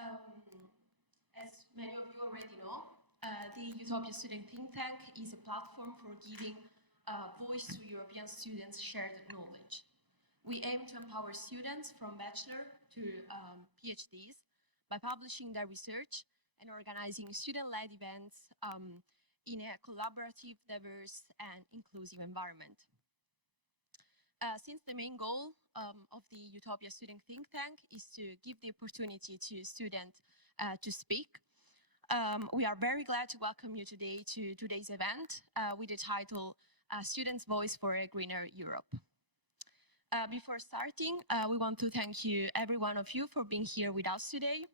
As many of you already know, the EUTOPIA Student Think Tank is a platform for giving voice to European students' shared knowledge. We aim to empower students from Bachelor to PhDs by publishing their research and organizing student-led events in a collaborative, diverse, and inclusive environment. Since the main goal of the EUTOPIA Student Think Tank is to give the opportunity to students to speak, we are very glad to welcome you today to today's event with the title Students' Voice for a Greener Europe. Before starting, we want to thank you, every one of you, for being here with us today.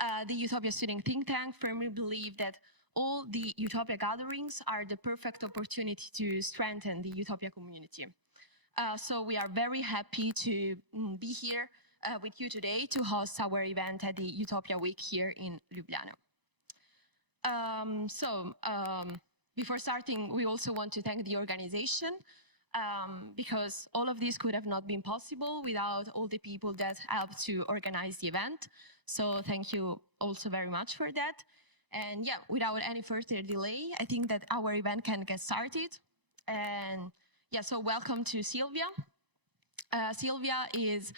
The EUTOPIA Student Think Tank firmly believe that all the EUTOPIA gatherings are the perfect opportunity to strengthen the EUTOPIA community. So we are very happy to be here with you today to host our event at the EUTOPIA Week here in Ljubljana. Before starting, we also want to thank the organization because all of this could have not been possible without all the people that helped to organize the event. So thank you also very much for that. And yeah, without any further delay, I think that our event can get started. And yeah, so welcome to Silvia. Silvia is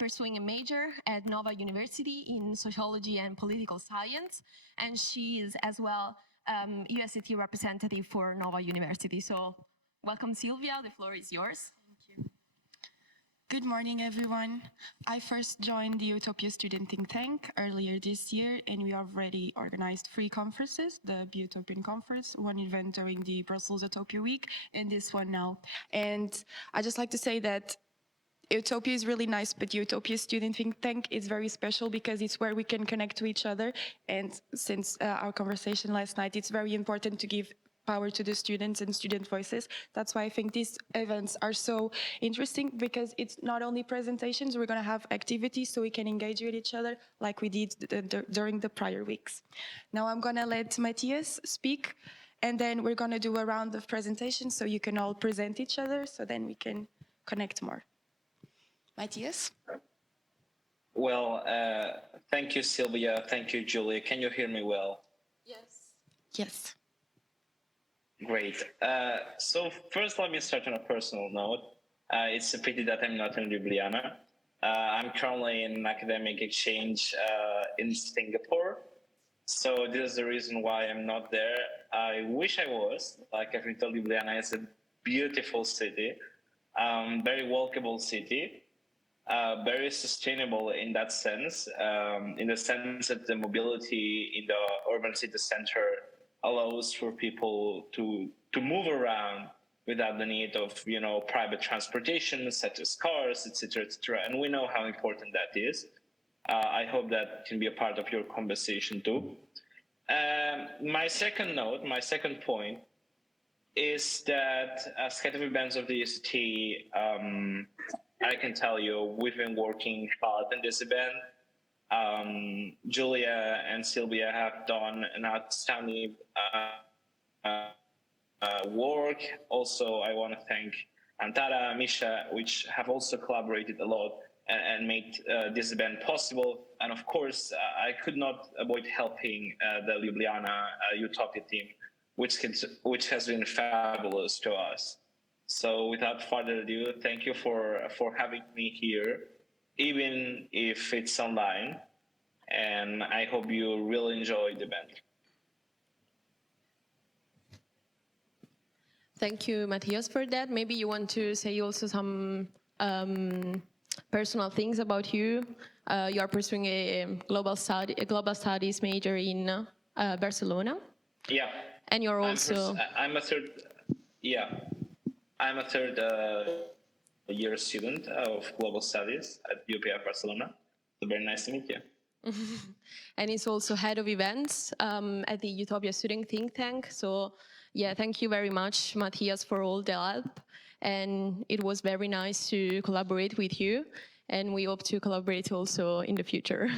pursuing a major at Nova University in Sociology and Political Science, and she is as well EUSTT representative for Nova University. So welcome, Silvia, the floor is yours. Thank you. Good morning, everyone. I first joined the EUTOPIA Student Think Tank earlier this year, and we already organized 3 conferences, the EUTOPIAN Conference, one event during the Brussels EUTOPIA Week, and this one now. And I just like to say that EUTOPIA is really nice, but EUTOPIA Student Think Tank is very special because it's where we can connect to each other. And since our conversation last night, it's very important to give power to the students and student voices. That's why I think these events are so interesting, because it's not only presentations, we're going to have activities so we can engage with each other like we did during the prior weeks. Now I'm going to let Matthias speak, and then we're going to do a round of presentations so you can all present each other, so then we can connect more. Matthias? Well, thank you, Sylvia. Thank you, Julia. Can you hear me well? Yes. Yes. Great. So first, let me start on a personal note. It's a pity that I'm not in Ljubljana. I'm currently in academic exchange in Singapore. So this is the reason why I'm not there. I wish I was. Like I've been told, Ljubljana is a beautiful city, very walkable city, very sustainable in that sense, in the sense that the mobility in the urban city center allows for people to move around without the need of, private transportation, such as cars, etc., etc. And we know how important that is. I hope that can be a part of your conversation too. My second point is that as head of events of the EUSTT, I can tell you we've been working hard in this event. Julia and Sylvia have done an outstanding work. Also, I want to thank Antara, Misha, which have also collaborated a lot and made this event possible. And of course, I could not avoid helping the Ljubljana EUTOPIA team, which has been fabulous to us. So without further ado, thank you for having me here, even if it's online, and I hope you really enjoy the event. Thank you, Matthias, for that. Maybe you want to say also some personal things about you. You are pursuing a global studies major in Barcelona. Yeah. And you're also... I'm a third year student of global studies at EUTOPIA Barcelona. So very nice to meet you. And he's also head of events at the EUTOPIA Student Think Tank. So yeah, thank you very much, Matthias, for all the help. And it was very nice to collaborate with you. And we hope to collaborate also in the future.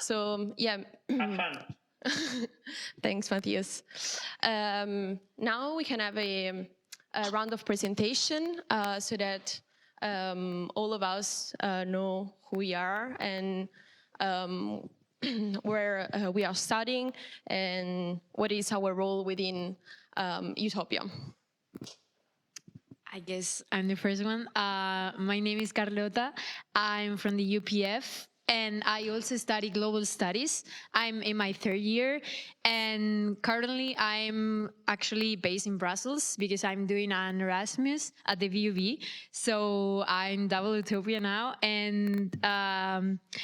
So yeah. Have fun. Thanks, Matthias. Now we can have a round of presentation so that all of us know who we are and where we are studying and what is our role within Utopia. I guess I'm the first one. My name is Carlota. I'm from the UPF, and I also study global studies. I'm in my third year, and currently I'm actually based in Brussels because I'm doing an Erasmus at the VUB. So I'm double Utopia now, and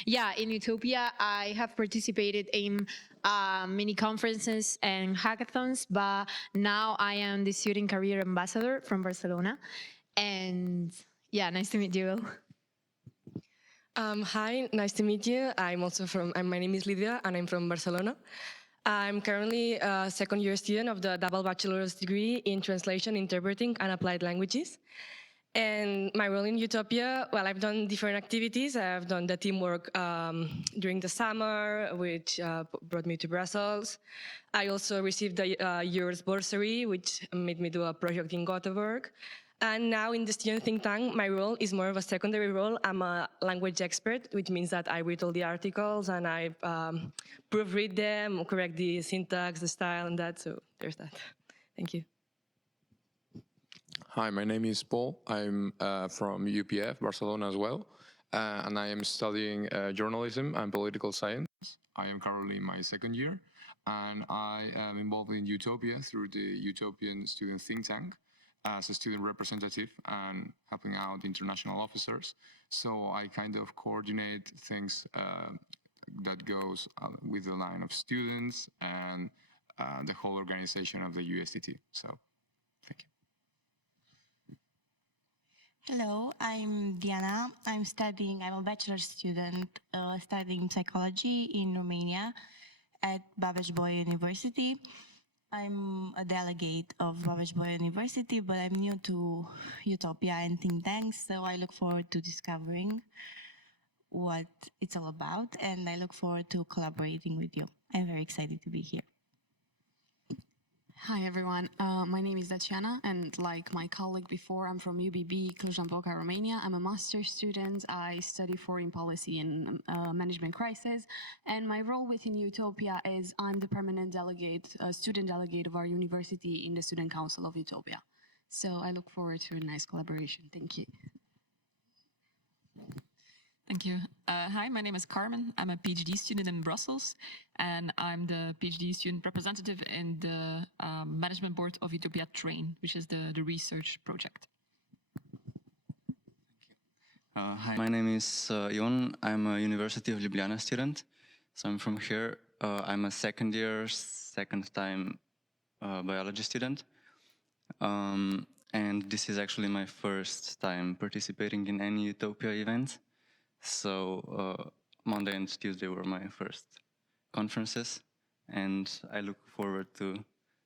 yeah, in Utopia I have participated in many conferences and hackathons, but now I am the Student Career Ambassador from Barcelona. And yeah, nice to meet you all. Hi, nice to meet you. My name is Lydia and I'm from Barcelona. I'm currently a second-year student of the double bachelor's degree in translation, interpreting, and applied languages. And my role in Utopia, well, I've done different activities. I've done the teamwork during the summer, which brought me to Brussels. I also received the year's bursary, which made me do a project in Gothenburg. And now in the Student Think Tank, my role is more of a secondary role. I'm a language expert, which means that I read all the articles and I proofread them, correct the syntax, the style, and that. So there's that. Thank you. Hi, my name is Paul. I'm from UPF, Barcelona as well, and I am studying journalism and political science. I am currently in my second year, and I am involved in Utopia through the Utopian Student Think Tank as a student representative and helping out international officers. So I kind of coordinate things that goes with the line of students and the whole organization of the EUSTT. So, thank you. Hello, I'm Diana. I'm a bachelor student studying psychology in Romania at Babeș-Bolyai University. I'm a delegate of Babeș-Bolyai University, but I'm new to Utopia and think tanks, so I look forward to discovering what it's all about, and I look forward to collaborating with you. I'm very excited to be here. Hi everyone, my name is Daciana, and like my colleague before, I'm from UBB Cluj-Napoca, Romania. I'm a master's student. I study foreign policy and management crisis, and my role within Utopia is I'm the permanent delegate, student delegate of our university in the Student Council of Utopia. So I look forward to a nice collaboration. Thank you. Thank you. Hi, my name is Carmen. I'm a PhD student in Brussels, and I'm the PhD student representative in the management board of Utopia Train, which is the research project. Hi, my name is Ion. I'm a University of Ljubljana student, so I'm from here. I'm a second year, second time biology student. And this is actually my first time participating in any Utopia event. So Monday and Tuesday were my first conferences, and I look forward to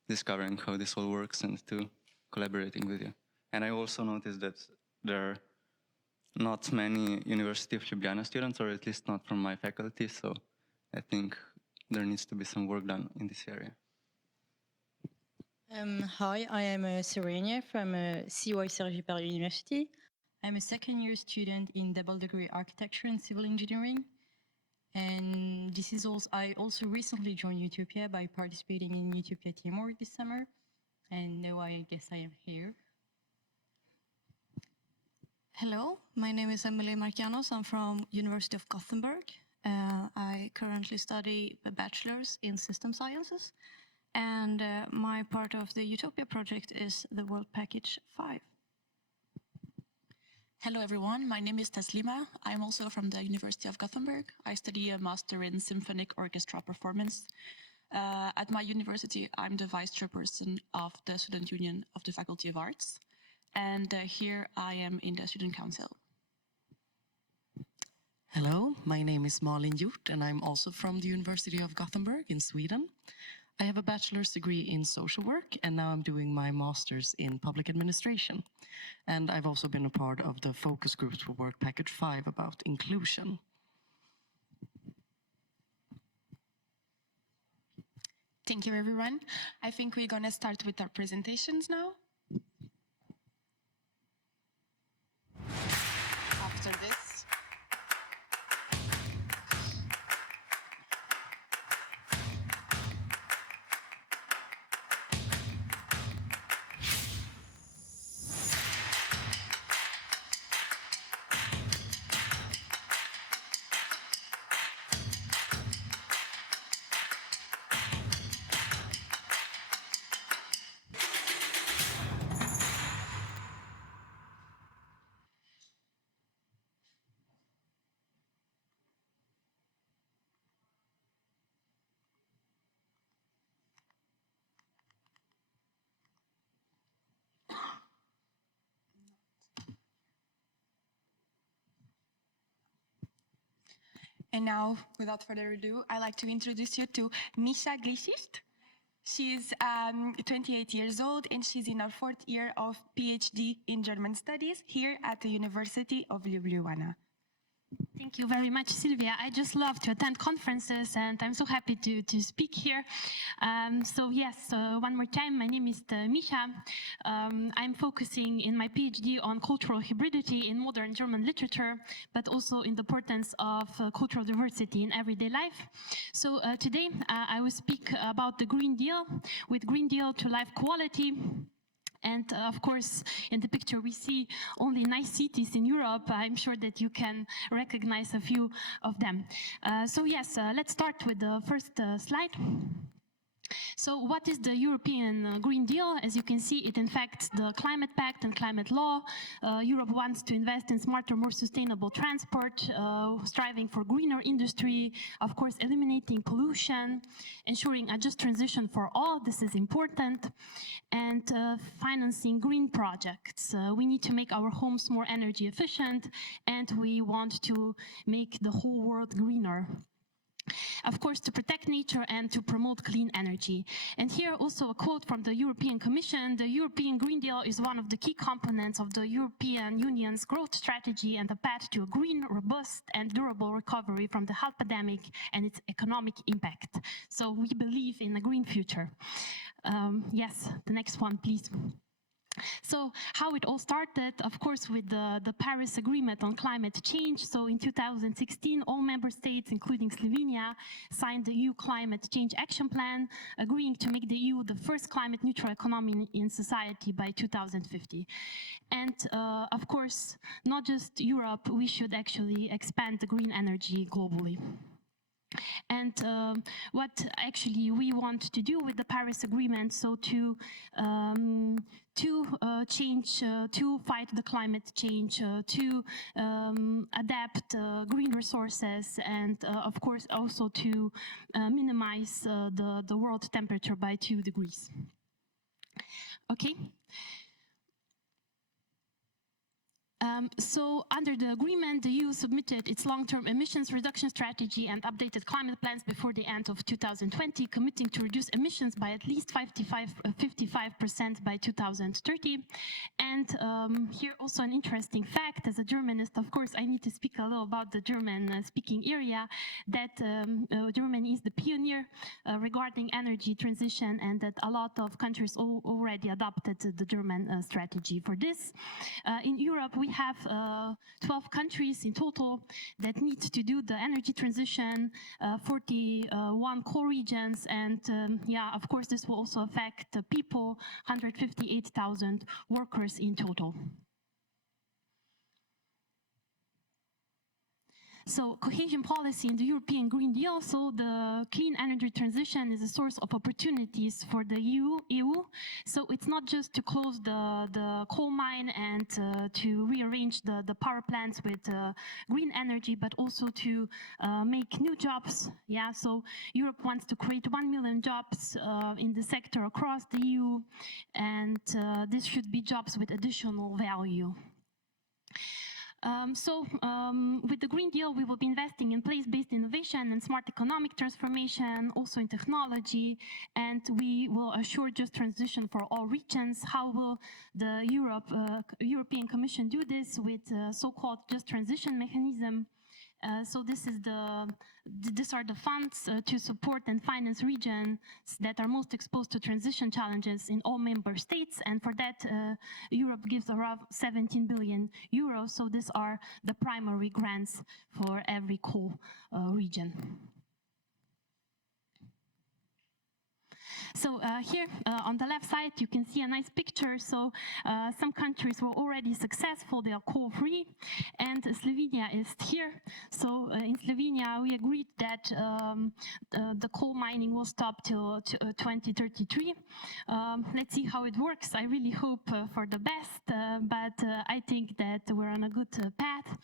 discovering how this all works and to collaborating with you. And I also noticed that there are not many University of Ljubljana students, or at least not from my faculty, so I think there needs to be some work done in this area. Hi, I am Serenia from CY Sergi Paris University. I'm a second-year student in double degree architecture and civil engineering. And this is also, I also recently joined Utopia by participating in Utopia Teamwork this summer. And now I guess I am here. Hello, my name is Emily Marcianos. I'm from University of Gothenburg. I currently study a bachelor's in system sciences. And my part of the Utopia project is the World Package 5. Hello everyone, my name is Taslima. I'm also from the University of Gothenburg. I study a master in symphonic orchestra performance. At my university, I'm the vice chairperson of the Student Union of the Faculty of Arts. And here I am in the Student Council. Hello, my name is Malin Hjort and I'm also from the University of Gothenburg in Sweden. I have a bachelor's degree in social work and now I'm doing my master's in public administration. And I've also been a part of the focus groups for Work Package 5 about inclusion. Thank you, everyone. I think we're going to start with our presentations now. After this. And now, without further ado, I'd like to introduce you to Misha Glishist. She's 28 years old and she's in her 4th year of PhD in German Studies here at the University of Ljubljana. Thank you very much, Sylvia. I just love to attend conferences and I'm so happy to speak here. One more time, my name is Misha. I'm focusing in my PhD on cultural hybridity in modern German literature, but also in the importance of cultural diversity in everyday life. So today I will speak about the Green Deal, with Green Deal to life quality. And of course, in the picture we see only nice cities in Europe. I'm sure that you can recognize a few of them. Let's start with the first slide. So what is the European Green Deal? As you can see, it in fact the Climate Pact and Climate Law. Europe wants to invest in smarter, more sustainable transport, striving for greener industry, of course eliminating pollution, ensuring a just transition for all, this is important, and financing green projects. We need to make our homes more energy efficient, and we want to make the whole world greener. Of course, to protect nature and to promote clean energy. And here also a quote from the European Commission: the European Green Deal is one of the key components of the European Union's growth strategy and the path to a green, robust and durable recovery from the health pandemic and its economic impact. So we believe in a green future. Yes, the next one, please. So how it all started, of course, with the Paris Agreement on climate change. So in 2016, all member states, including Slovenia, signed the EU Climate Change Action Plan, agreeing to make the EU the first climate neutral economy in society by 2050. And of course, not just Europe, we should actually expand the green energy globally. And what actually we want to do with the Paris Agreement, so to fight the climate change, to adapt green resources, and of course also to minimize the world temperature by 2 degrees. Okay. So under the agreement, the EU submitted its long-term emissions reduction strategy and updated climate plans before the end of 2020, committing to reduce emissions by at least 55% by 2030. And here also an interesting fact: as a Germanist, of course, I need to speak a little about the German-speaking area, that Germany is the pioneer regarding energy transition, and that a lot of countries already adopted the German strategy for this. In Europe, we have 12 countries in total that need to do the energy transition, 41 core regions, and of course this will also affect the people, 158,000 workers in total. So cohesion policy in the European Green Deal. So the clean energy transition is a source of opportunities for the EU. So it's not just to close the coal mine and to rearrange the power plants with green energy, but also to make new jobs. Yeah, so Europe wants to create 1 million jobs in the sector across the EU, and this should be jobs with additional value. With the Green Deal, we will be investing in place-based innovation and smart economic transformation, also in technology, and we will assure just transition for all regions. How will the European Commission do this? With so-called just transition mechanism. So these are the funds to support and finance regions that are most exposed to transition challenges in all member states, and for that Europe gives around 17 billion euros. So these are the primary grants for every core region. So here on the left side, you can see a nice picture. So some countries were already successful, they are coal-free, and Slovenia is here. So in Slovenia, we agreed that the coal mining will stop till 2033. Let's see how it works. I really hope for the best, but I think that we're on a good path.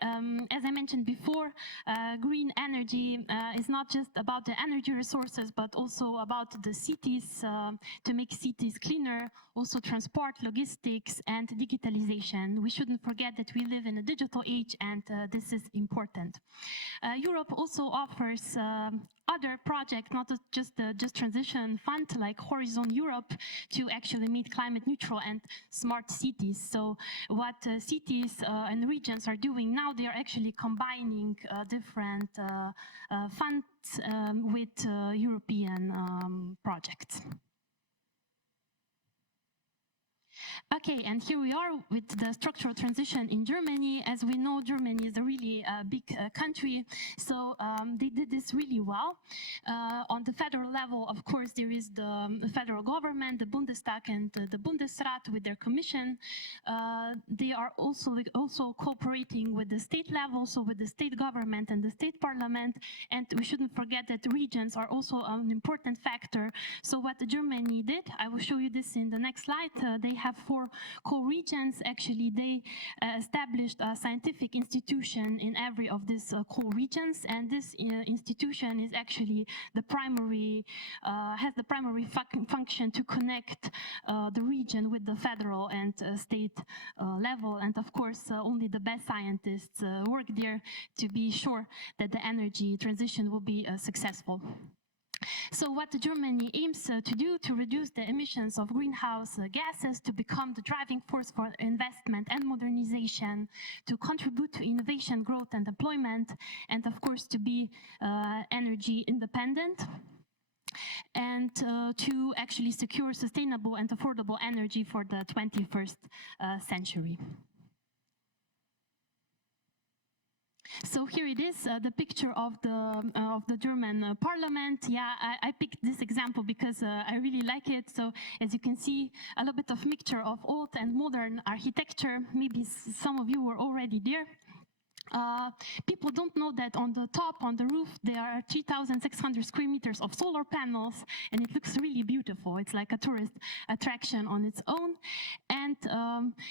As I mentioned before, green energy is not just about the energy resources, but also about the cities, to make cities cleaner, also transport, logistics, and digitalization. We shouldn't forget that we live in a digital age, and this is important. Europe also offers other projects, not just the Just Transition Fund like Horizon Europe, to actually meet climate neutral and smart cities. So what cities and regions are doing now, they are actually combining different funds with European projects. Okay, and here we are with the structural transition in Germany. As we know, Germany is a really big country, so they did this really well. On the federal level, of course, there is the federal government, the Bundestag and the Bundesrat with their commission. They are also cooperating with the state level, so with the state government and the state parliament. And we shouldn't forget that the regions are also an important factor. So what Germany did, I will show you this in the next slide. They have 4 co-regions. Actually, they established a scientific institution in every of these co-regions, and this institution is actually the primary, has the primary function to connect the region with the federal and state level. And of course, only the best scientists work there to be sure that the energy transition will be successful. So what Germany aims to do to reduce the emissions of greenhouse gases, to become the driving force for investment and modernization, to contribute to innovation, growth and employment, and of course to be energy independent, and to actually secure sustainable and affordable energy for the 21st century. So here it is, the picture of the German parliament. Yeah, I picked this example because I really like it. So as you can see, a little bit of mixture of old and modern architecture. Maybe some of you were already there. People don't know that on the top, on the roof, there are 3,600 square meters of solar panels, and it looks really beautiful. It's like a tourist attraction on its own. And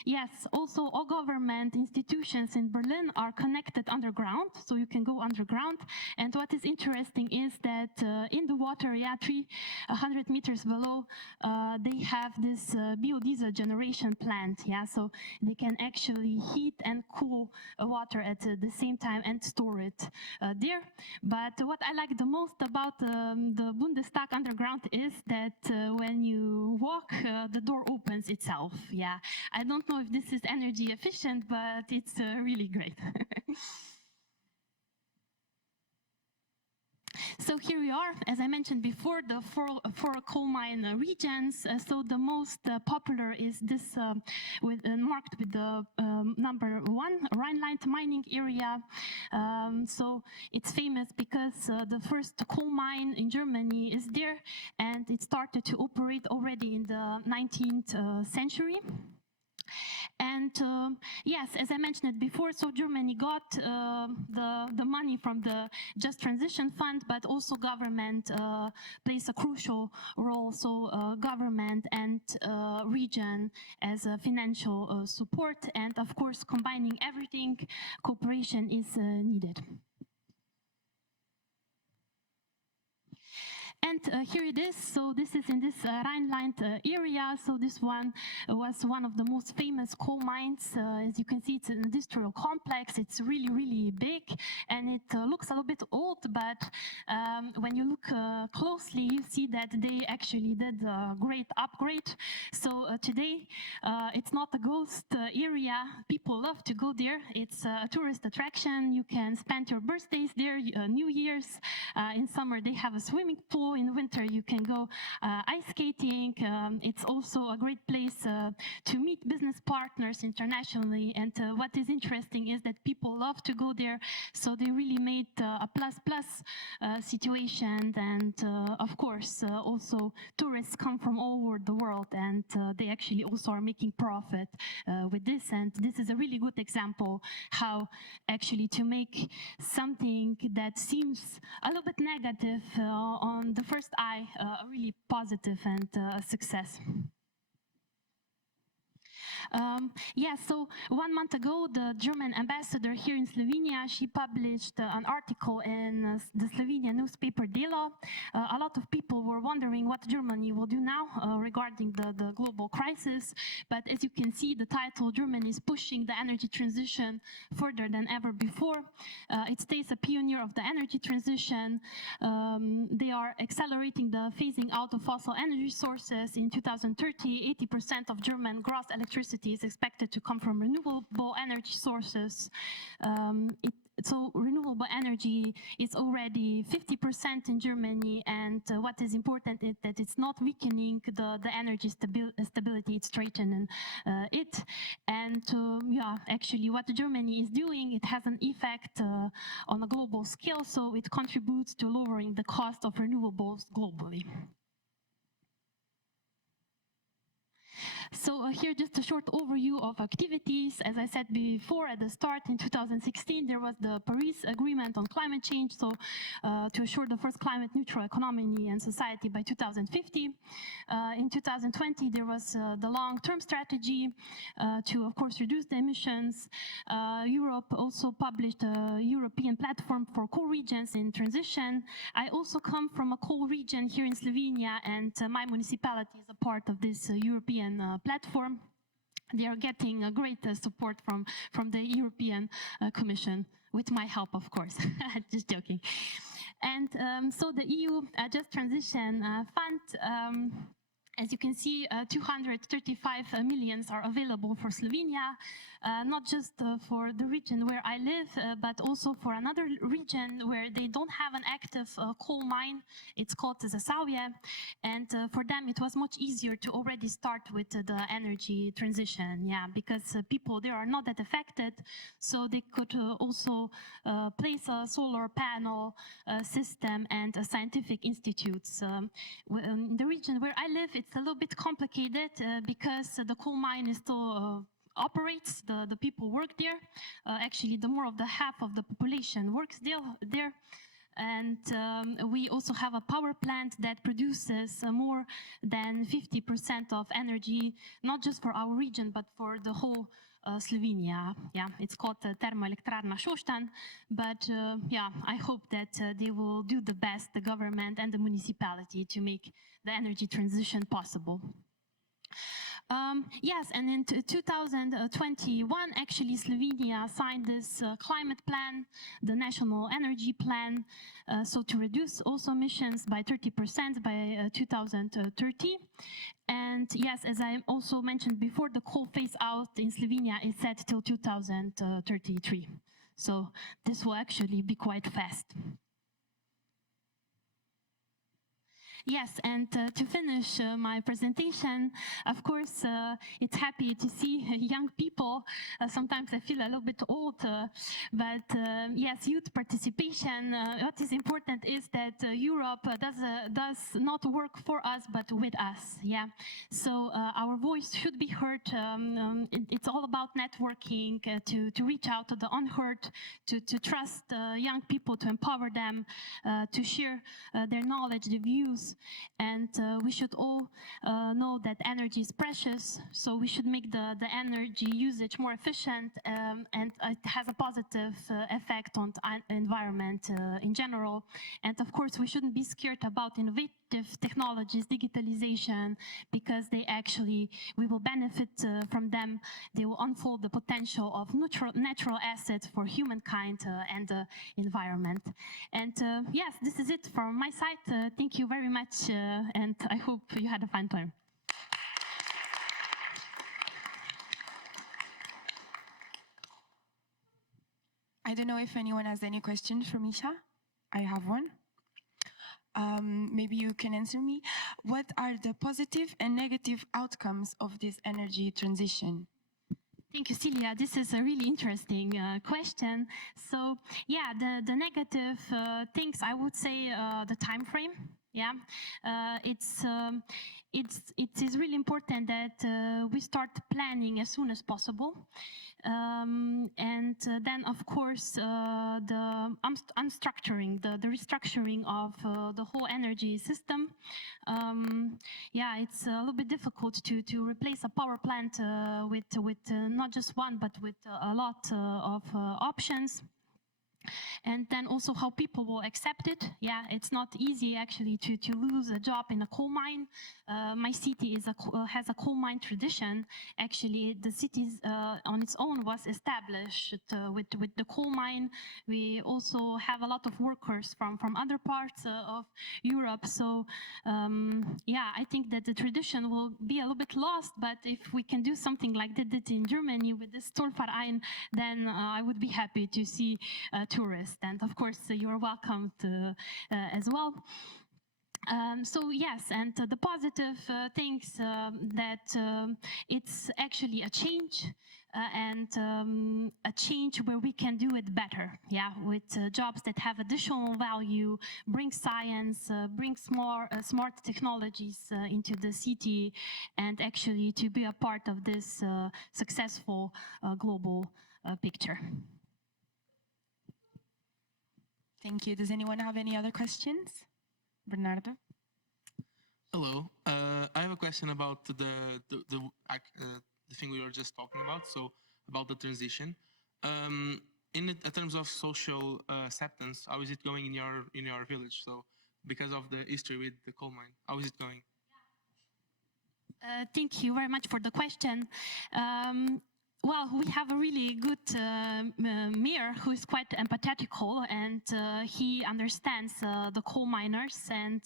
yes, also all government institutions in Berlin are connected underground, so you can go underground. And what is interesting is that in the water, yeah, 300 meters below, they have this biodiesel generation plant, yeah, so they can actually heat and cool water at the same time and store it there. But what I like the most about the Bundestag underground is that when you walk, the door opens itself. Yeah, I don't know if this is energy efficient, but it's really great. So here we are, as I mentioned before, the four coal mine regions. So the most popular is this marked with the number 1, Rhineland mining area. So it's famous because the first coal mine in Germany is there, and it started to operate already in the 19th century. And yes, as I mentioned it before, so Germany got the money from the Just Transition Fund, but also government plays a crucial role. So government and region as a financial support, and of course combining everything, cooperation is needed. And here it is. So this is in this Rhineland area. So this one was one of the most famous coal mines. As you can see, it's an industrial complex. It's really, really big, and it looks a little bit old. But when you look closely, you see that they actually did a great upgrade. So today, it's not a ghost area. People love to go there. It's a tourist attraction. You can spend your birthdays there, New Year's. In summer, they have a swimming pool. In winter, you can go ice skating. It's also a great place to meet business partners internationally. And what is interesting is that people love to go there. So they really made a plus situation. And of course, also tourists come from all over the world, and they actually also are making profit with this. And this is a really good example how actually to make something that seems a little bit negative on the first eye, a really positive and a success. Yeah, so 1 month ago, the German ambassador here in Slovenia, she published an article in the Slovenian newspaper Delo. A lot of people were wondering what Germany will do now regarding the global crisis. But as you can see, the title, Germany is pushing the energy transition further than ever before. It stays a pioneer of the energy transition. They are accelerating the phasing out of fossil energy sources. In 2030, 80% of German gross electricity is expected to come from renewable energy sources. So renewable energy is already 50% in Germany, and what is important is that it's not weakening the energy stability, it's strengthening it. And yeah, actually what Germany is doing, it has an effect on a global scale, so it contributes to lowering the cost of renewables globally. So here just a short overview of activities. As I said before at the start, in 2016 there was the Paris Agreement on climate change, so to assure the first climate neutral economy and society by 2050. In 2020 there was the long-term strategy to of course reduce the emissions. Europe also published a European platform for coal regions in transition. I also come from a coal region here in Slovenia, and my municipality is a part of this European platform. They are getting a great support from the European Commission, with my help, of course. Just joking. And so the EU Just Transition Fund, as you can see, 235 million are available for Slovenia, not just for the region where I live, but also for another region where they don't have an active coal mine. It's called Zasavje, and for them it was much easier to already start with the energy transition, yeah, because people there are not that affected, so they could also place a solar panel system and scientific institutes. In the region where I live, it's a little bit complicated because the coal mine is still operates, the people work there. Actually, the more of the half of the population works there. And we also have a power plant that produces more than 50% of energy, not just for our region, but for the whole Slovenia. Yeah, it's called Termoelektrarna Šoštanj, but yeah, I hope that they will do the best, the government and the municipality, to make the energy transition possible. Yes, and in 2021, actually, Slovenia signed this climate plan, the National Energy Plan, so to reduce also emissions by 30% by 2030. And yes, as I also mentioned before, the coal phase out in Slovenia is set till 2033. So this will actually be quite fast. Yes, and to finish my presentation, of course, it's happy to see young people. Sometimes I feel a little bit old, but yes, youth participation. What is important is that Europe does not work for us, but with us. Yeah, so our voice should be heard. It's all about networking, to reach out to the unheard, to trust young people, to empower them, to share their knowledge, their views. And we should all know that energy is precious, so we should make the energy usage more efficient, and it has a positive effect on the environment in general. And of course, we shouldn't be scared about innovative technologies, digitalization, because we will benefit from them. They will unfold the potential of natural assets for humankind and the environment. And yes, this is it from my side. Thank you very much, and I hope you had a fun time. I don't know if anyone has any questions for Misha. I have one. Maybe you can answer me. What are the positive and negative outcomes of this energy transition? Thank you, Celia. This is a really interesting question. So, yeah, the negative things, I would say the time frame. Yeah, it is really important that we start planning as soon as possible. And then, of course, the unstructuring, the restructuring of the whole energy system. Yeah, it's a little bit difficult to replace a power plant with not just one, but with a lot of options. And then also how people will accept it. Yeah, it's not easy actually to lose a job in a coal mine. My city has a coal mine tradition. Actually, the city on its own was established with the coal mine. We also have a lot of workers from other parts of Europe. So yeah, I think that the tradition will be a little bit lost, but if we can do something like they did in Germany with this Zollverein, then I would be happy to see tourists. And of course, you're welcome to, as well. So yes, and the positive things that it's actually a change and a change where we can do it better. Yeah, with jobs that have additional value, bring science, bring smart technologies into the city, and actually to be a part of this successful global picture. Thank you. Does anyone have any other questions? Bernardo? Hello. I have a question about the thing we were just talking about, so about the transition. In terms of social acceptance, how is it going in your village? So because of the history with the coal mine, how is it going? Thank you very much for the question. Well, we have a really good mayor who is quite empathetical, and he understands the coal miners and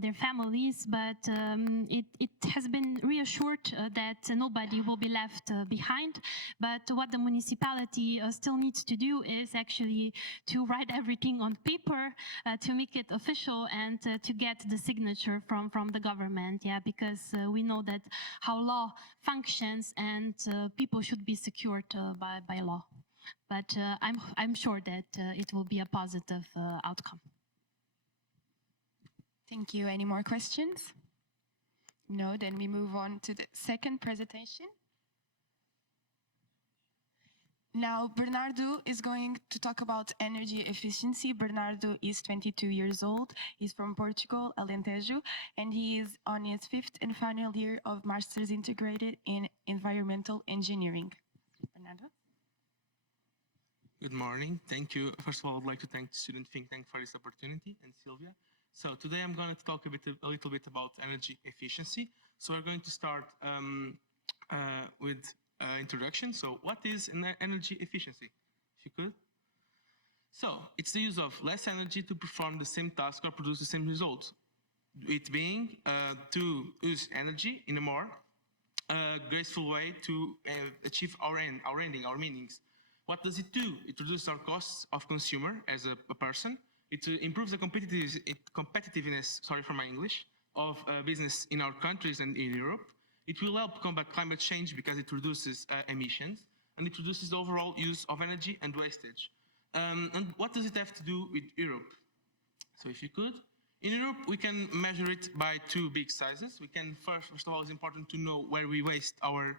their families, but it has been reassured that nobody will be left behind. But what the municipality still needs to do is actually to write everything on paper, to make it official, and to get the signature from the government, yeah, because we know that how law functions and people should be secured by law. But I'm sure that it will be a positive outcome. Thank you. Any more questions? No, then we move on to the second presentation. Now, Bernardo is going to talk about energy efficiency. Bernardo is 22 years old. He's from Portugal, Alentejo, and he is on his 5th and final year of Master's Integrated in Environmental Engineering. Bernardo? Good morning. Thank you. First of all, I would like to thank the Student Think Tank for this opportunity and Sylvia. So today I'm going to talk a little bit about energy efficiency. So we're going to start with introduction. So what is energy efficiency, if you could? So it's the use of less energy to perform the same task or produce the same result. It being to use energy in a more graceful way to achieve our ending, our meanings. What does it do? It reduces our costs of consumer as a person. It improves the competitiveness, sorry for my English, of business in our countries and in Europe. It will help combat climate change because it reduces emissions, and it reduces the overall use of energy and wastage. And what does it have to do with Europe? So if you could, in Europe, we can measure it by two big sizes. We can first of all, it's important to know where we waste our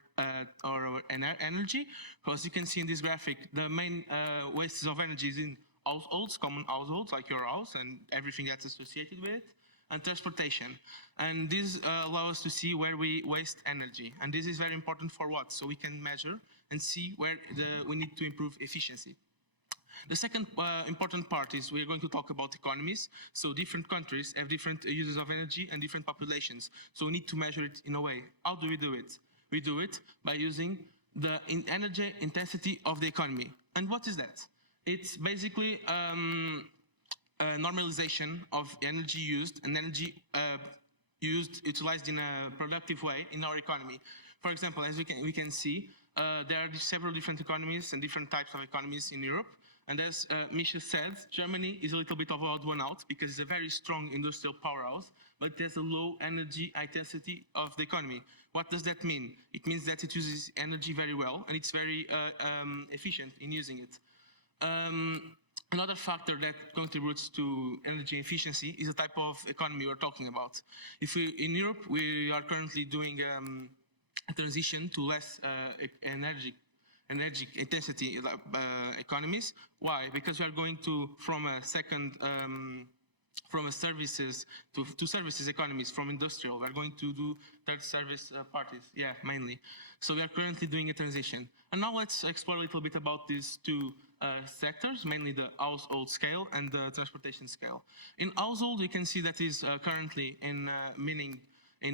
energy, because you can see in this graphic, the main wastes of energy is in households, common households like your house and everything that's associated with it, and transportation. And this allows us to see where we waste energy. And this is very important for what? So we can measure and see where we need to improve efficiency. The second important part is we're going to talk about economies. So different countries have different uses of energy and different populations. So we need to measure it in a way. How do we do it? We do it by using the energy intensity of the economy. And what is that? It's basically normalization of energy used and energy utilized in a productive way in our economy. For example, as we can see, there are several different economies and different types of economies in Europe. And as Misha said, Germany is a little bit of an odd one out because it's a very strong industrial powerhouse, but there's a low energy intensity of the economy. What does that mean? It means that it uses energy very well and it's very efficient in using it. another factor that contributes to energy efficiency is the type of economy we're talking about. In Europe, we are currently doing a transition to less energy intensity economies. Why? Because we are going from a services to services economies, from industrial. We are going to do third service parties, mainly. So we are currently doing a transition. And now let's explore a little bit about these two sectors, mainly the household scale and the transportation scale. In household, you can see that is currently in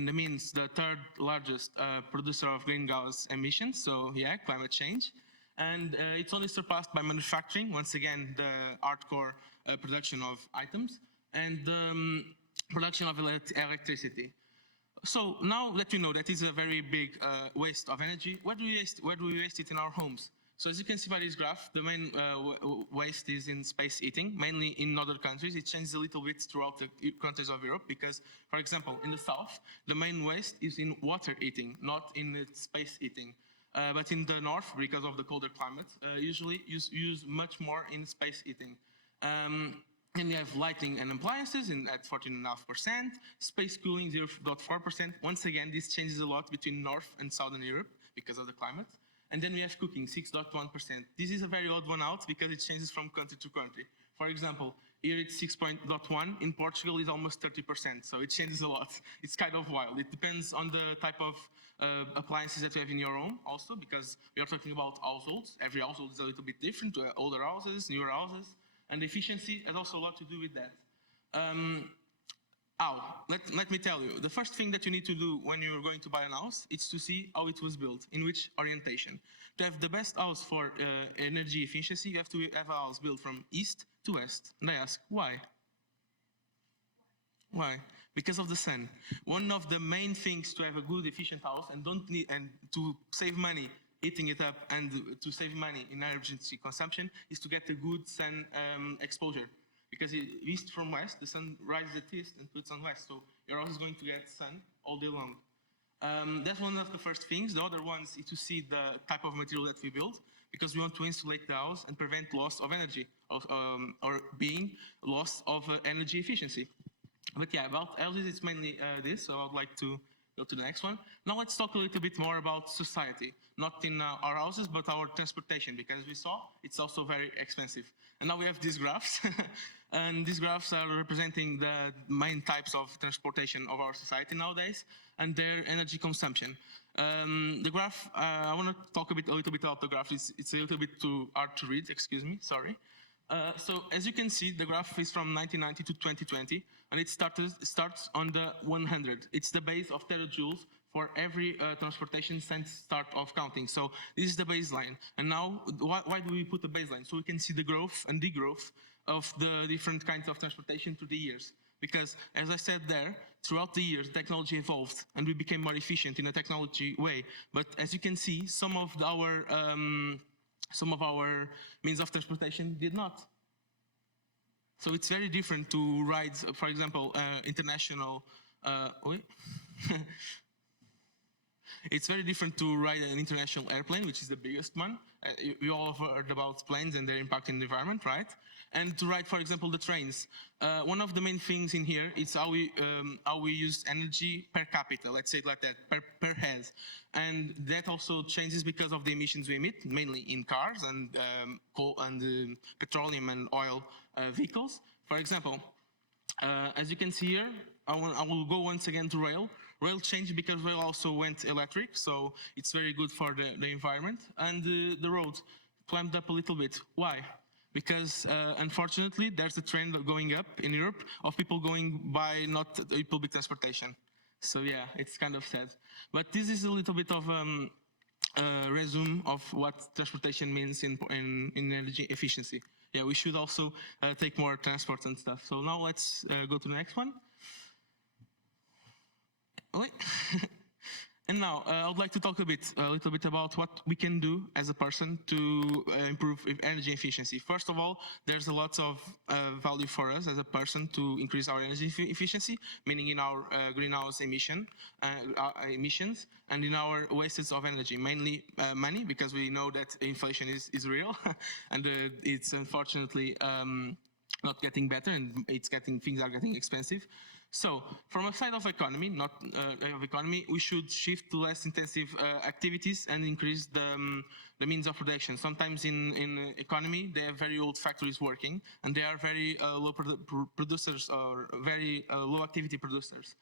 the means the third largest producer of greenhouse emissions, so climate change. And it's only surpassed by manufacturing, once again, the hardcore production of items, and production of electricity. So now that you know that is a very big waste of energy, where do we waste it in our homes? So as you can see by this graph, the main waste is in space heating, mainly in other countries. It changes a little bit throughout the countries of Europe because, for example, in the south, the main waste is in water heating, not in space heating. But in the north, because of the colder climate, usually use much more in space heating. And we have lighting and appliances at 14.5%, space cooling 0.4%. Once again, this changes a lot between North and Southern Europe because of the climate. And then we have cooking, 6.1%. This is a very odd one out because it changes from country to country. For example, here it's 6.1, in Portugal it's almost 30%, so it changes a lot. It's kind of wild. It depends on the type of appliances that you have in your home also, because we are talking about households. Every household is a little bit different, older houses, newer houses, and efficiency has also a lot to do with that. Let me tell you, the first thing that you need to do when you're going to buy a house is to see how it was built, in which orientation. To have the best house for energy efficiency, you have to have a house built from east to west. And I ask, why? Why? Because of the sun. One of the main things to have a good, efficient house and to save money heating it up and to save money in energy consumption is to get a good sun exposure. Because east from west, the sun rises at east and puts on west. So you're always going to get sun all day long. That's one of the first things. The other ones is to see the type of material that we build, because we want to insulate the house and prevent loss of energy, or being loss of energy efficiency. But about houses, it's mainly this, so I'd like to go to the next one. Now let's talk a little bit more about society, not in our houses, but our transportation, because we saw it's also very expensive. And now we have these graphs, and these graphs are representing the main types of transportation of our society nowadays and their energy consumption. The graph, I want to talk a little bit about the graph. It's a little bit too hard to read, excuse me, sorry. So as you can see, the graph is from 1990 to 2020, and it starts on the 100. It's the base of terajoules for every transportation since start of counting. So this is the baseline. And now, why do we put the baseline? So we can see the growth and degrowth of the different kinds of transportation through the years. Because, as I said there, throughout the years, technology evolved and we became more efficient in a technology way. But as you can see, some of our means of transportation did not. So it's very different to ride, for example, international. It's very different to ride an international airplane, which is the biggest one. We all have heard about planes and their impact in the environment, right? And to ride, for example, the trains. One of the main things in here is how we use energy per capita, let's say it like that, per head. And that also changes because of the emissions we emit, mainly in cars and coal and petroleum and oil vehicles. For example, as you can see here, I will go once again to rail. Rail changed because rail also went electric, so it's very good for the environment. And the road climbed up a little bit. Why? Because unfortunately, there's a trend going up in Europe of people going by not public transportation. So yeah, it's kind of sad. But this is a little bit of a resume of what transportation means in energy efficiency. Yeah, we should also take more transport and stuff. So now let's go to the next one. And now I would like to talk a little bit about what we can do as a person to improve energy efficiency. First of all, there's a lot of value for us as a person to increase our energy efficiency, meaning in our greenhouse emissions and in our wastage of energy, mainly money, because we know that inflation is real and it's unfortunately not getting better, and things are getting expensive. So, from a side of economy, we should shift to less intensive activities and increase the means of production. Sometimes in economy, they have very old factories working, and they are very low producers or very low activity producers.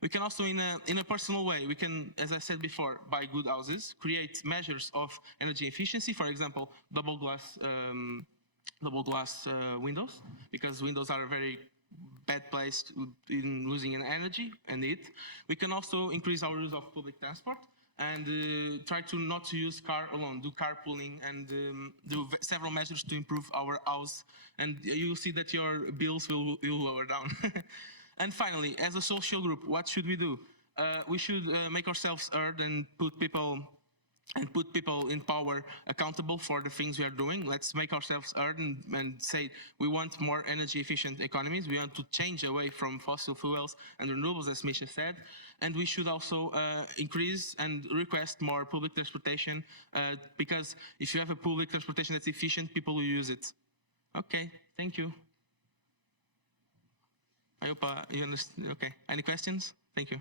We can also, in a personal way, we can, as I said before, buy good houses, create measures of energy efficiency, for example, double glass windows, because windows are a very bad place in losing energy and heat. We can also increase our use of public transport and try to not to use car alone, do carpooling and do several measures to improve our house, and you'll see that your bills will lower down. And finally, as a social group, what should we do? We should make ourselves heard and put people in power accountable for the things we are doing. Let's make ourselves heard and say we want more energy efficient economies. We want to change away from fossil fuels and renewables, as Misha said. And we should also increase and request more public transportation, because if you have a public transportation that's efficient, people will use it. Okay, thank you. I hope you understand. Okay, any questions? Thank you.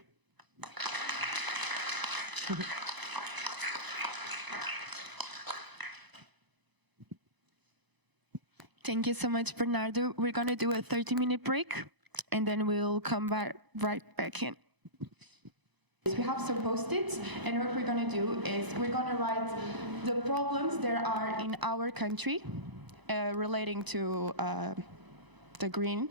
Thank you so much, Bernardo. We're going to do a 30-minute break, and then we'll come right back in. We have some Post-its, and what we're going to do is we're going to write the problems there are in our country relating to the green,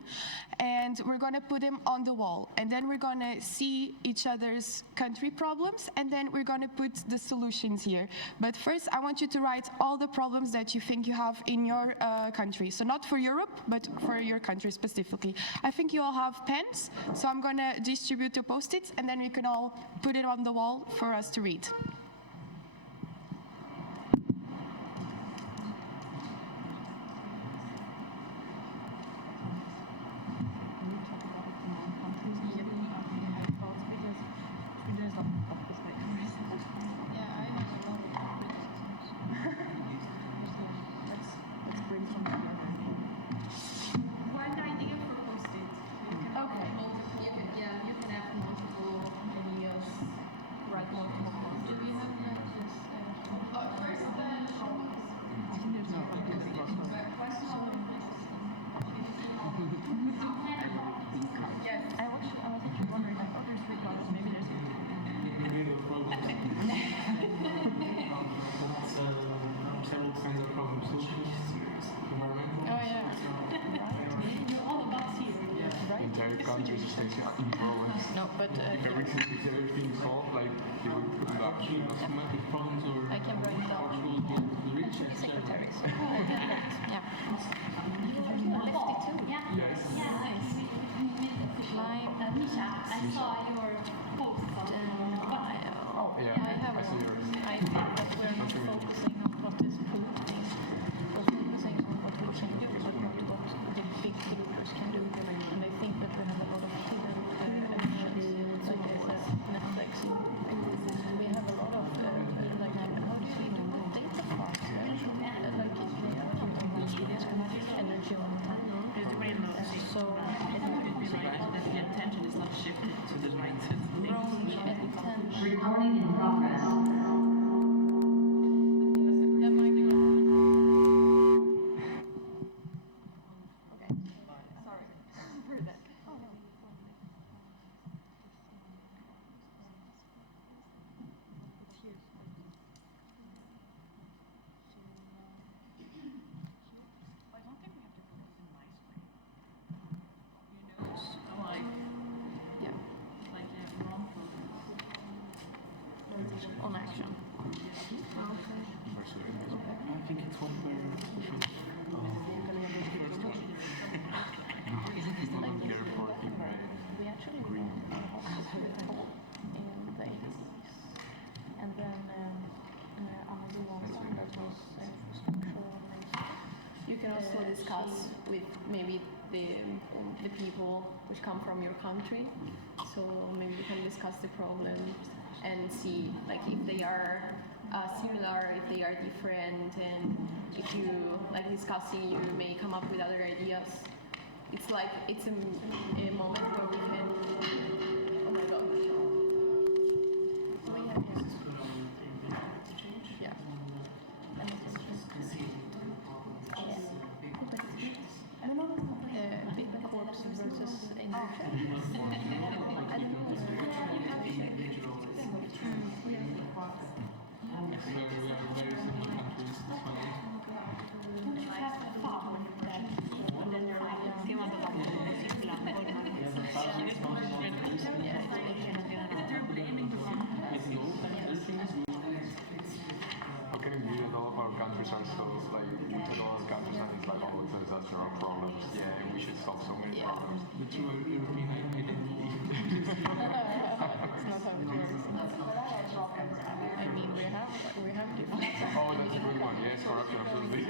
and we're going to put them on the wall, and then we're going to see each other's country problems, and then we're going to put the solutions here. But first, I want you to write all the problems that you think you have in your country. So not for Europe, but for your country specifically. I think you all have pens, so I'm going to distribute the Post-its, and then we can all put it on the wall for us to read. No, but if everything is solved, like they would put it up. Problems or I can write it down. Secretary. Yeah. Yes. Misha, I saw your post on yeah, I see yours. I think that we're not focusing on what is polluting. We're focusing on what we can do, but not what the big polluters can do. And I think that we have a lot of hidden emissions, like I said, Netflix. We have a lot of, like, how do you do data parks? Like, energy all the time. So, the attention is not shifted to the mindset. Recording in progress. On action. I think it's one where we should. First one. Isn't the like we actually green in the 80s. discuss with maybe the people which come from your country. So maybe we can discuss the problems and see like if they are similar, if they are different, and if you like discussing, you may come up with other ideas. It's like it's a moment where we can. Oh my god. Yeah. Corpse versus How can it be that all of our countries are so, like, we look at all our countries and it's like, oh, it's there are problems, yeah, we should solve so many problems. The true European identity. It's not how it works. I mean, we have different. Oh, that's a good one, yes, corruption, absolutely.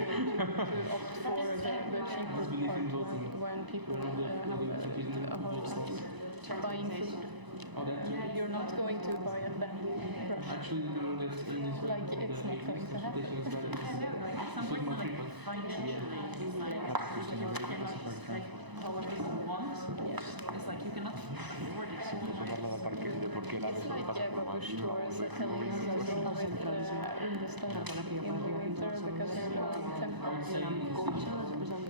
Opt for the cheaper part when people have a hard time buying food. You're not going to buy a bamboo brush. Actually, like it's not going to happen. It's like you cannot afford it. Like rubber stores that can use in the winter because they're low in temperature.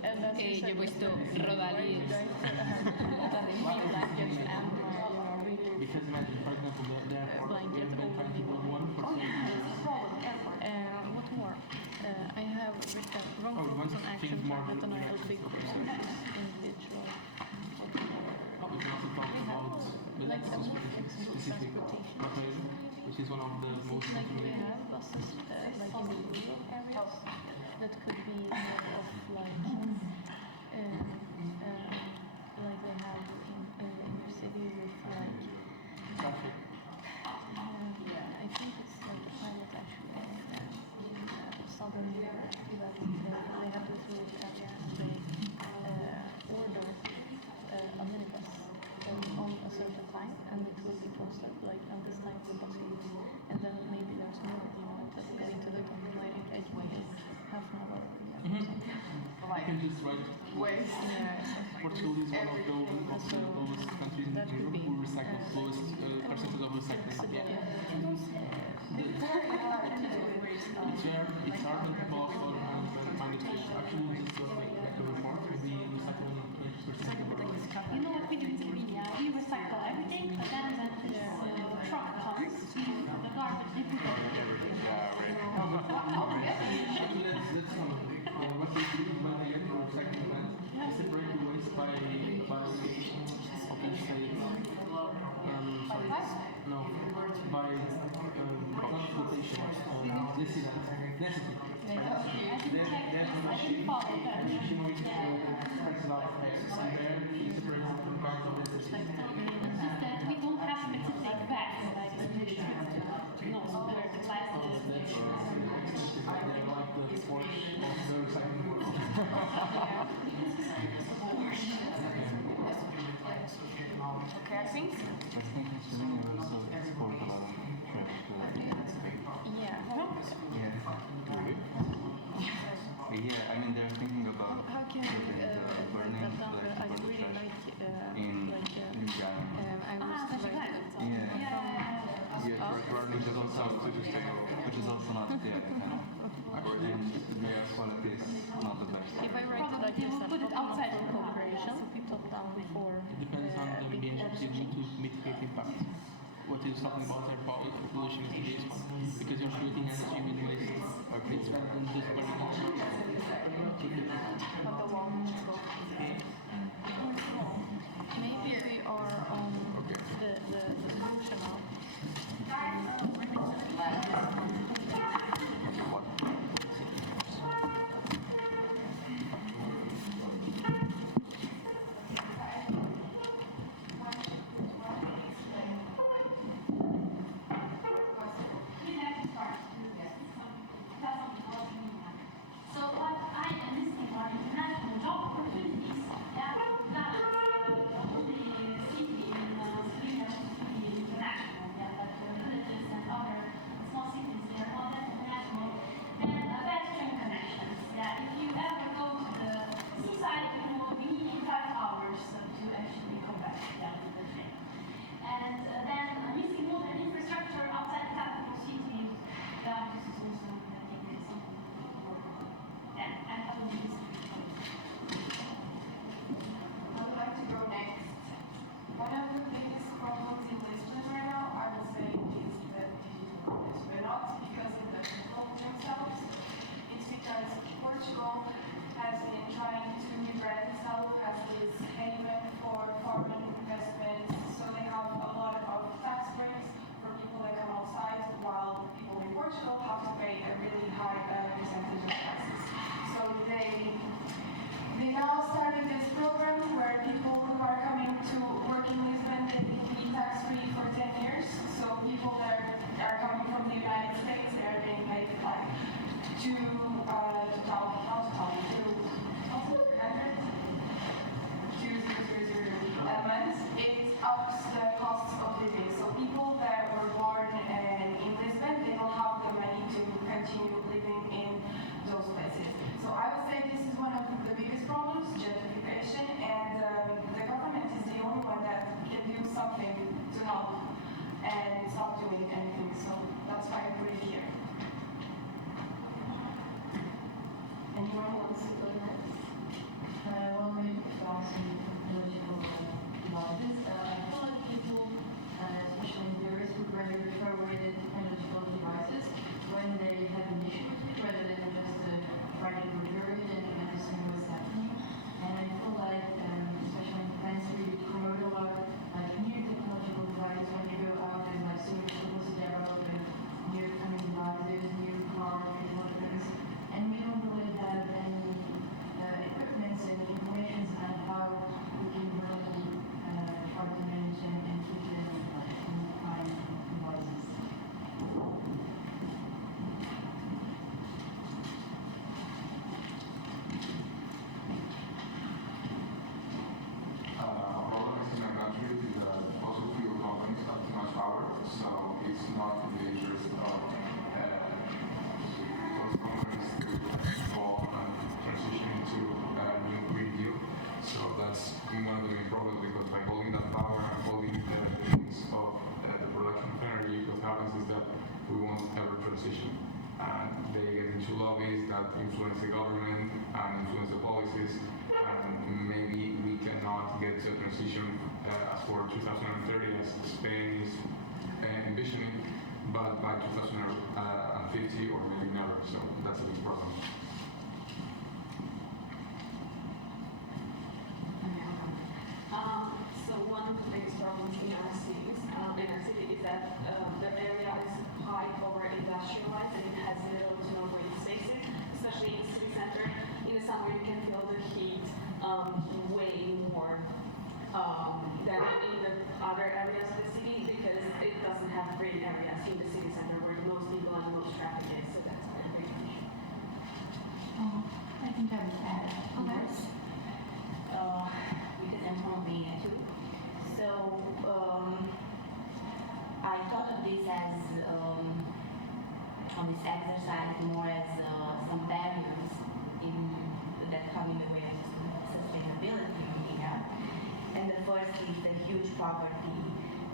And that's Yo he puesto rodalí. Because imagine, for example, the airport, Blanket they've been trying to build one for 3 years. What more? I have written wrong focus on action plan, but then I have big focus on individual. We can also talk about the Like a more specific transportation. which is one of the most Like we have buses like in the rural areas that could be more of like they have in your city with like traffic. I think it's like a pilot actually in southern Europe that they have this rural area and they order a minibus on a certain time and it will be posted like on this time the bus will be and then maybe there's more that getting to the complete edge half an hour. You can just write Waste. Portugal is one of the lowest countries in Europe who recycles lowest percentage of recycling. It's hard and people also find it actually just the report will be recycling 20%. You know what we do in Slovenia? We recycle everything, but then when this truck comes, the garbage, they put it in. Actually, that's what they do when they get to a recycling plant. They separate the waste by flotation, density. We don't have specific bags like no, where the plastic is. Okay, I think. Yeah, I mean they're thinking about How can burning that down? I really like in Ljubljana. I was like burning is also sustainable. Which is also not and the air quality is not the best. If I write it like this, put it outside for cooperation, top down for It depends on the initiative to mitigate impact. What you're talking about air pollution is the biggest one because you're creating energy with waste. It's better than just burning maybe we are on the solution now. So what I am missing are international that influence the government and influence the policies, and maybe we cannot get to a transition as for 2030 as Spain is envisioning, but by 2050 or maybe never, so that's a big problem. So one of the biggest problems in our city is that the area is high over industrialized and it has little to no green spaces, especially in the city center. In the summer you can feel the heat way more than in the other areas of the city because it doesn't have green areas in the city center where most people and most traffic is, so that's a very big issue. I think I would add this because I'm from Romania too. So I thought of this as on this exercise more as some barriers that come in the way of sustainability in Romania. And the first is the huge poverty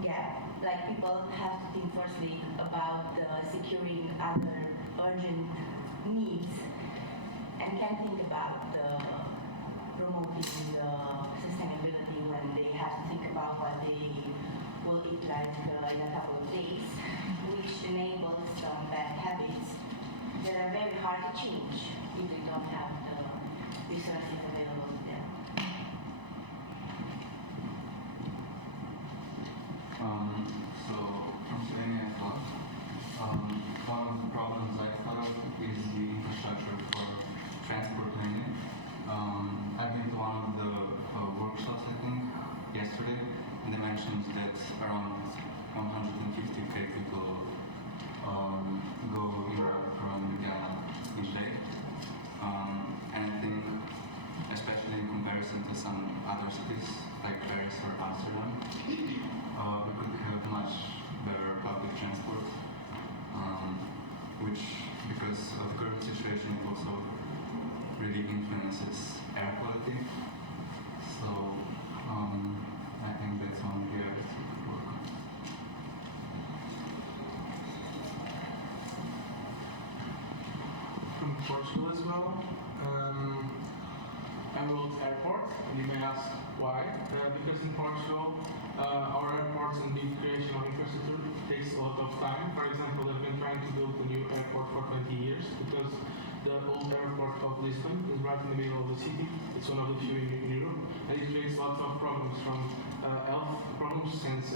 gap. Like people have to think firstly about securing other urgent needs and can think about promoting sustainability when they have to think about what they will eat like in a couple of days, which enables some bad habits that are very hard to change if we don't have the resources available to them. So from Slovenia as well, one of the problems I thought of is the infrastructure for transport mainly. I've been to one of the workshops, I think, yesterday, and they mentioned that around 150k people go in from Ljubljana each day. And I think, especially in comparison to some other cities like Paris or Amsterdam, we could have much better public transport, which, because of the current situation, it also really influences air quality. So I think that's one area to work on. From Portugal as well. Emerald Airport, and you may ask why. Because in Portugal, our airports and the creation of infrastructure takes a lot of time. For example, they've been trying to build a new airport for 20 years because the old airport of Lisbon is right in the middle of the city. It's one of the few in Europe, and it creates lots of problems from health problems, since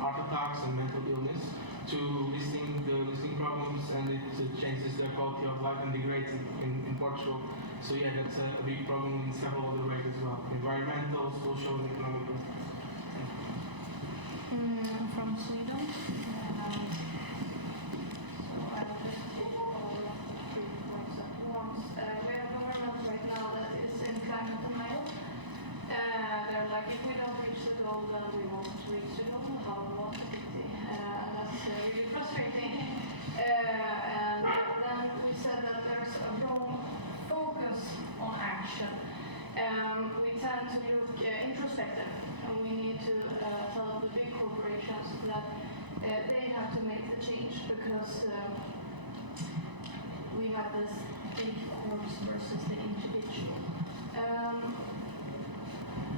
heart attacks and mental illness, to listening problems, and it changes the quality of life and degrades in Portugal. So yeah, that's a big problem in several other ways as well: environmental, social, and economic. From Sweden. So I will just take all of the 3 points at once. We have a government right now that is in climate denial. They're like, if we don't reach the goal, then we won't reach the goal. How what a pity. And that's really frustrating. And then we said that there's a wrong focus on action. We tend to look introspective, and we need to tell the big corporations that they have to make the change because we have this big corps versus the individual.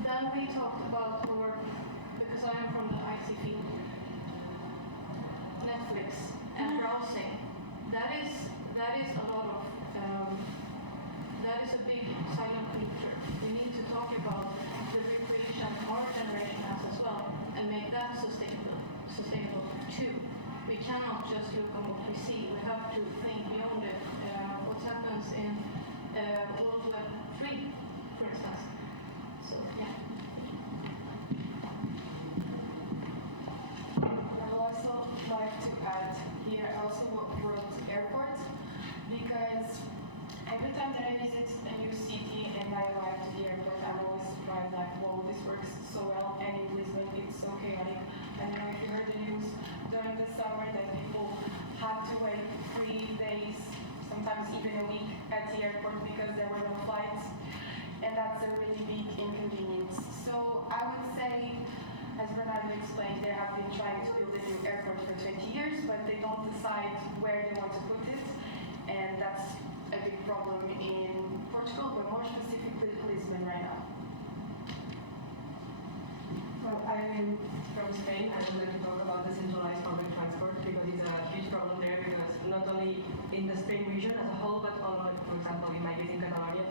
Then we talked about, because I am from the IT field, Netflix and browsing. That is a lot of that is a big silent polluter. We need to talk about the recreation our generation has as well and make that sustainable too. We cannot just look on what we see. We have to think beyond it. What happens in World Web 3, for instance. So yeah. I would also like to add here also World Airport, because every time that I visit a new city and I arrive to the airport, I'm always surprised, like, whoa, this works so well, and in Lisbon it's so chaotic. I don't know if you heard the news during the summer that people had to wait 3 days, sometimes even a week at the airport because there were no flights, and that's a really big inconvenience. So I would say, as Bernardo explained, they have been trying to build a new airport for 20 years, but they don't decide where they want to put it, and that's a big problem in Portugal, but more specifically Lisbon right now. Well, I'm from Spain. I would like to talk about decentralized public transport because it's a huge problem there, because not only in the Spain region as a whole, but also, for example, in my case in Catalonia.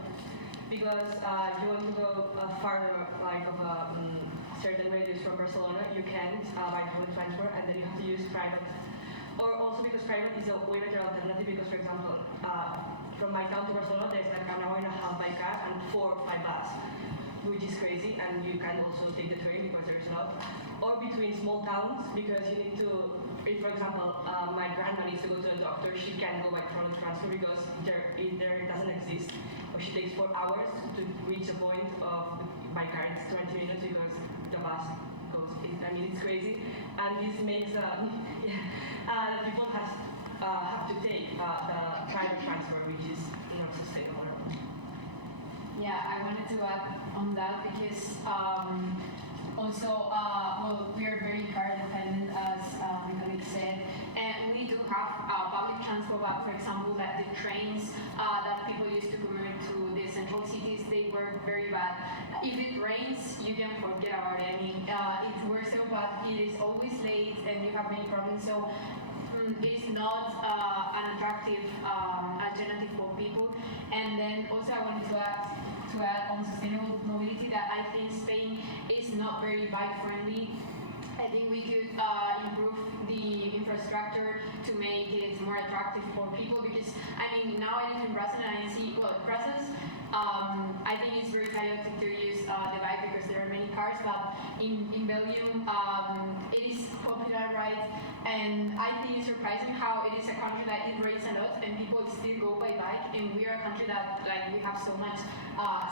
Because you want to go farther, like of a certain radius from Barcelona, you can't by public transport, and then you have to use private. Or also because private is a way better alternative, because, for example, from my town to Barcelona, there's like an hour and a half by car and 4 or 5 bus, which is crazy, and you can also take the train because there's not. Or between small towns, because you need to, if, for example, my grandma needs to go to the doctor, she can't go by public transport because there doesn't exist. Or she takes 4 hours to reach the point of by car. It's 20 minutes because the bus goes. I mean, it's crazy, and this makes people have to take the private transport, which is not sustainable. Yeah, I wanted to add on that because also, well, we are very car dependent, as my colleague said, and we do have public transport, but for example, that the trains that people used to commute to the central cities, they work very bad. If it rains, you can forget about it. I mean, it works so bad, it is always late, and you have many problems, so it's not an attractive alternative for people. And then also I wanted to add on sustainable mobility that I think Spain is not very bike friendly. I think we could improve the infrastructure to make it more attractive for people, because I mean, now I live in Brussels and I see, well, Brussels, I think it's very chaotic to use the bike because there are many cars, but in Belgium it is popular, right? And I think it's surprising how it is a country that it rains a lot and people still go by bike, and we are a country that like we have so much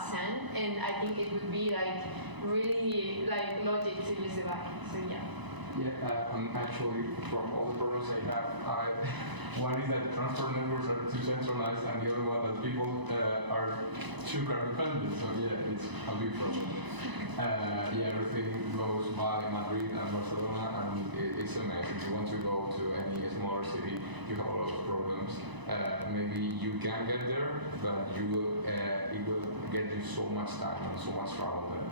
sand, and I think it would be like really like logic to use the bike. So yeah. Yeah, actually, from all the problems I have, one is that transport networks are too centralized, and the other one that people are too car dependent. So yeah, it's a big problem. Yeah, everything goes by Madrid and Barcelona, and it's amazing. If you want to go to any smaller city, you have a lot of problems. Maybe you can get there, but it will get you so much time and so much travel that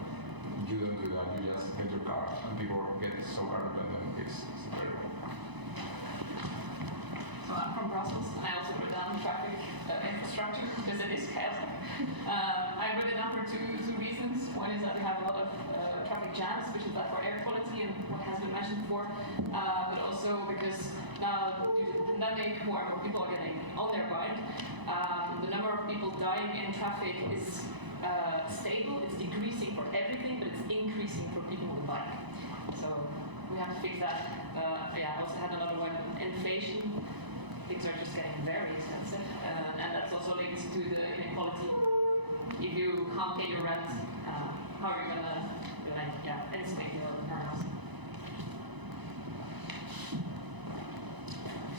you don't do that. You just get your car, and people get so car dependent. It's terrible. So I'm from Brussels. I also wrote down traffic infrastructure because it is chaotic. I wrote it down for two reasons. One is that we have a lot of traffic jams, which is bad for air quality and what has been mentioned before, but also because now due to the pandemic, more and more people are getting on their bike. The number of people dying in traffic is stable. It's decreasing for everything, but it's increasing for people with bike. So we have to fix that. Yeah, I also had another one, inflation. Things are just getting very expensive, and that's also linked to the inequality. If you can't pay your rent, how are you gonna estimate your house?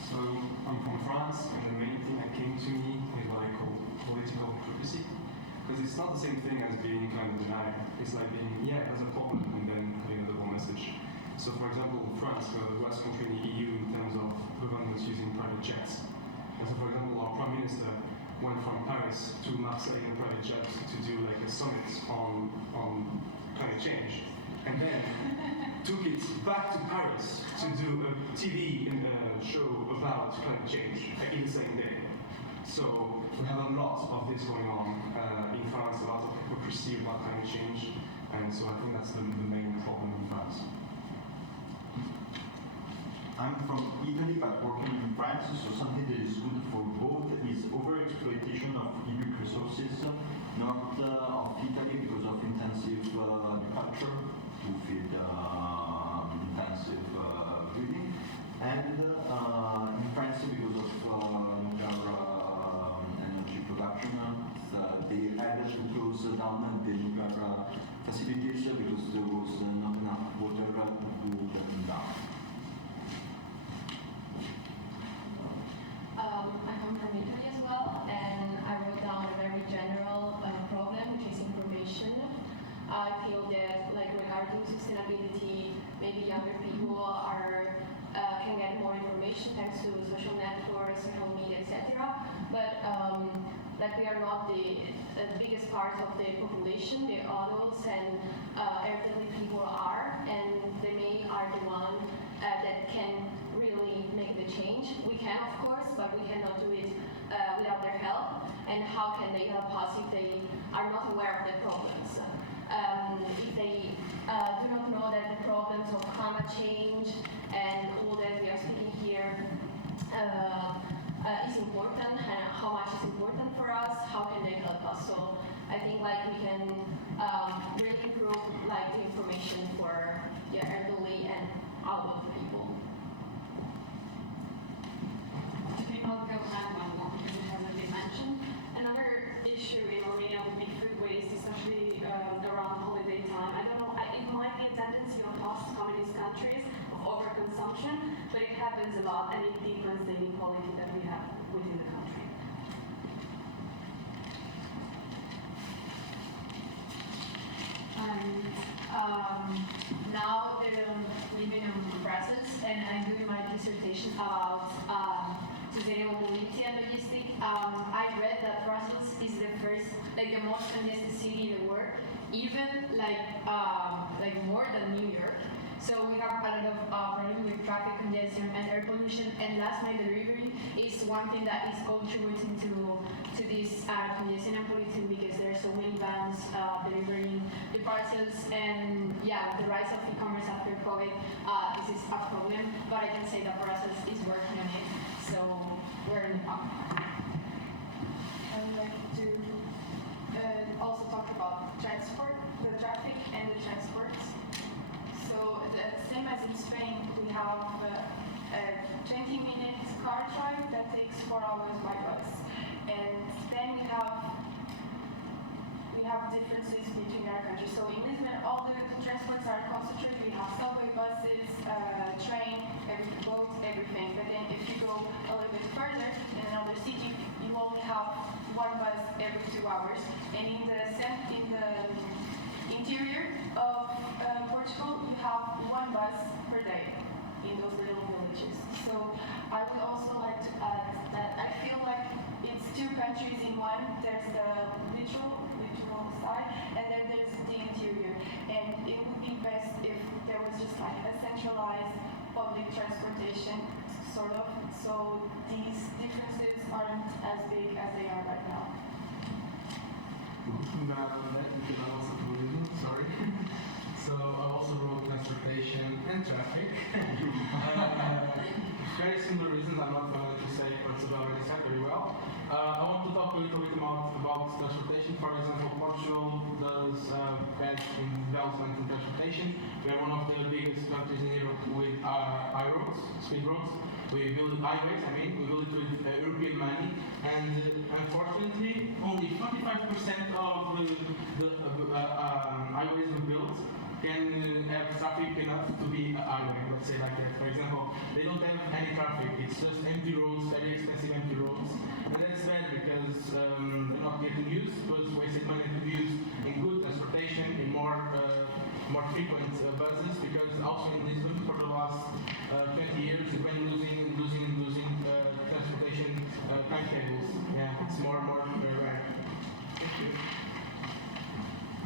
So I'm from France, and the main thing that came to me is what I call political hypocrisy, because it's not the same thing as being kind of denied. It's like being, yeah, there's a problem, and then having a double message. So for example, France, the last country in the EU in terms of governments using private jets. And so for example, our Prime Minister went from Paris to Marseille in a private jet to do like a summit on climate change, and then took it back to Paris to do a TV show about climate change in the same day. So we have a lot of this going on in France, a lot of hypocrisy about climate change, and so I think that's the main problem in France. I'm from Italy, but working in France, so something that is good for both is overexploitation of public resources, not of Italy because of intensive agriculture to feed intensive breeding, and in France because of nuclear energy production. They had to close down the nuclear facilities because there was not enough water to cool them down. I come from Italy as well, and I wrote down a very general problem, which is information. I feel that, like, regarding sustainability, maybe younger people are can get more information thanks to social networks, social media, etc. But that we are not the biggest part of the population. The adults and elderly people are, and they are the one that can really make the change. We can, of course, but we cannot do it without their help. And how can they help us if they are not aware of the problems? If they do not know that the problems of climate change and all that we are speaking here is important, and how much is important for us, how can they help us? So I think like we can really improve like the information for elderly and adult people. Okay, I'll go add one more because it hasn't been mentioned. Another issue in Romania would be food waste, especially around holiday time. I don't know, it might be a tendency of post-communist countries of overconsumption, but it happens a lot and it deepens the inequality that we have within the country. And now I'm living in Brussels and I'm doing my dissertation about sustainable mobility and logistics. I read that Brussels is the most congested city in the world, even like more than New York. So we have a lot of problems with traffic congestion and air pollution, and last mile delivery is one thing that is contributing to this congestion and pollution because there are so many vans delivering the parcels, and yeah, the rise of e-commerce after COVID, this is a problem, but I can say that Brussels is working on it, so we're in the path. I would like to also talk about transport, the traffic and the transports. So same as in Spain, we have a 20-minute car ride that takes 4 hours by bus. And then we have differences between our countries. So in Lisbon, all the transports are concentrated. We have subway, buses, train, boat, everything. But then if you go a little bit further in another city, you only have 1 bus every 2 hours. And in the interior of Portugal, you have 1 bus per day in those little villages. So I would also like to add that I feel like it's 2 countries in one. There's the literal side, and then there's the interior. And it would be best if there was just like a centralized public transportation, sort of, so these differences aren't as big as they are right now. Sorry. So I also wrote transportation and traffic. Very similar reasons. I'm not going to say what's already said very well. I want to talk a little bit about transportation. For example, Portugal does best in development in transportation. We are one of the biggest countries in Europe with roads, speed roads. We build highways, we build it with European money, and unfortunately, only 45% of the highways we build can have traffic enough to be a highway, let's say like that. For example, they don't have any traffic, it's just empty roads, very expensive empty roads, and that's bad because they're not getting used, because wasted money to be used in good transportation, in more frequent buses, because also in Lisbon for the last 20 years we've been losing transportation timetables. Yeah, it's more and more rare. Thank you.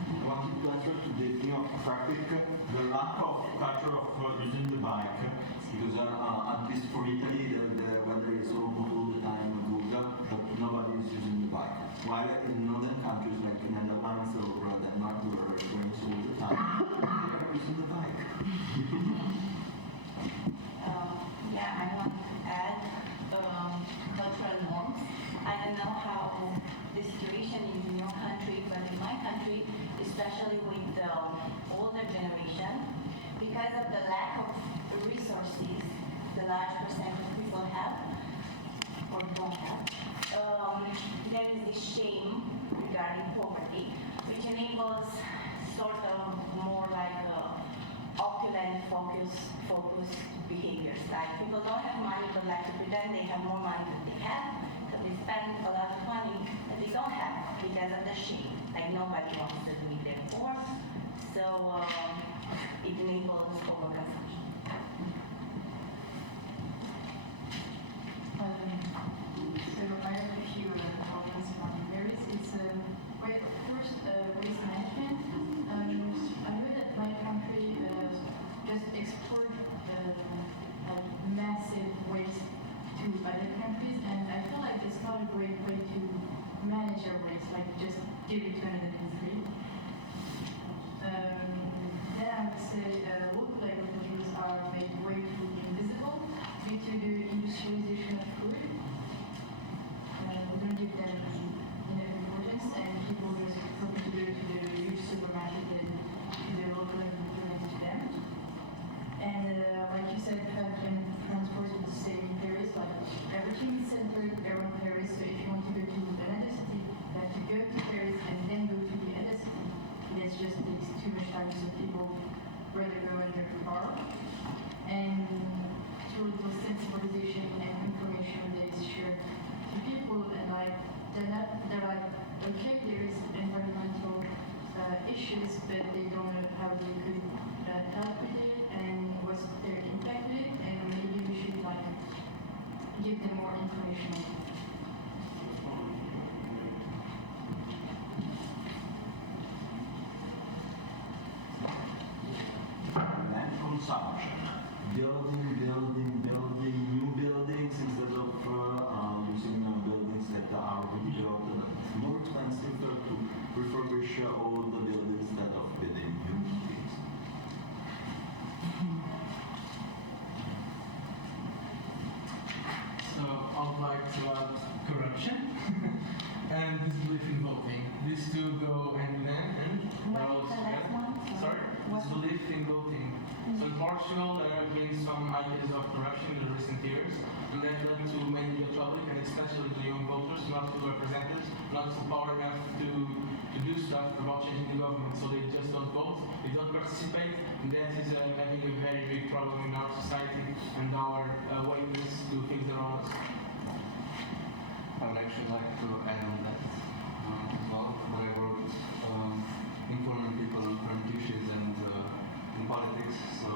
I wanted to answer to the thing of traffic, the lack of culture of using the bike, because at least for Italy, the weather is almost all the time good, but nobody is using the bike. While in northern countries like the Netherlands or Denmark, where it rains all the time, they are using the bike. Yeah, I want to add cultural norms. I don't know how the situation is in your country, but in my country, especially with the older generation, because of the lack of resources the large percent of people have or don't have, there is this shame regarding poverty, which enables sort of more like opulent focused behaviors. Like people don't have money but like to pretend they have more money than they have, so they spend a lot of money that they don't have because of the shame. Like nobody wants to do it therefore, so it enables overconsumption. just takes too much time, so people rather go in their car. And through the sensibilization and information that is shared to people, and like they're like, okay, there is environmental issues, but they don't know how they could help with it and what's their impact with it, and maybe we should like give them more information. Land consumption, building new buildings instead of using buildings that are already built. It's more expensive to refurbish all the buildings instead of building new buildings. So I'd like to add corruption and disbelief in voting. These two go hand in hand and sorry, disbelief in voting. So in Portugal there have been some ideas of corruption in the recent years, and that led to many of the public and especially the young voters not feel represented, not feel power enough to do stuff about changing the government. So they just don't vote, they don't participate, and that is having a very big problem in our society and our willingness to things around us. I would actually like to add on that as well, but I wrote informing people on current issues and in politics. So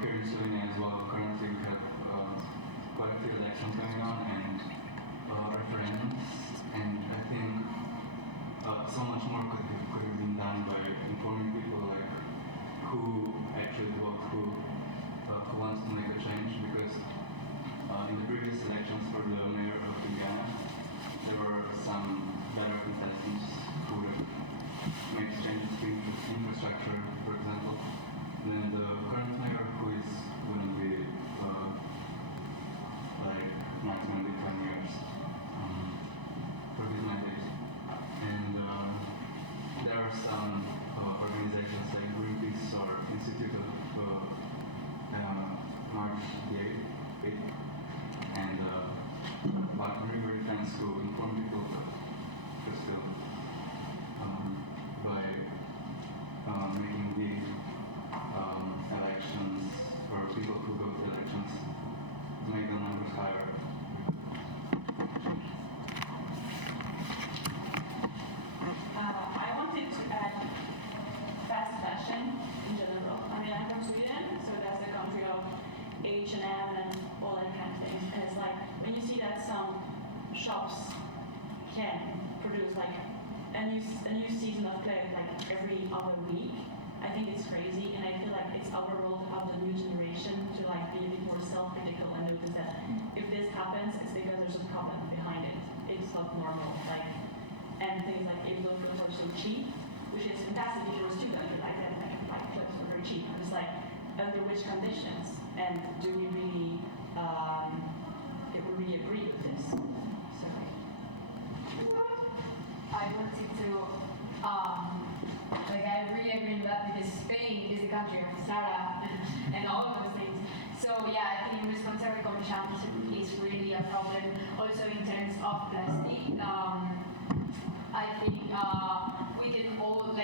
here in Slovenia as well, currently we have quite a few elections going on and referendums, and I think so much more could have been done by informing people like who actually vote, who wants to make a change, because in the previous elections for the mayor of Ljubljana, there were some better contestants who would make changes to infrastructure, for example. Then the current mayor, who is going to be like not going to be 10 years for his mandate. And there are some organizations like Greenpeace or Institute of March the 8th, and but very thanks to inform people still by making the elections for people who go to elections to make the numbers higher. I wanted to add fast fashion in general. I mean, I'm from Sweden, so that's the country of H&M and all that kind of things. And it's like, when you see that some shops can produce like a new season of clothes like every other week, I think it's crazy, and I feel like it's our role of the new generation to like be a bit more self-critical and notice that if this happens, it's because there's a problem behind it. It's not normal. Like, and things like if those clothes are so cheap, which is fantastic if you're a student, you like them, like clothes are very cheap. I'm just like, under which conditions, and do we really, if we really agree with this? Sorry. I wanted to, like I really agree with that because Spain is a country of Sara and all of those things. So yeah, I think responsible consumption is really a problem. Also in terms of plastic, I think we can all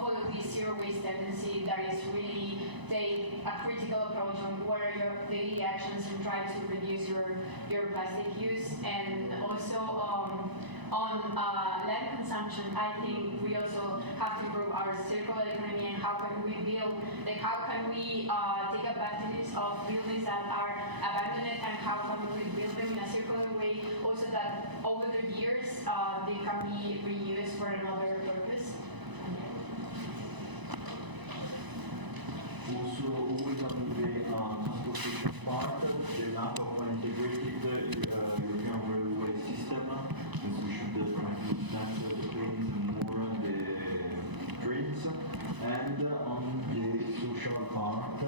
follow this zero waste tendency that is really take a critical approach on what are your daily actions and try to reduce your plastic use, and also on land consumption, I think we also have to improve our circular economy and how can we build, like how can we take advantage of buildings that are abandoned and how can we build them in a circular way, also that over the years they can be reused for another purpose. Also, always on the transportation part, the lack of an integrated European railway system, as we should try to adapt the trains and more the trains. And on the social part,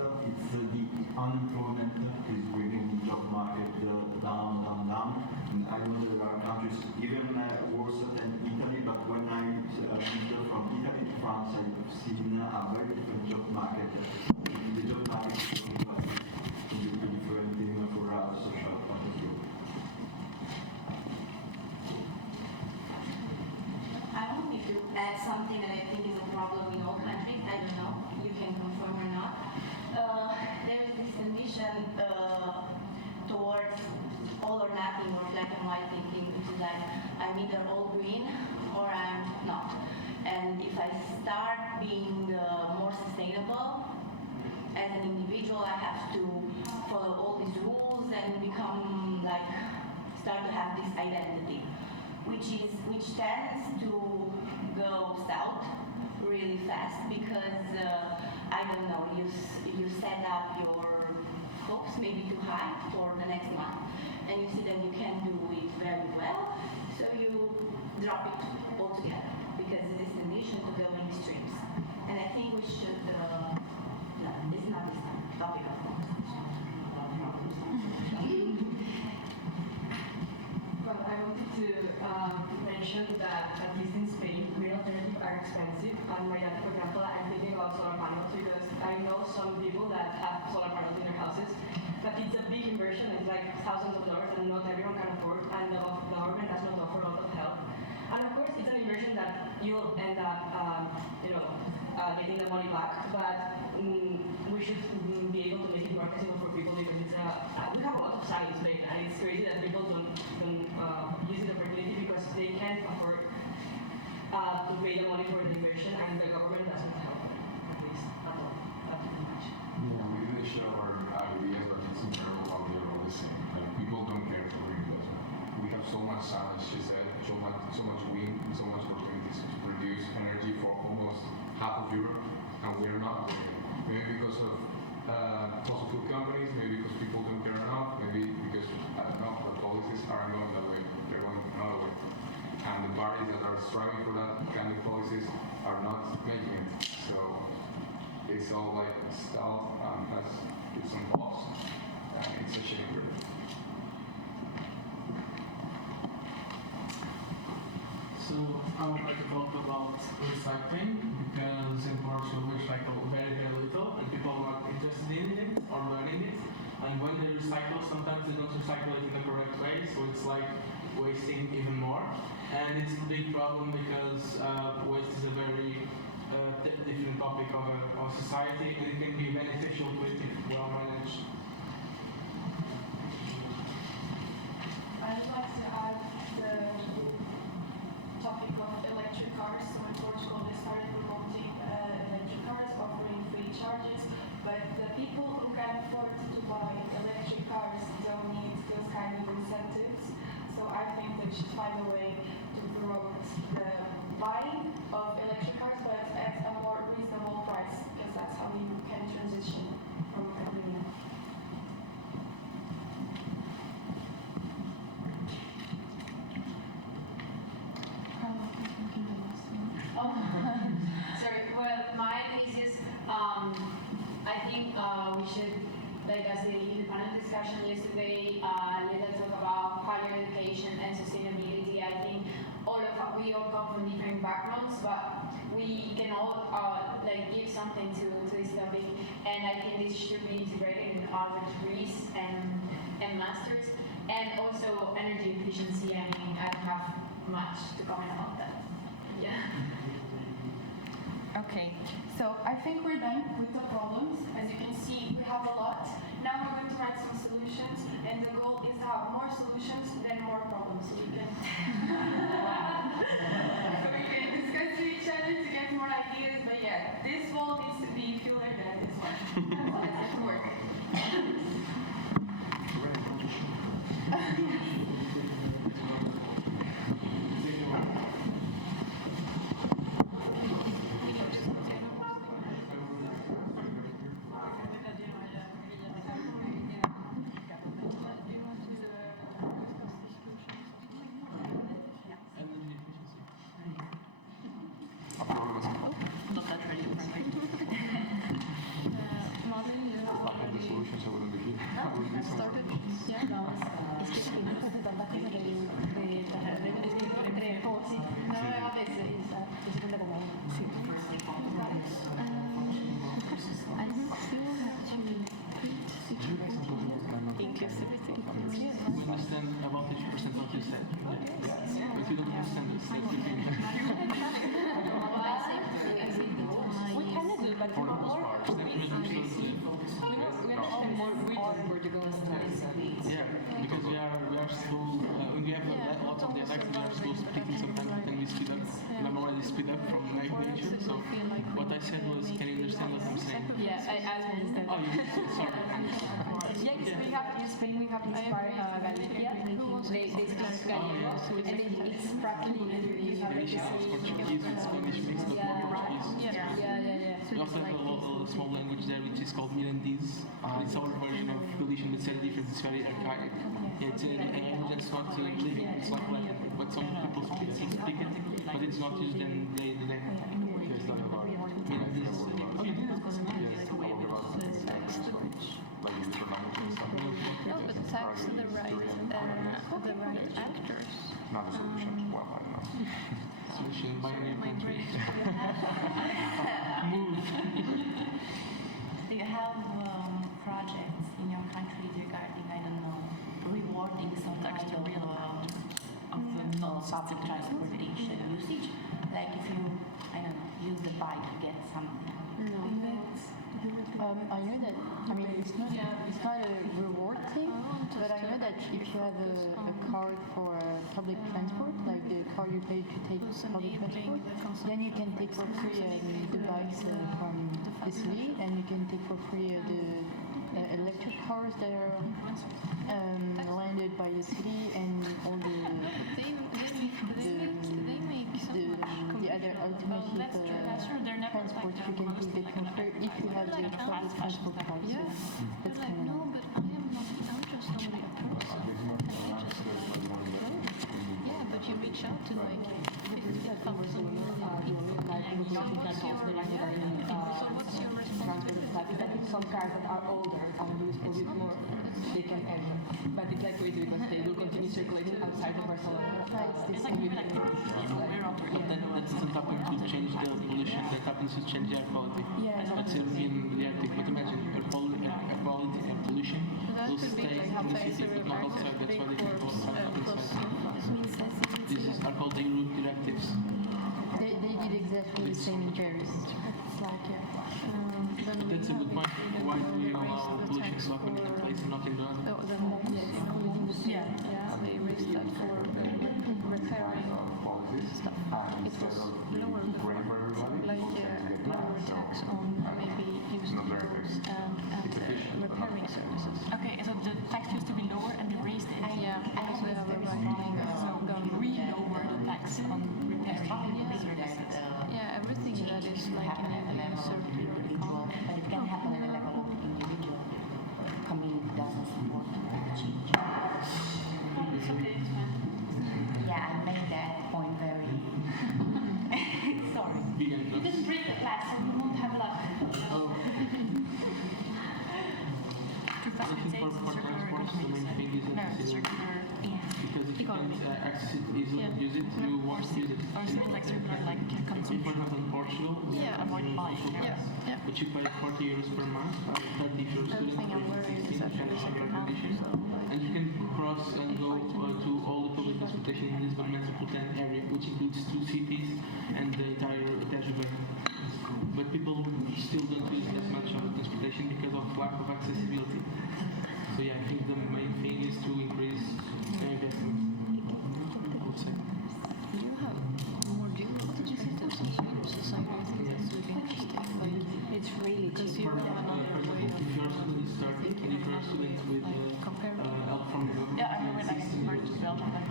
being more sustainable. As an individual, I have to follow all these rules and become like, start to have this identity, which tends to go south really fast because I don't know, you set up your hopes maybe too high for the next month, and you see that you can do it very well, so you drop it altogether because it is conditioned to go in extremes. And I think we should. No, it's not this topic of conversation. Well, I wanted to mention that at least in Spain, green alternatives are expensive. And my dad, for example, I'm thinking about solar panels because I know some people that have solar panels in their houses, but it's a big inversion. It's like thousands of dollars, and not everyone can afford. And the government does not offer a lot of help. And of course, it's an inversion that you'll end up, getting the money back. But we should be able to make it more accessible for people because it's we have a lot of science in Spain, and it's crazy that people don't use the opportunity because they can't afford to pay the money for the inversion, and the government doesn't help at least at all. That's pretty much. Yeah, we didn't show our ideas, but it's incredible how they're all the same. Like, people don't care for reimbursement. We have so much science, she said, so much wind, so much opportunities to produce energy for almost half of Europe, and we're not doing it. Maybe because of fossil fuel companies, maybe because people don't care enough, maybe because, I don't know, the policies aren't going that way, they're going another way. And the parties that are striving for that kind of policies are not making it. So it's all like stealth and has its own costs, and it's a shame really. So I would like to talk about recycling because in Portugal we recycle very, very little and people are not interested in it or learning it. And when they recycle, sometimes they don't recycle it in the correct way, so it's like wasting even more. And it's a big problem because waste is a very different topic of society, and it can be beneficial to it if well managed. I'd like to add the topic of electric cars. So in Portugal, they started promoting electric cars, offering free charges, but the people who can afford to buy electric cars don't need those kind of incentives. So I think they should find a way to promote the buying of electric cars, but at a more reasonable price, because that's how you can transition from a company. Sorry, well, mine is just, I think we should, like as in the panel discussion yesterday, let us talk about higher education and sustainability. I think we all come from different backgrounds, but we can all like give something to this topic, and I think this should be integrated in our degrees and masters, and also energy efficiency. I mean, I don't have much to comment about that. Yeah. Okay, so I think we're done with the problems. As you can see, we have a lot. Now we're going to write some solutions, and the goal is to have more solutions than more problems. So we can, discuss with each other to get more ideas. But yeah, this wall needs to be fuller than this one. So let's work. Yeah, I understand. Oh, sorry. Yeah, because we have in Spain we have inspired Galicia. They speak Gallego, and it's practically you have like Galicia is Portuguese with Spanish mixed with Portuguese. We also have a small language there which is called Mirandese. It's our version of Galician, but it's very different. It's very archaic. It's a language that's not living. It's like Latin, but some people speak it, but it's not used in day to day. Mirandese. Oh, you did? No, but text the right actors. Not a solution. Well, I don't know. Solution by My brain. Move. Do you have projects in your country regarding, I don't know, rewarding some kind of public transportation usage? Like if you, I don't know, use the bike to get something. I know that, I mean, it's not a reward thing, but I know that if you have a card for public transport, like the card you pay to take public transport, then you can take for free the bikes from the city, and you can take for free the electric cars that are landed by the city, and all the other alternative transport you can take for free if you have the public transport card. Yeah, That's like, kind no, of but I'm just only a person. Yeah, but you reach out to like 50,000 people. So what's your responsibility? Some cars that are older and use a bit more, they can enter. But it's like crazy because they will continue circulating outside of Barcelona. It's like maybe like aware of it. That doesn't happen to change the pollution, that happens to change the air quality. That's in the Arctic. But imagine air quality and pollution will stay in the city but not outside. That's why they can go outside, not inside. These are called the EU directives. They did exactly the same in Paris. It's like That's a good point. Why do we allow pollution to happen in a place and not in the other? They raised that for repairing stuff. It was lower lower tax on maybe used clothes and repairing services. Okay, so the tax used to be lower and they raised it. Yeah, because we have a right So re-lower the tax on repairing services. Yeah, everything that is like in a circular economy. But it can happen at a level of individual. Community doesn't support change. It's okay, it's fine. Yeah, I made that point very. Sorry. You didn't break the class, so you won't have luck. I think for transport, the main thing is accessibility. Because if you can't access it easily, use it, you won't use it. Or something like circular, like consumption. For example, in Portugal, avoid buying. but you pay 40 euros per month, 30 if you're a student, or 16 depending on your condition. And you can cross and go to all the public transportation in Lisbon metropolitan area, which includes 2 cities and the entire Tejo Bay. But people still don't use that much of transportation because of lack of accessibility. So yeah, I think the main thing is to increase the investment, I would say. Do you have more difficulties with this in Swedish society? I think that's really interesting. Like, it's really because you have another way of if you're a student starting, and if you're a student with help from the government, Yeah, I remember like merged Belgium, like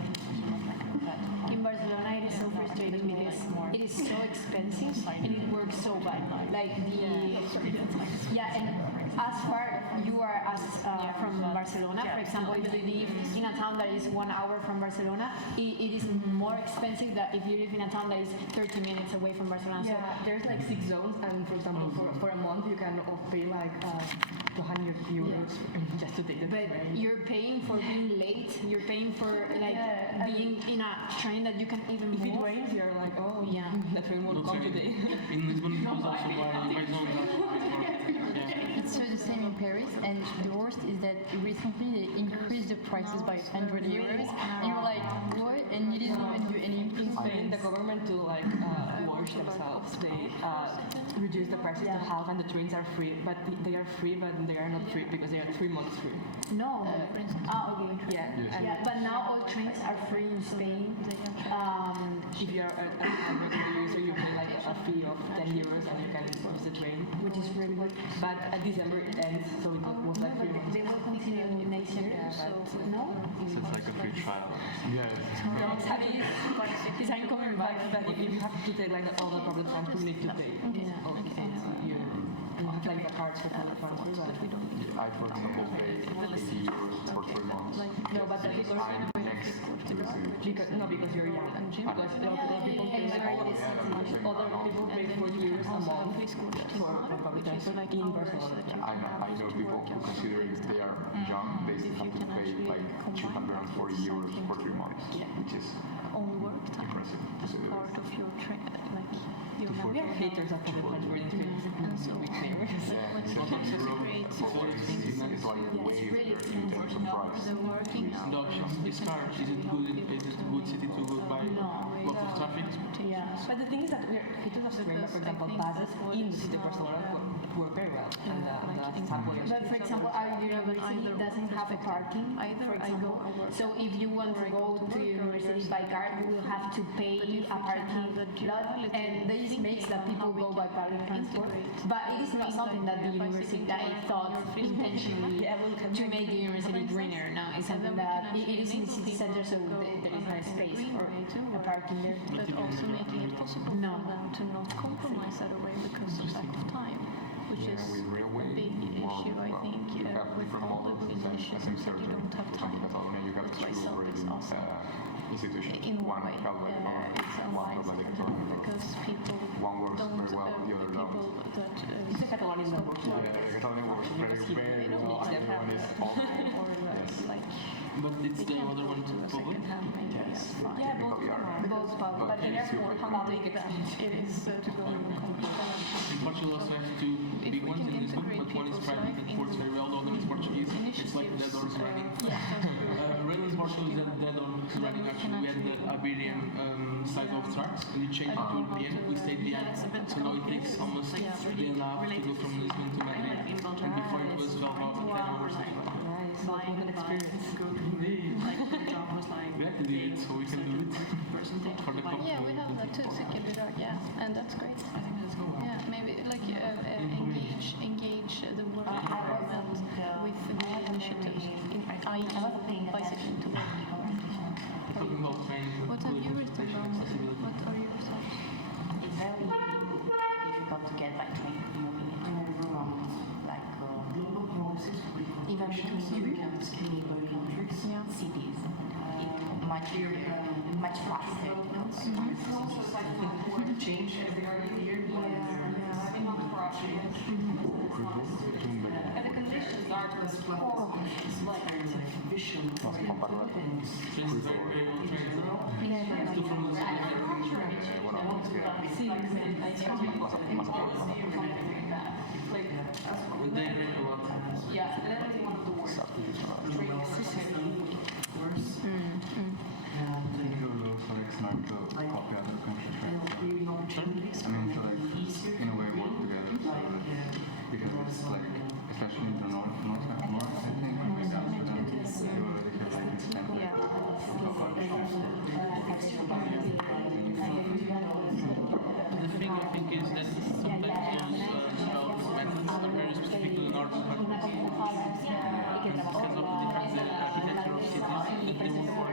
In Barcelona, it is so frustrating because it is so expensive and it works so bad. Like and as far you are as from Barcelona, for example, if you live in a town that is 1 hour from Barcelona, it is more expensive than if you live in a town that is 30 minutes away from Barcelona. Yeah, there's like 6 zones, and for example, for a month you can pay like 200 euros just to take the train. But you're paying for being late. You're paying for like being in a train that you can even If it move. rains, you're like, oh, the train won't come today. In Lisbon, it was also by zones before. It's the same in Paris, and the worst is that recently they increased the prices by 100 euros. And you're like, what? And you didn't even do anything. In Spain, the government to like wash themselves, they reduce the prices to half, and the trains are free. But they are free, but they are not free because they are 3 months free. No. Okay. Yeah. But now all trains are free in Spain. If you are a regular user, you pay like a fee of 10 euros and you can was the train. Which is really good. But at December it ends, so it was like 3 months. They will continue next year, so no? So it's like a free trial. No, exactly. It's like coming back, but if you have to take like all the public transport, you need to pay. All the things you have like the cards for public transport, but we don't. I, for example, pay 80 euros for 3 months. No, but that's because I'm next to the city. because you're young. Because other people pay other people pay 40 euros a month for public transport, like in Barcelona. I know people who consider if they are young, they still have to pay like 240 euros for 3 months, which is impressive. Part of your We are haters of public transport in Spain. and so It's like way better in terms of price. the working The option is car. Is it good city to go by lots of traffic? But the thing is that we are haters of Spain, for example, buses in the city of Barcelona work very well. And the subway. But for example, our university doesn't have a parking, for example. So if you want to go to university by car, you will have to pay a parking lot, and this makes that people go by public transport. But it is not something that the university thought intentionally to make the university greener. No, it's something that it is in the city center, so there is no space for a parking there. but also making it possible for them to not compromise that away because of lack of time, which is with a railway, big issue, I think, you have with different all the models organizations and that you don't have time. Catalonia, you have That's why two Celtic already is awesome. institutions. In One one way, held by the government, it's one unwise held by the Catalonia government. because people One works don't, very well, the other don't. people that It's the Catalonian number. Yeah, the Catalonia works very well, and the other one is awful. or like But it's the other one to public? Yes, Yeah, both Both public, but they are more public expenses. it is to go and compete. In Portugal also have two big ones in Lisbon, but one is private and works very well, the other is Portuguese. It's like dead doors running. Railways Portugal is dead doors running actually. We had the Iberian side of tracks, and we changed it to European. We stayed behind, so now it takes almost a day and a half to go from Lisbon to Madrid. And before it was 12 hours, 10 hours. What an experience. We have to do it, so we can do it for the couple. Yeah, we have that too, Cykelbidrag, yeah, and that's great. Yeah, maybe like engage the work environment with the initiatives, i.e. bicycling to work. Talking about training. What have you written down? What are your thoughts? It's very difficult to get like train, like global process, even between European neighboring countries, cities, much faster. Also, it's like more to change as they are here. Having on the project. And the conditions are horrible. It's like vision. Yeah, and everything on the work. Training system. So it's not to copy other countries, right? I mean, to like, in a way, work together. So, because it's like, especially in the north, I think, with Amsterdam, you already have like this template of partnerships. The thing I think is that sometimes those development methods are very specific to the northern countries because of the different architecture of cities that they want to work.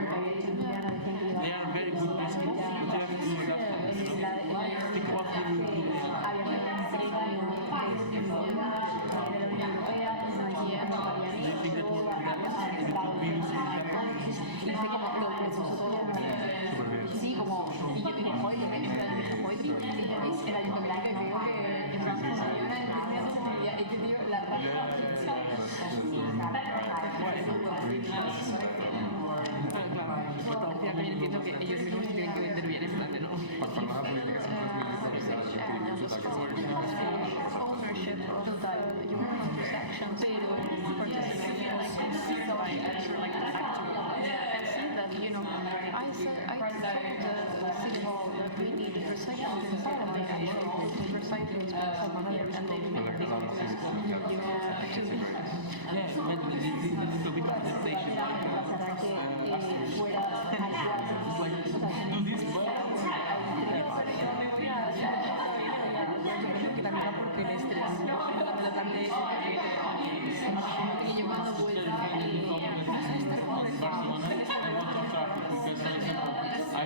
They are very good principles, but you have to adapt them. Think about the Sí, como, y yo dije, joder, el ayuntamiento que creo que en Francia este tío, la raja También entiendo que ellos mismos tienen que vender bien en plan de no. Ownership of your transactions, pero participating by actually like the factory. And see that, you know, I told the city hall that we needed recycling inside, and they actually put recycling from here, and they made it Que también va porque I've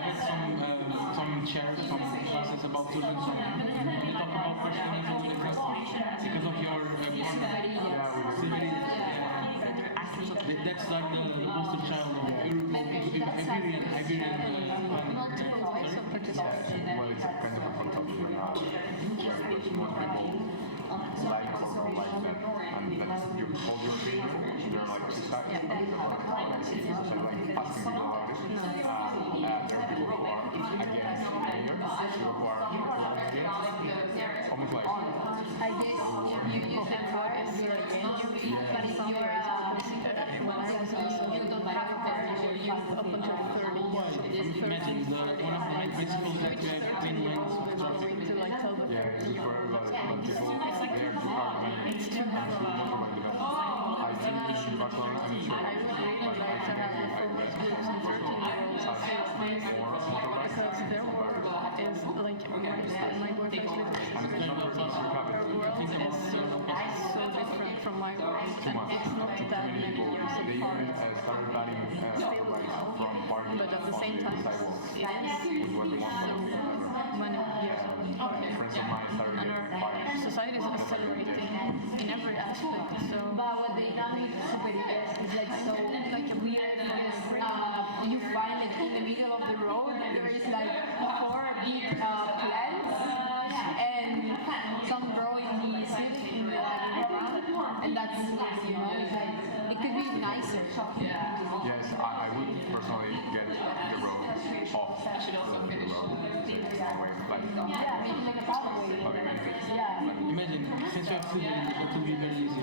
had some chairs, some classes about children, so when you talk about personalism with the because of your that's like the poster child of Iberian planning. Well, it's kind of a consumption because most people like or don't like that, and that's your all your opinion. They're like society, so like asking people about it. There are people who are against failure, people who are against, almost like. I guess you can talk as you're against, but if you're when I was you don't have a parent or youth up until 30 years. Imagine one of the main principles that you have between lanes of traffic. To like tell the Yeah, it's for everybody, but people, they are too argumentative. It's too hard. I think in Barcelona, I'm sure. I would really like to have the focus groups and 13-year-olds because their world is like my boyfriend's little sister. Her world is so different from my world, and it's not that many years apart. But at the same time, it is so many years apart. And our society is accelerating in every aspect. So, but what they done with superiores is like so like weird because you find it in the middle of the road. There is like 4 big plants and some growing the ceiling in the ground, and that's it's like it could be nicer. Yes, I would personally get the road off the road. Like a pathway. Imagine, since you have children, it would be very easy.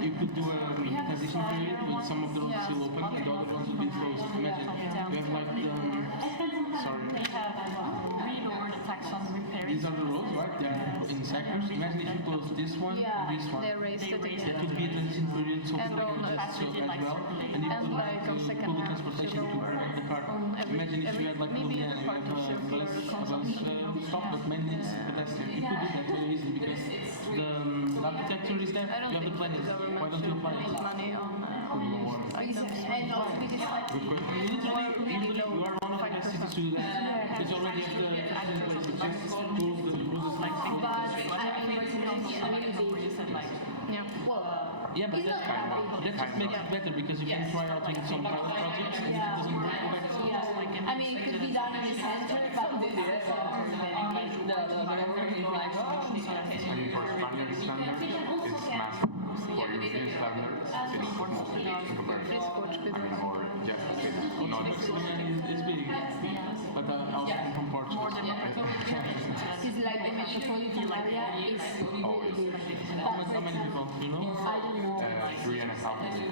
You could do a transition period with some of the roads still open and the other ones would be closed. Imagine, you have like sorry. We have green or the taxon repair. These are the roads, right? They're in sectors. Imagine if you close this one and this one. they raised it again. That would be a transition period so And people can just chill as well. And you could like on second public hand, transportation to rent the car. Imagine if you had like maybe Ljubljana, you part of have a circular bus stop, but mainly it's pedestrian. You could do that very easily because the architecture is there. You have the planning. Why don't you apply it? Money on items. Literally, you are one of the best cities to do that. It's already at the place. It's just tools, the rules like yeah, but that just makes it better because you can try out in some private projects and it doesn't work better. I mean, it could be done in the center, but I mean, for Spaniard standard, it's massive. For European standard, it's mostly in comparison. I mean, or just a bit. Not It's big, but also from Portugal. it's like the metropolitan area is really big. How many people, you know? I don't know. 3.5 million.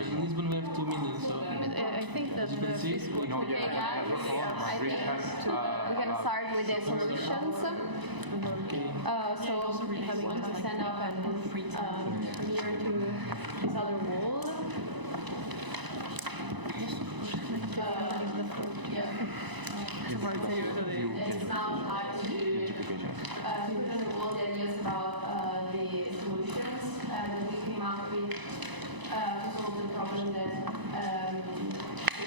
In Lisbon we have 2 million, so I think that the fiscal Okay, guys, I think we can start with the solutions. So having to stand up and near to this other wall. It's now time to the wall that is about the solutions that we came up with to solve the problem that we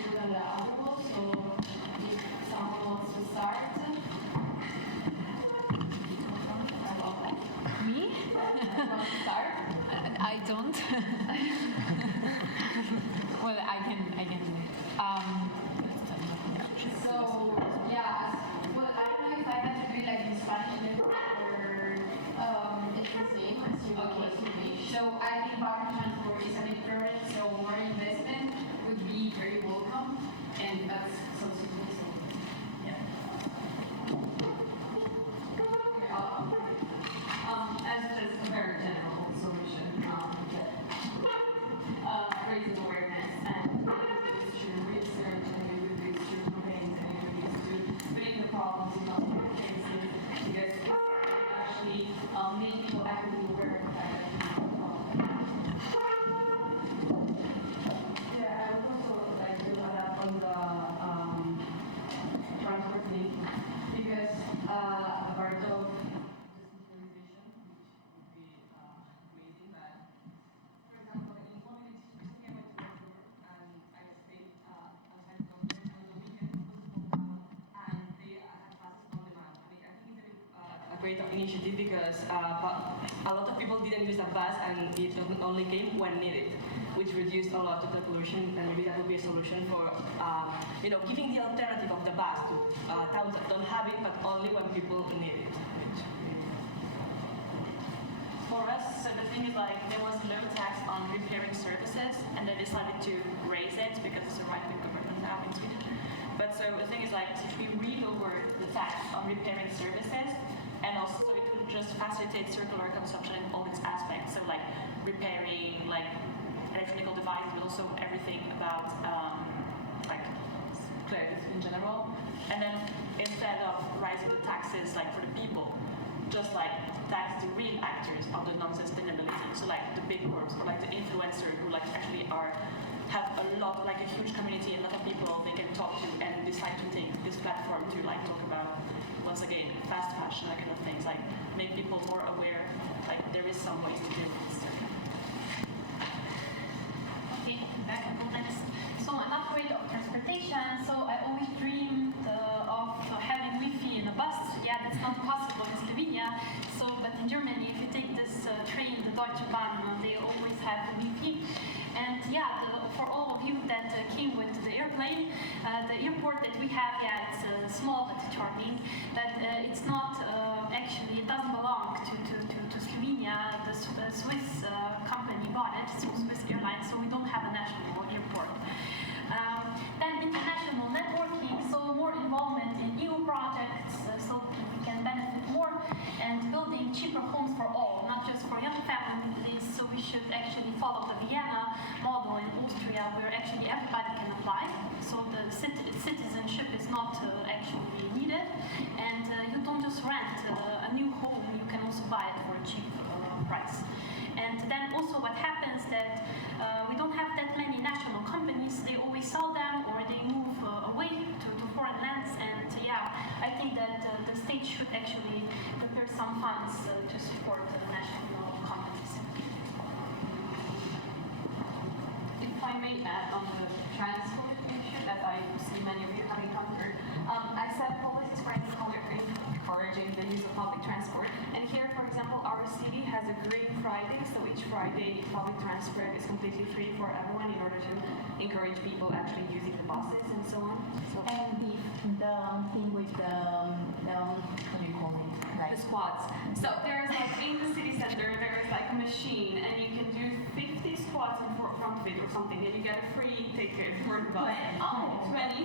put on the other wall. So if someone wants to start. Me? Want to start? I don't. Well, I can. So yeah. Well, I don't know if I have to do it like in Spanish or it's the same as you. Okay. So I think public transport is a big priority. So more investment would be very welcome, and that's something to listen. Yeah. As a very general solution, raising awareness and through research and through campaigns and putting the problems in other cases because it's actually making people actively aware of the fact that it's a problem. Yeah, I would also like to add up on the transport thing because a part of decentralization, initiative because a lot of people didn't use the bus and it only came when needed, which reduced a lot of the pollution, and maybe that would be a solution for giving the alternative of the bus to towns that don't have it, but only when people need it. For us, so the thing is like there was no tax on repairing services, and they decided to raise it because it's a right-wing government now in Sweden. But so the thing is like if we re-lower the tax on repairing services, and also it would just facilitate circular consumption in all its aspects. So like repairing, like electronic devices, but also everything about like clothes in general. And then instead of rising the taxes like for the people, just like tax the real actors of the non-sustainability. So like the big corps or like the influencer who like actually have a lot, like a huge community, a lot of people they can talk to and decide to take this platform to like talk about, once again, fast fashion, that kind of things, like make people more aware, like there is some ways to deal with this. Okay, back to next. So I'm afraid of transportation, so I always dreamed of having Wi-Fi in a bus. Yeah, that's not possible in Slovenia. So, but in Germany, if you take this train, the Deutsche Bahn, they always have Wi-Fi. And yeah, for all of you that came with the airplane, the airport that we have, yeah, it's small but charming. But it's not actually, it doesn't belong to Slovenia. The Swiss company bought it, so Swiss Airlines. So we don't have a national airport. Then international networking, so more involvement in EU projects, so we can benefit more, and building cheaper homes for all, not just for young families. So we should actually follow the Vienna model in Austria, where actually everybody can apply. So the citizenship is not actually needed, and you don't just rent a new home, you can also buy it for a cheap price. And then also what happens that we don't have that many national companies, they always sell them or they move away to foreign lands, and yeah, I think that the state should actually prepare some funds to support the national companies. If I may add on the transport issue that I see many of you have encountered, I said policies for encouraging the use of public transport, and here, for example, our city has a Green Friday, so each Friday public transport is completely free for everyone in order to encourage people actually using the buses and so on. So, and the thing with the what do you call it? Like the squats. So there is like in the city center there is like a machine and you can do 50 squats in front of it or something and you get a free ticket for the bus. 20. Oh, sorry.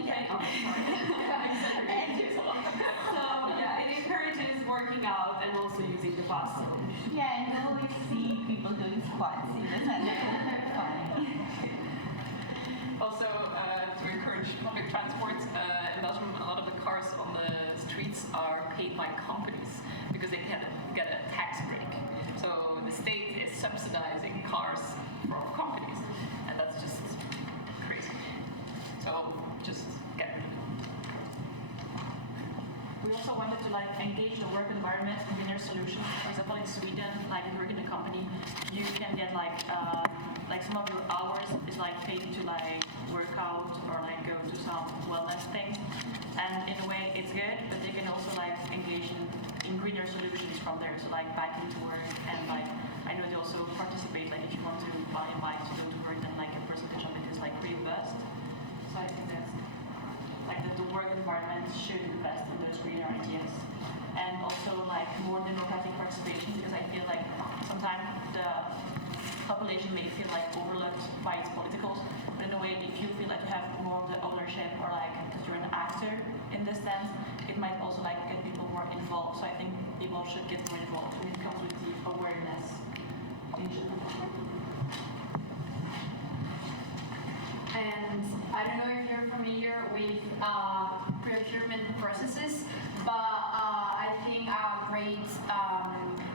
So yeah, it encourages working out and also using the bus. Yeah, and you always see people doing squats in the center. Also, to encourage public transport, in Belgium, a lot of the cars on the streets are paid by companies because they can get a tax break. So the state is subsidizing cars for companies, and that's just crazy. So just get rid of it. We also wanted to like engage the work environment in greener solutions. For example, in Sweden, like if you work in a company, you can get like some of your hours is like paid to like work out or like go to some wellness things. And in a way it's good, but they can also like engage in greener solutions from there. So like back into work, and like I know they also participate, like if you want to buy a bike to go to work, then like a percentage of it is like reimbursed. So I think that's like the work environment should invest in those greener ideas. And also like more democratic participation, because I feel like sometimes the population may feel like overlooked by its politicals, but in a way if you feel like you have more of the ownership or like that you're an actor in this sense, it might also like get people more involved. So I think people should get more involved when it comes with the awareness in general. And I don't know if you're familiar with procurement processes, but I think a great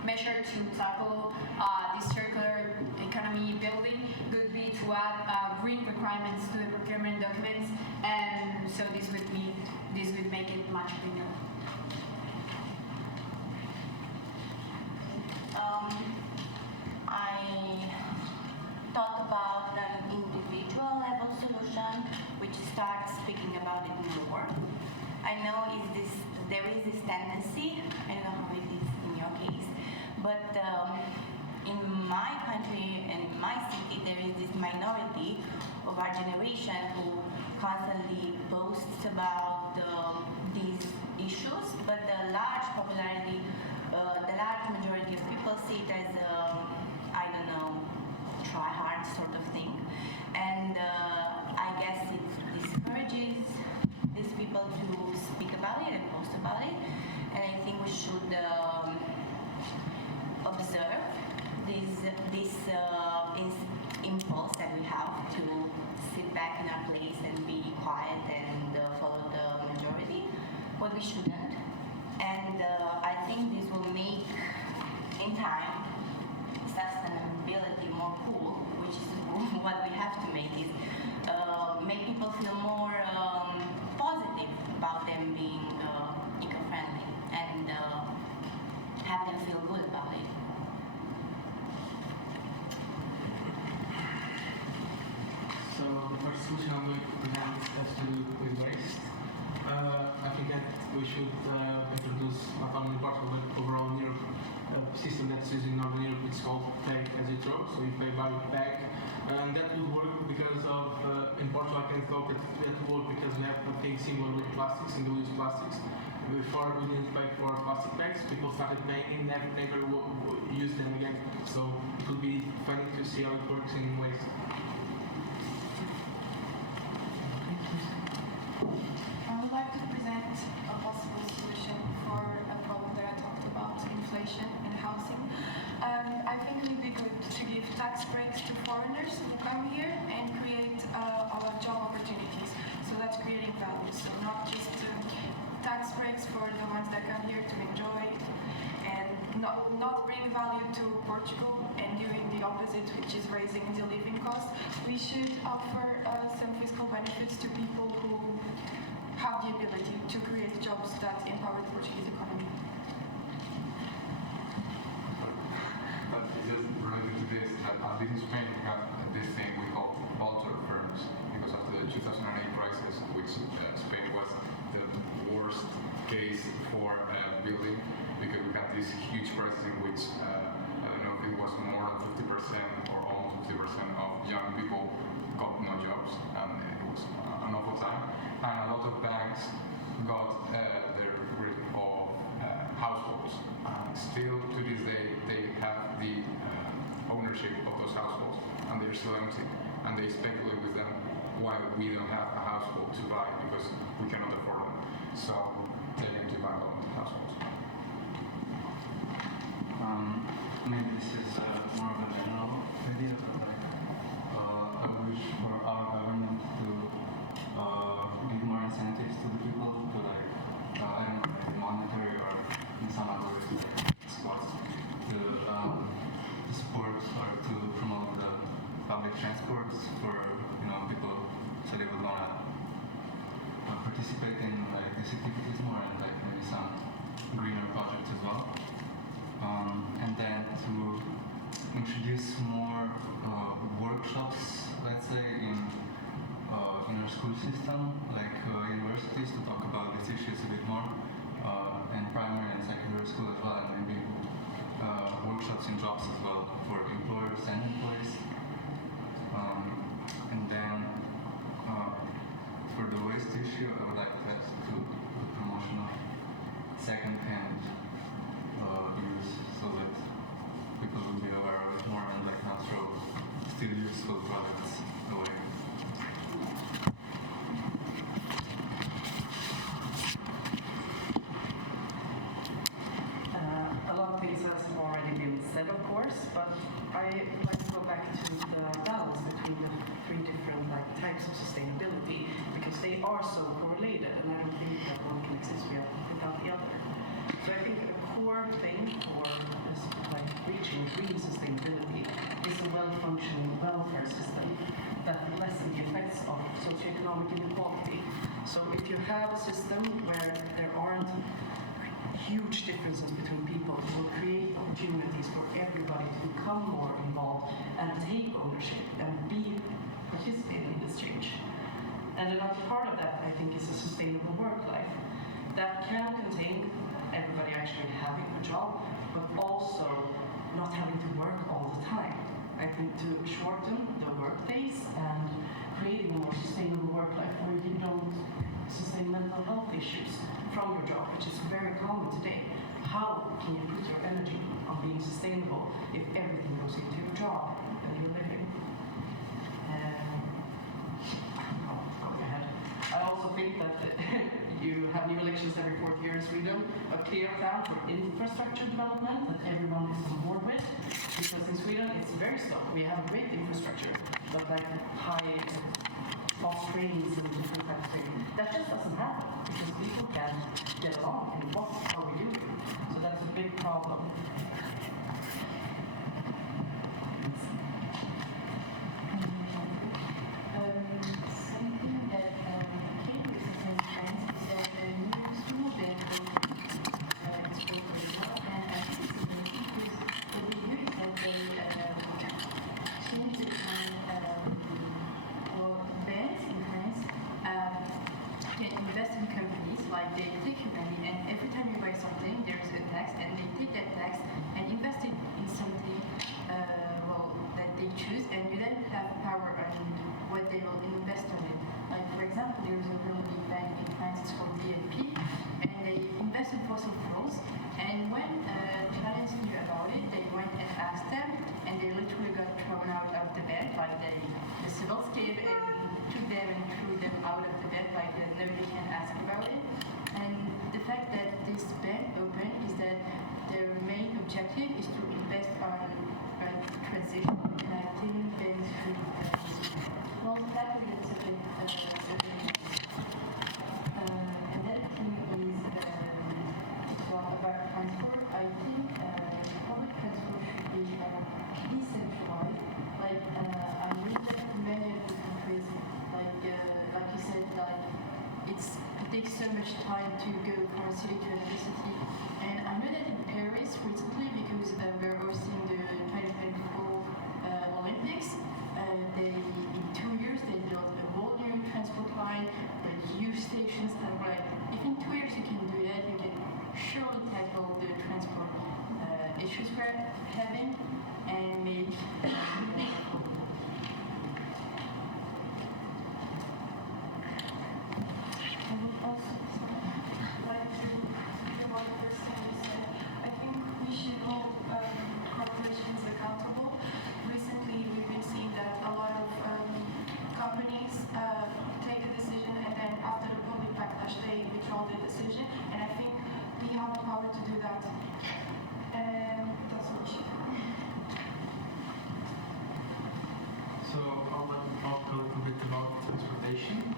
measure to tackle this circular economy building would be to add green requirements to the procurement documents, and so this would make it much greener. I thought about an individual level solution which starts speaking about it more. I know there is this tendency, I don't know how it is in your But in my country and my city, there is this minority of our generation who constantly boasts about these issues, but the large popularity, the large majority of people see it as I don't know, try hard sort of thing. And I guess it discourages these people to speak about it and post about it. And I think we should observe this impulse that we have to sit back in our place and be quiet and follow the majority, but we shouldn't. And I think this will make, in time, sustainability more cool, which is what we have to make is make people feel more positive about them being eco-friendly and have them feel good about it. So the first solution I'm going to present has to do with waste. I think that we should introduce not only in Portugal but overall in Europe a system that's used in Northern Europe. It's called pay as you throw, so you pay by bag. And that would work because of, in Portugal I can talk that would work because we have a thing similar with plastics, single-use plastics. Before we didn't pay for plastic bags, people started paying and never used them again. So it would be funny to see how it works in waste. I would like to present a possible solution for a problem that I talked about, inflation and housing. I think it would be good to give tax breaks to foreigners who come here and create job opportunities. So that's creating value. So not just tax breaks for the ones that come here to enjoy and not bring value to Portugal and doing the opposite, which is raising the living cost. We should offer some fiscal benefits to people who have the ability to create jobs that empower the Portuguese economy. But just related to this, that at least in Spain we have this thing we call Bachelor firms, because after the 2008 crisis, which Spain was the worst case for building, because we had this huge crisis in which I don't know if it was more than 50% or almost 50% of young people got no jobs, and it was an awful time. And a lot of banks got their rid of households. And still to this day, they have the ownership of those households, and they're still empty. And they speculate with them while we don't have a household to buy because we cannot afford them. So they're going to buy all the households. Maybe this is more of a general idea, but like I wish for our government to give more incentives to the people to like I don't know, maybe monetary or in some other ways like sports to support or to promote the public transports for people so they would wanna participate in like these activities more and like maybe some greener projects as well. And then to introduce more workshops, let's say, in our school system, like universities, to talk about these issues a bit more, and primary and secondary school as well, and maybe workshops in jobs as well for employers and employees. And then for the waste issue, I would like that to the promotion of second-hand use, so that people will be aware of it more and like not throw still useful products away. A lot of things has already been said, of course, but I would like to go back to the balance between the three different types of sustainability, because they are so correlated, and I don't think that one can exist without the other. So I think a core thing for this, reaching green sustainability is a well-functioning welfare system that will lessen the effects of socioeconomic inequality. So if you have a system where there aren't huge differences between people, it will create opportunities for everybody to become more involved and take ownership and participate in this change. And another part of that, I think, is a sustainable work life that can contain everybody actually having a job, but also not having to work all the time. I think to shorten the work days and creating a more sustainable work life where you don't sustain mental health issues from your job, which is very common today. How can you put your energy on being sustainable if everything goes into your job and your living? Going ahead. I also think that you have new elections every 4th year in Sweden, a clear plan for infrastructure development that everyone is on board with. Because in Sweden it's very slow. We have great infrastructure, but like high fast trains and different types of things, that just doesn't happen because people can't get along and what are we doing? So that's a big problem. Something that came recently in France is that the new school bill is supposed to be law, and I think it's significant because what they do is that they change the kind banks in France can invest in companies, like they take your money and every time you buy something there's a tax and they take that tax and invest it in something that they choose and you then have power on what they will invest on it. Like for example, there's a really big bank in France, it's called BNP, and they invest in fossil fuels. And when clients knew about it, they went and asked them, and they literally got thrown out of the bank. Like the civils came and took them and threw them out of the bank, like nobody can ask about it. And the fact that this bank opened is that their main objective is to invest on transition, and I think banks should. Well, that is a bit and that thing is about transport. I think public transport should be decentralized. Like I know that many of the countries, like you said, like it takes so much time to go from a city to another city. And I know that in Paris recently, because we're hosting the 2024 Olympics, in 2 years they built a whole new transport line, huge stations, and like if in 2 years you can do that, you can surely tackle the transport issues we're having and make I would also like to what the first thing you said. I think we should hold corporations accountable. Recently, we've been seeing that a lot of companies take a decision and then after the public backlash, they withdraw the decision. And I think we have the power to do that. And that's what we should do. So I would like to talk a little bit about transportation.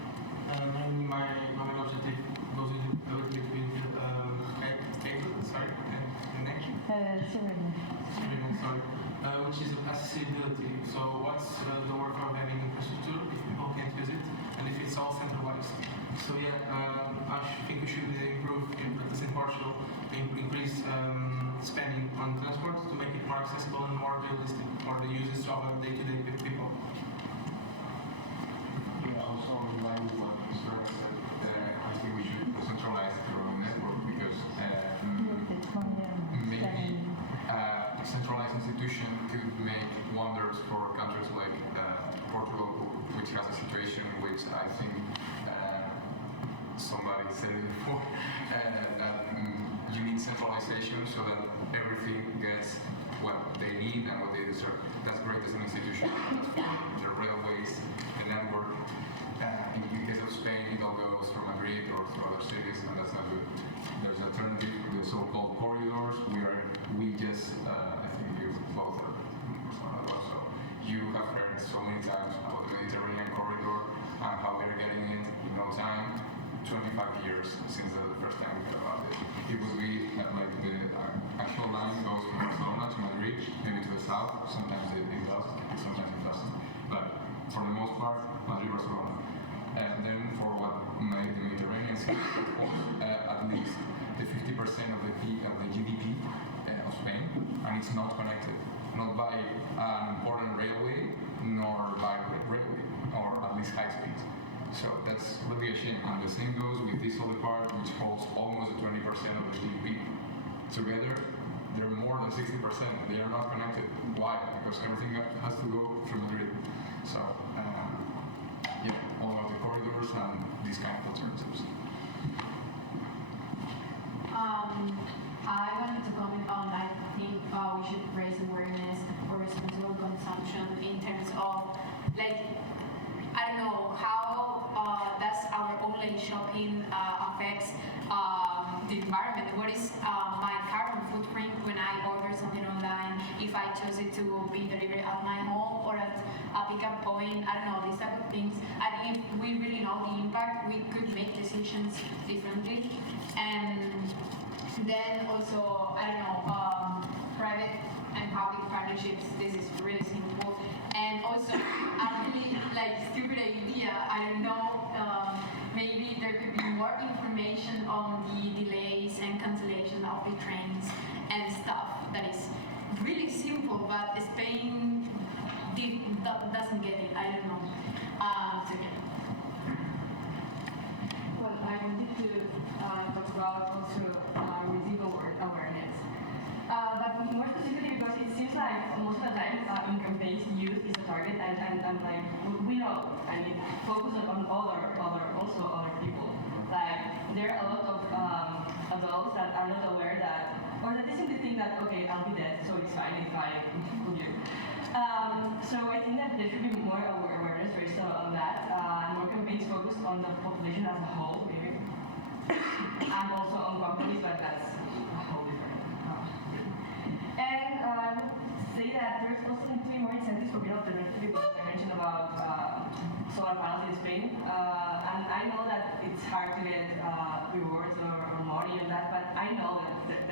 Mainly my main objective goes into a little bit with which is accessibility. So what's the work of having infrastructure if people can't use it and if it's all centralized? So yeah, I think we should improve, at least in Portugal, increase spending on transport to make it more accessible and more realistic for the users of day-to-day people. Yeah, also in line with what Mr. said, I think we should centralize the network because maybe a centralized institution could make wonders for countries like Portugal, which has a situation which I think somebody said it before, that you need centralization so that everything gets what they need and what they deserve. That's great as an institution. That's for the railways, the network. In the case of Spain, it all goes through Madrid or through other cities, and that's not good. There's an alternative, the so-called corridors. We just, I think you both are so you have heard so many times about the Mediterranean corridor and how we're getting it in no time. 25 years since the first time we heard about it. It would be like the actual line goes from Barcelona to Madrid, maybe to the south. Sometimes it does, sometimes it doesn't. But for the most part, Madrid-Barcelona. And then for what made the Mediterranean Sea, at least the 50% of the GDP of Spain, and it's not connected, not by an important railway, nor by railway, or at least high speed. So that's really a shame. And the same goes with this other part, which holds almost 20% of the GDP. Together, they're more more than 60%. They are not connected. Why? Because everything has to go through Madrid. So, yeah, all of the corridors and these kind of alternatives. I wanted to comment on, I think we should raise awareness for responsible consumption in terms of, like, I don't know, how does our online shopping affects the environment? What is my carbon footprint when I order something online, if I choose it to be delivered at my home or at a pickup point? I don't know, these type of things. I think if we really know the impact, we could make decisions differently. And then also, I don't know, private and public partnerships, this is really simple. And also, a really stupid idea, I don't know, maybe there could be more information on the delays and cancellation of the trains and stuff that is really simple, but Spain doesn't get it, I don't know. So yeah. Well, I wanted to talk about also residual awareness. But more specifically because it seems like most of the time in campaigns youth is a target and like we know, I mean, focus on other people. Like there are a lot of adults that are not aware that, or that they simply think that, okay, I'll be dead, so it's fine if I include you. So I think that there should be more awareness raised on that, and more campaigns focused on the population as a whole, maybe. And also on companies, but that's a whole different. And I would say that there's also going to be more incentives for green alternatives because I mentioned about solar panels in Spain. And I know that it's hard to get rewards or money on that, but I know that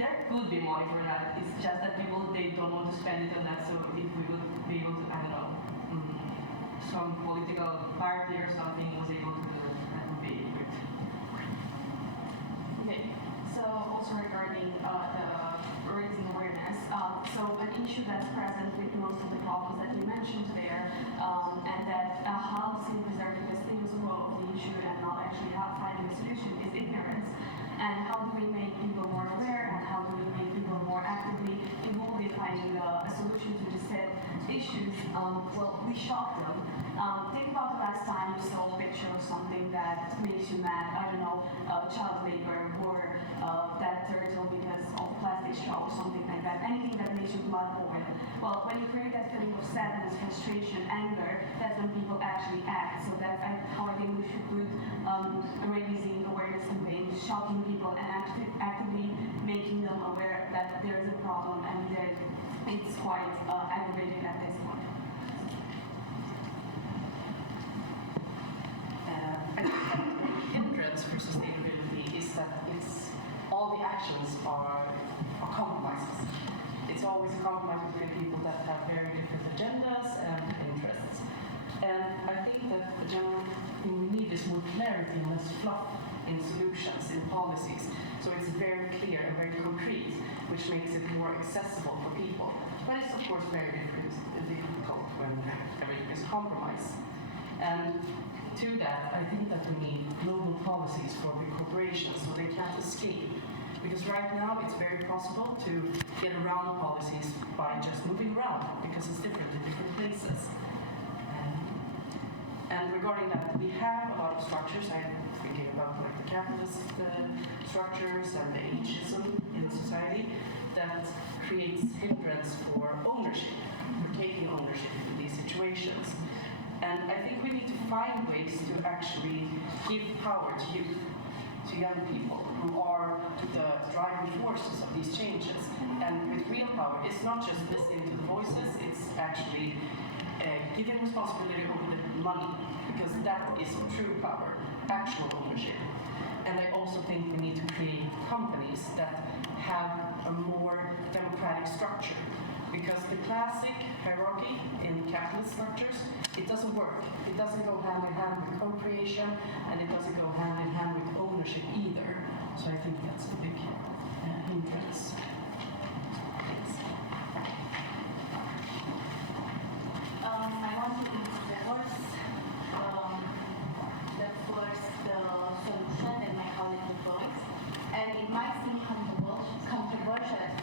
there could be money for that. It's just that people, they don't want to spend it on that, so if we would be able to, I don't know, some political party or something was able to do it, that would be great. Okay, so also regarding the raising awareness, so an issue that's present with most of the problems that you mentioned there, and that helps in preserving the status quo of the issue and not actually finding a solution is ignorance. And how do we make people more aware, and how do we make people more actively involved in finding a solution to the said issues? Well, we shock them. Think about the last time you saw a picture of something that makes you mad. I don't know, child labor or that turtle because of plastic straw or something like that. Anything that makes your blood boil. Well, when you create that feeling of sadness, frustration, anger, that's when people actually act. So that's how I think we should put raising awareness campaigns, shocking people and actively making them aware that there is a problem and that it's quite aggravating at this point. I think that the hindrance for sustainability is that all the actions are compromises. It's always a compromise between people that have very different agendas and interests. And I think that the general thing we need is more clarity and less fluff in solutions, in policies. So it's very clear and very concrete, which makes it more accessible for people. But it's of course very difficult when everything is compromised. And to that, I think that we need global policies for big corporations so they can't escape. Because right now it's very possible to get around policies by just moving around because it's different in different places. And regarding that, we have a lot of structures. I'm thinking about like the capitalist structures and the ageism in society that creates hindrance for ownership, for taking ownership in these situations. And I think we need to find ways to actually give power to youth, to young people who are the driving forces of these changes. And with real power, it's not just listening to the voices, it's actually giving responsibility over the money, because that is true power, actual ownership. And I also think we need to create companies that have a more democratic structure, because the classic hierarchy in capitalist structures, it doesn't work. It doesn't go hand in hand with co-creation, and it doesn't go hand in hand with ownership either. So I think that's a big hindrance. I want to endorse the first solution that my colleague proposed, and it might seem controversial at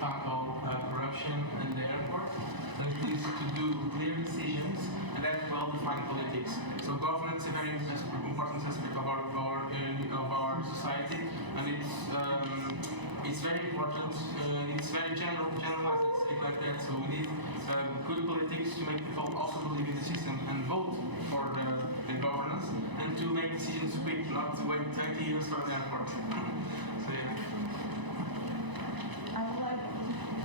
tackle corruption in the airport, and it is to do clear decisions and have well-defined politics. So governance is a very important aspect of our society, and it's very important. It's very generalized, let's say it like that. So we need good politics to make people also believe in the system and vote for the governance, and to make decisions quick, not to wait 30 years for the airport. So yeah. I would like to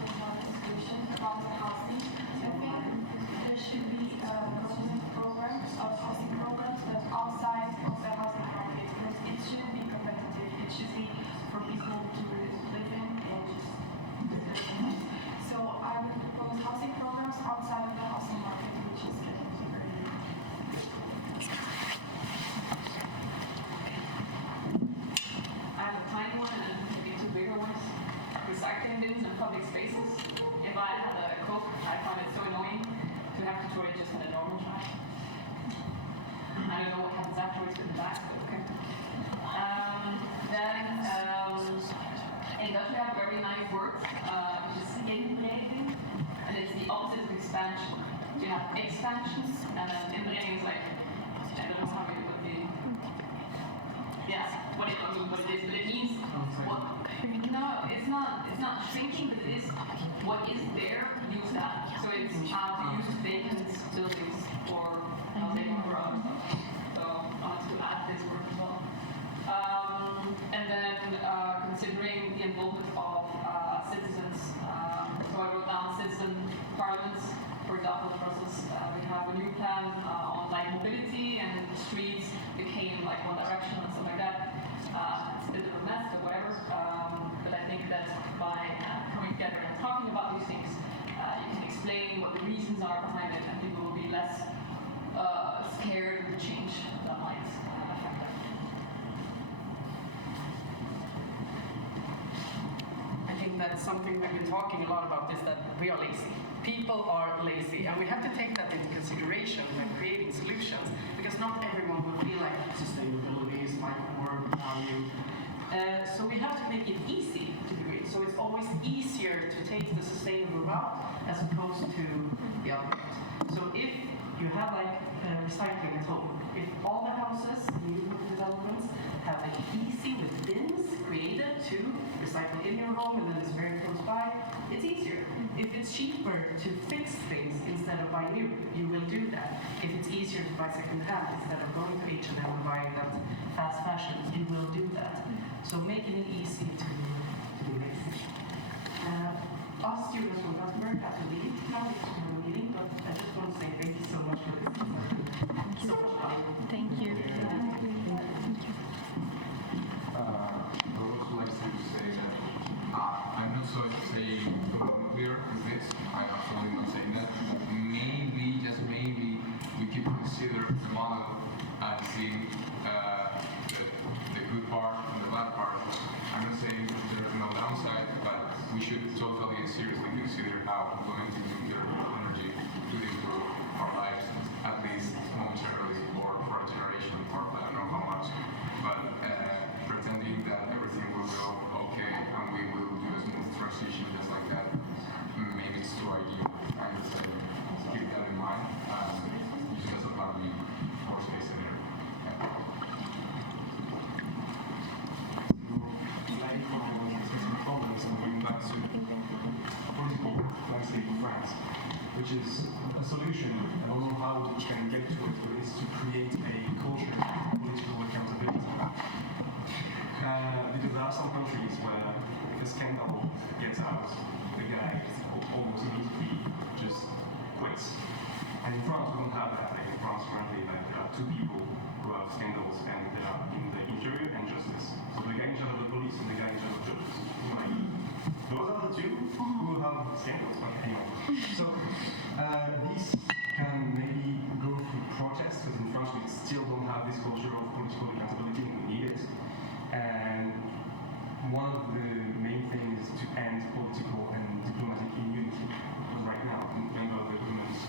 provide a solution about the housing. I think there should be government programs or housing programs that outside of the housing market, because it should be competitive. It should be for people to live in and just live. So I would propose housing programs outside of the housing market, which is getting bigger. I have a tiny one and maybe two bigger ones. Recycling bins in public spaces. If I had a Coke, I find it so annoying to have to throw it just in a normal trash. I don't know what happens afterwards with the bags, but okay. In Dutch we have a very nice word, which is inbreiding, and it's the opposite of expansion. You have expansions, and then inbreiding is like, I don't know how you would be. Yes, what it is, but it means what. No, it's not shrinking, but it is what is there. Use that. So it's how to use vacant buildings for housing or other stuff. So I want to add this word as well. And then considering the involvement of citizens. So I wrote down citizen parliaments. For example, in Brussels, we have a new plan on like mobility, and streets became like one direction and stuff like that. It's a bit of a mess, but whatever. But I think that by coming together and talking about these things, you can explain what the reasons are behind it, and people will be less scared of the change that might affect them. I think that's something we've been talking a lot about, is that we are lazy. People are lazy, and we have to take that into consideration when creating solutions, because not everyone will feel like sustainability is my core value. So we have to make it easy to do it. So it's always easier to take the sustainable route as opposed to the other route. So if you have like recycling at home, if all the houses, new developments, have like easy with bins created to recycle in your home, and then it's very close by, it's easier. If it's cheaper to fix things instead of buy new, you will do that. If it's easier to buy second-hand instead of going to H&M and buying that fast fashion, you will do that. So making it easy to be lazy. Us students from Gothenburg have to leave now because we have a meeting, but I just want to say thank you so much for this. Thank you. I would also like to say that I'm not so saying nuclear is this. I'm absolutely not saying that. But maybe, just maybe, we could consider the model and see the good part and the bad part. I'm not saying there's no downside, but we should totally and seriously consider how implementing nuclear energy could improve our lives, at least momentarily, or for a generation, or I don't know how much. But pretending that everything will go okay and we will do a smooth transition just like that, maybe it's too ideal. I would say keep that in mind. Use it as a part of the worst case scenario. Problems and bring back to political landscape of France, which is a solution. I don't know how we can get to it, but it's to create a culture of political accountability. Because there are some countries where if a scandal gets out, the guy almost immediately just quits. And in France, we don't have that. Like in France, currently, like there are two people who have scandals, and they are in the interior and justice. So the guy in charge of the police and the guy in charge of justice. Like, those are the two who have scandals. But anyway, so these can maybe go through protests, because in France we still don't have this culture of political accountability, and we need it. And one of the main things is to end political and diplomatic immunity. Because right now, member of the governments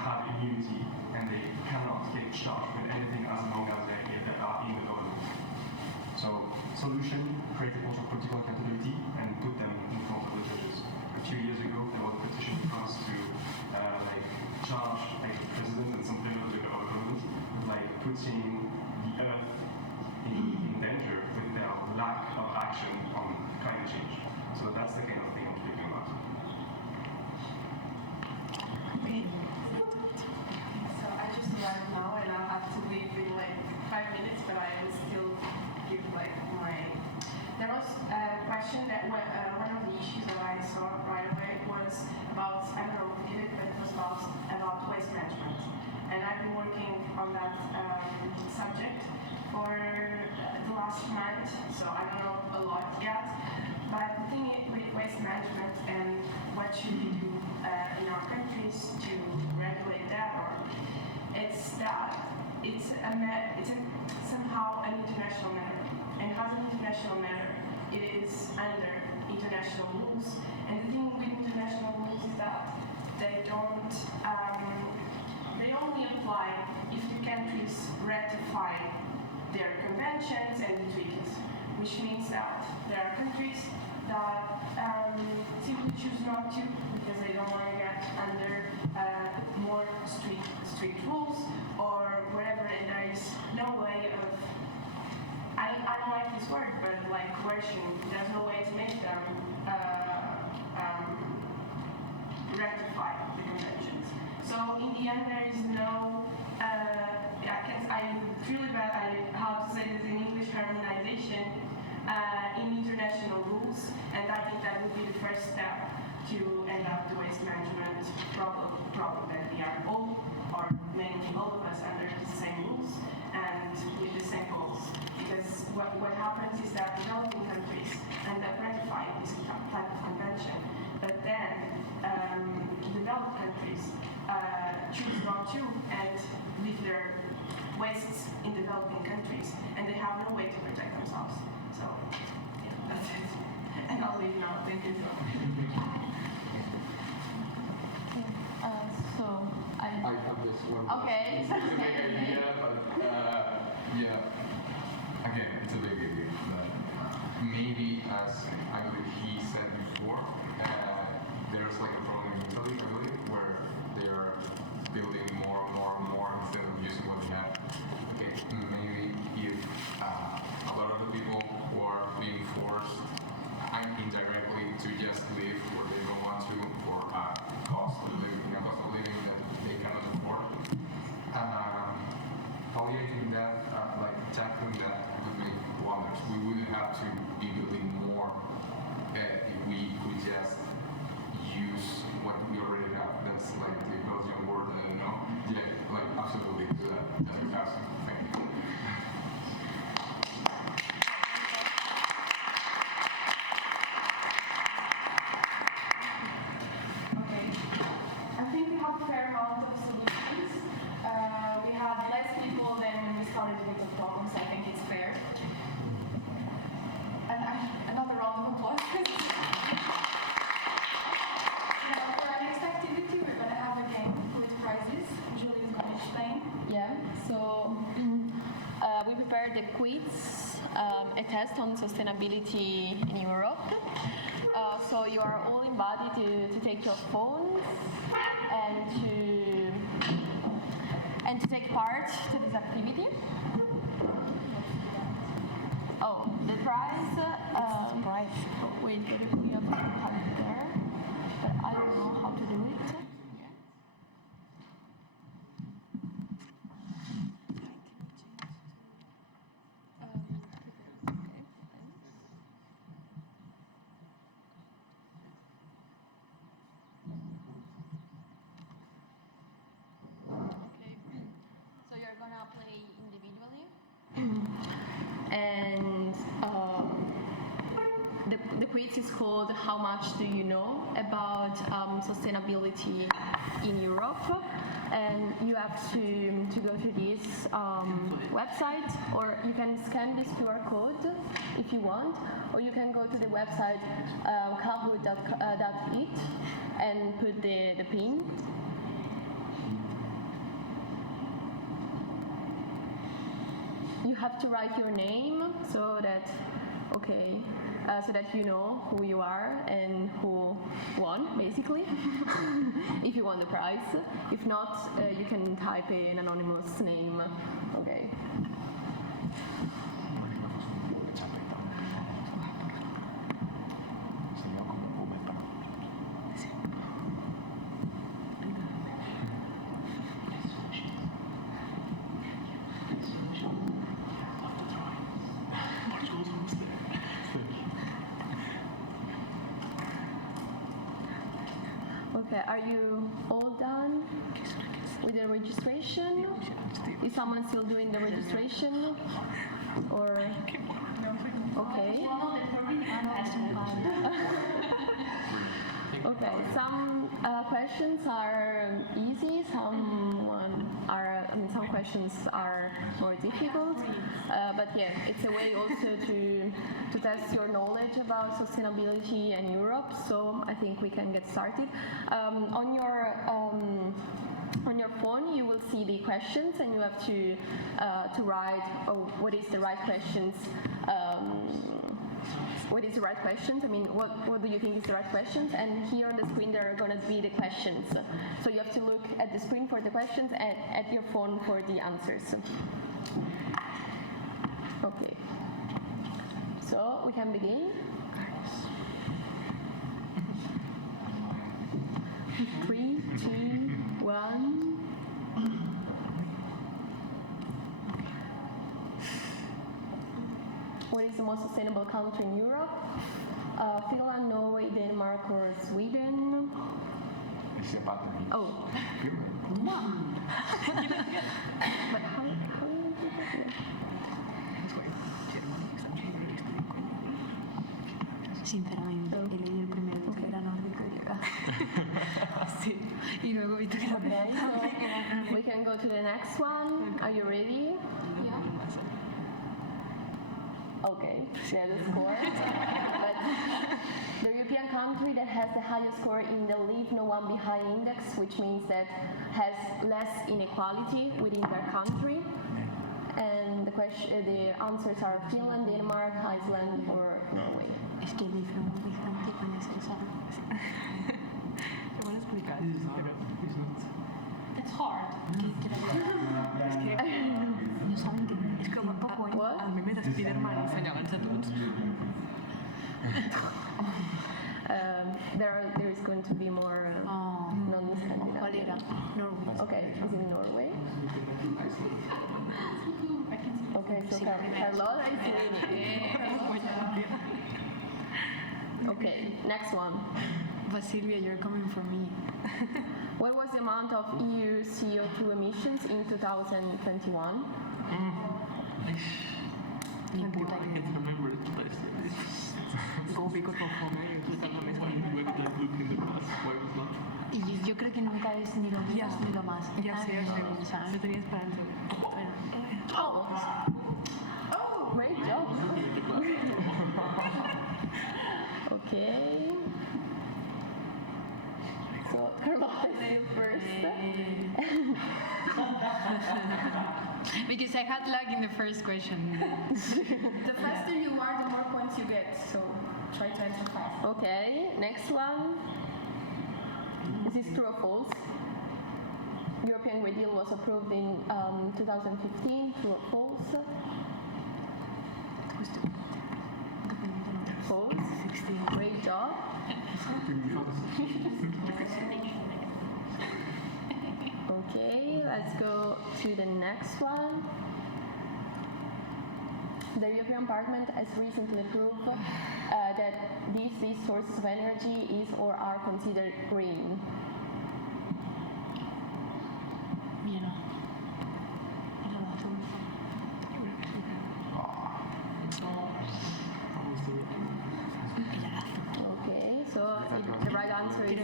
have immunity, and they cannot get charged with anything as long as they are in the government. So, solution, create a culture of political accountability and put them in front of the judges. few years ago, there was a petition in France to like charge like the president and some members of our government with like putting the earth in danger with their lack of action on climate change. So that's the kind of thing I'm speaking about. So I just arrived now and I'll have to leave in like 5 minutes, but I will still give like my... There was a question that one of the issues that I saw right away was about, I don't know what to give it, but it was about waste management. And I've been working on that subject for the last month, so I don't know a lot yet. But the thing with waste management and what should we do in our countries to regulate that, or it's that it's somehow an international matter. And as an international matter, it is under international rules. And the thing with international rules is that they don't, they only apply if the countries ratify their conventions and treaties, which means that there are countries that simply choose not to because they don't want to get under more strict rules or whatever, and there is no way of, I don't like this word, but like coercion, there's no way to make them rectify the conventions. So in the end there is no, I'm really bad at how to say this in English, harmonization in international rules, and I think that would be the first step to end up the waste management problem that we are all, or mainly all of us, under the same rules and with the same goals. Because what happens is that developing countries end up ratifying this type of convention, but then developed countries choose not to and leave their wastes in developing countries, and they have no way to protect themselves. So, yeah, that's it. And I'll leave now. Thank you so much. I have just one. Okay. It's a big idea, but yeah. Again, it's a big idea. But, maybe, as I believe he said before, there's like a problem in Italy, I believe, where they are building more and more instead of using what they have. Okay, maybe if a lot of the people who are being forced indirectly to just live where they don't want to for a cost of living that they cannot afford, palliating that, like tackling that would make wonders. We wouldn't have to be building more if we could just use what we already have. That's like the Belgian word, I don't know. Yeah, like absolutely do that. That's exactly. Thank you. Okay. I think we have a fair amount of solutions. We had less people than when we started with the problems. I think it's fair. And another round of applause. For our next activity, we're going to have again quiz prizes. Julie is going to explain. Yeah, so we prepared the quiz, a test on sustainability in Europe. So you are all invited to take your phones and to take part to this activity. Oh, the prize. Wait, we have it there, but I don't know how to do it. So you're gonna play individually, and the quiz is called "How much do you know about sustainability in Europe?" And you have to go to this website, or you can scan this QR code if you want, or you can go to the website kahoot.it and put the pin. You have to write your name so that, okay, so that you know who you are and who won, basically, if you won the prize. If not, you can type an anonymous name. Okay. Okay, are you all done with the registration? Is someone still doing the registration? Or okay. Okay, some questions are easy, some questions are more difficult. But yeah, it's a way also to test your knowledge about sustainability and Europe. So I think we can get started. On your phone, you will see the questions, and you have to write what is the right questions. What is the right questions? I mean, what do you think is the right questions? And here on the screen there are going to be the questions. So you have to look at the screen for the questions and at your phone for the answers. Okay. So we can begin. 3, 2, 1. What is the most sustainable country in Europe? Finland, Norway, Denmark, or Sweden? Oh. No. But how do you do that? Sinceramente, he leído el primero que era nórdico y llega. Sí. Y luego vi que era Okay, so we can go to the next one. Are you ready? Yeah. Okay, yeah, the score. But the European country that has the highest score in the Leave No One Behind index, which means that has less inequality within their country. And the answers are Finland, Denmark, Iceland, or Norway. Es que Leave No One Behind con esa usada. Te voy a explicar. It's hard. No saben que es que un poco el meme de Spider-Man ensenyant a tots. There is going to be more non-Scandinavian. ¿Cuál era? Norway. Okay, is it Norway? Okay, so Carlotta is winning. Okay, next one. But Silvia, you're coming for me. What was the amount of EU CO2 emissions in 2021? I can't remember it, but Go big or home. Y yo creo que nunca es ni lo menos ni lo más. Ya sé, ¿sabes? Yo tenía esperanza. Oh, great job. Okay. So Carlotta is first. Because I had luck in the first question. The faster you are, the more points you get. So try to answer fast. Okay, next one. This is true or false? European Green Deal was approved in 2015. True or false? False. Great job. Okay, let's go to the next one. The European Parliament has recently approved that these sources of energy is or are considered green. Okay, so the right answer is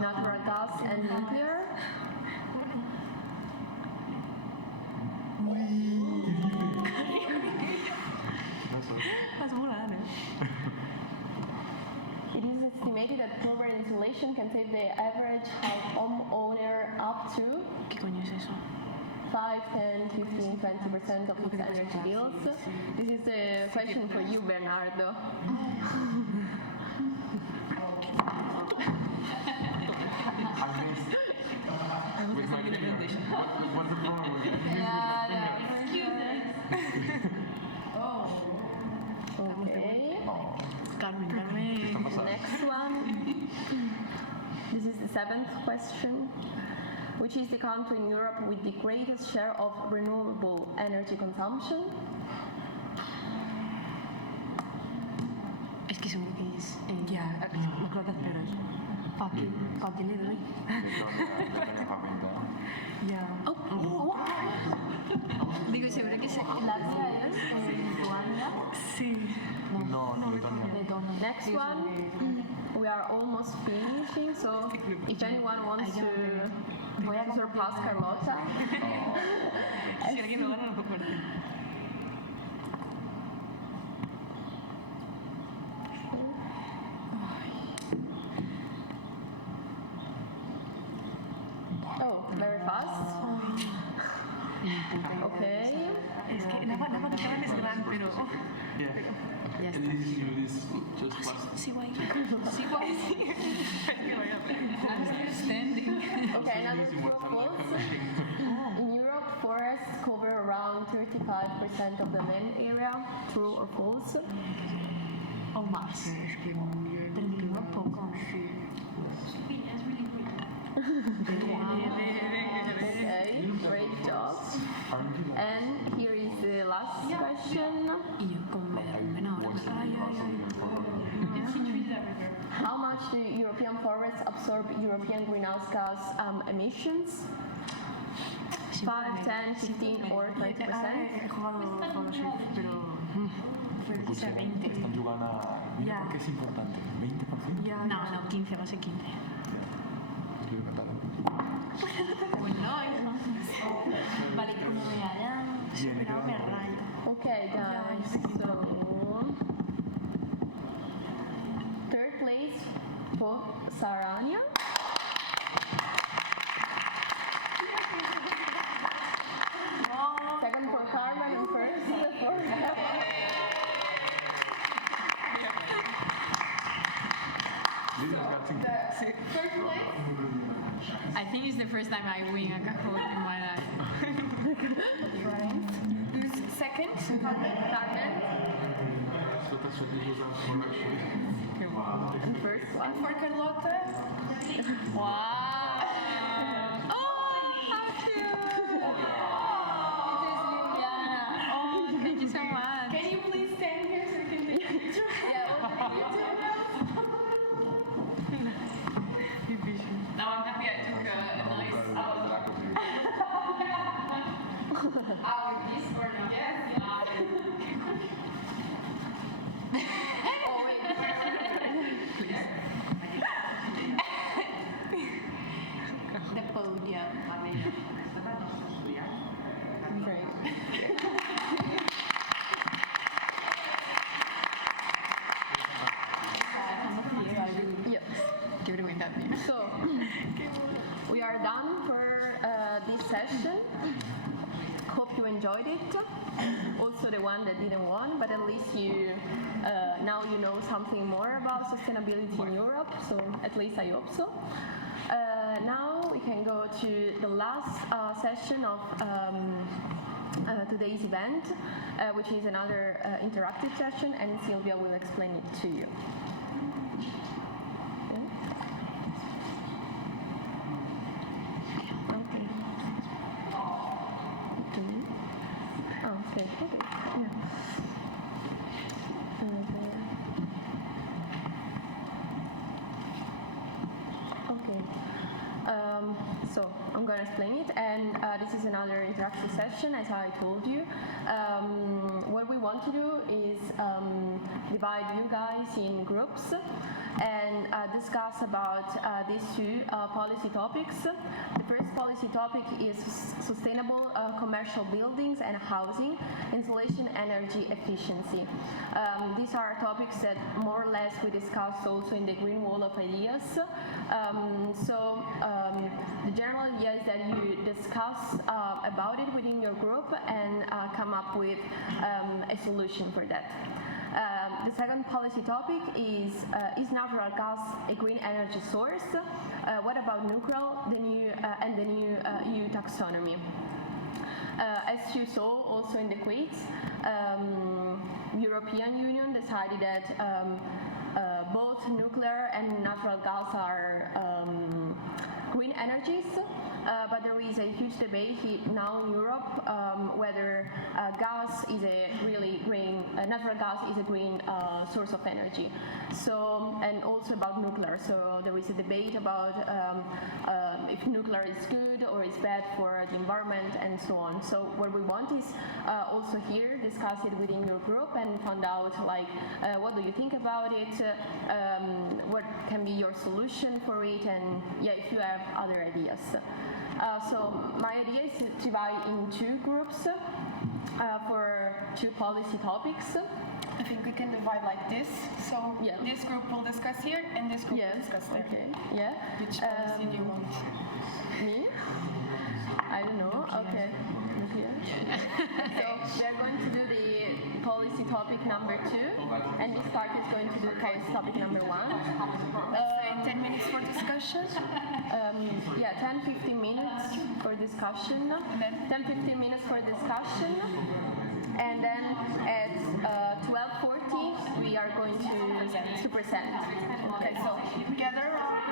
natural gas and nuclear. It is estimated that proper insulation can save the average homeowner up to... ¿Qué coño es eso? 5, 10, 15, 20% of its energy bills? This is a question for you, Bernardo. With my finger. What's the problem with it? Okay. Next one. This is the 7th question. Which is the country in Europe with the greatest share of renewable energy consumption? Es que seguro que es... ya, no creo que esperas. Aquí le doy. Ya. Digo, seguro que Latvia es Lituania. Sí. No, Letonia. Next one. We are almost finishing, so if anyone wants to surpass Carlota. Si alguien lo gana, no puedo perder. Oh, very fast. Okay. Es que la pantalla es grande, pero... Yeah. And this is just plastic. Sí, guay. Sí, guay. I'm standing. Okay, another true or false. In Europe, forests cover around 35% of the land area. True or false? O más. Pero en Europa poco. Okay, great job. And here is the last question. How much do European forests absorb European greenhouse gas emissions? 5, 10, 15 or 20%? He jugado con los pero... Puede ser 20. Están jugant a... Mira, perquè és important. 20%? No, 15, va a ser 15. Vale, como medalla, pero me rayo. Okay, guys, so... Third place for Sarania. Second for Carmen and first for... First place? I think it's the first time I win a Kahoot in my life. Who's second? Carmen. So that's what it was for actually. And first one. For Carlota? Wow! Oh, how cute! It is Ljubljana. Oh, thank you so much. Can you please stand here so we can take a picture? Yeah, what did you do? Now I'm happy I took a nice out with this or not? Yes. The podium. Great. Yes. Give it away that big. So, we are done for this session. Hope you enjoyed it. Also the one that didn't won, but at least you now you know something more about sustainability in Europe, so at least I hope so. Now we can go to the last session of today's event, which is another interactive session, and Sylvia will explain it to you. Okay. So I'm going to explain it, and this is another interactive session, as I told you. What we want to do is divide you guys in groups and discuss about these two policy topics. The first policy topic is sustainable commercial buildings and housing, insulation, energy efficiency. These are topics that more or less we discussed also in the Green Wall of Ideas. The general idea is that you discuss about it within your group and come up with a solution for that. The second policy topic is natural gas a green energy source? What about nuclear and the new EU taxonomy? As you saw also in the quiz, European Union decided that both nuclear and natural gas are green energies, but there is a huge debate now in Europe whether gas is a really green, natural gas is a green source of energy. So, and also about nuclear. So there is a debate about if nuclear is good or is bad for the environment and so on. So what we want is also here discuss it within your group and find out like what do you think about it, what can be your solution for it, and yeah, if you have other ideas. So my idea is to divide in two groups for two policy topics. I think we can divide like this. So yeah, this group will discuss here, and this group will discuss there. Okay. Yeah. Which policy do you want? Me? I don't know. Okay. Here. So we are going to do the policy topic number 2, and Stark is going to do policy topic number 1. Let's say 10 minutes for discussion. Yeah, 10-15 minutes for discussion. 10-15 minutes for discussion. And then at 12:40 we are going to present. Okay, so together or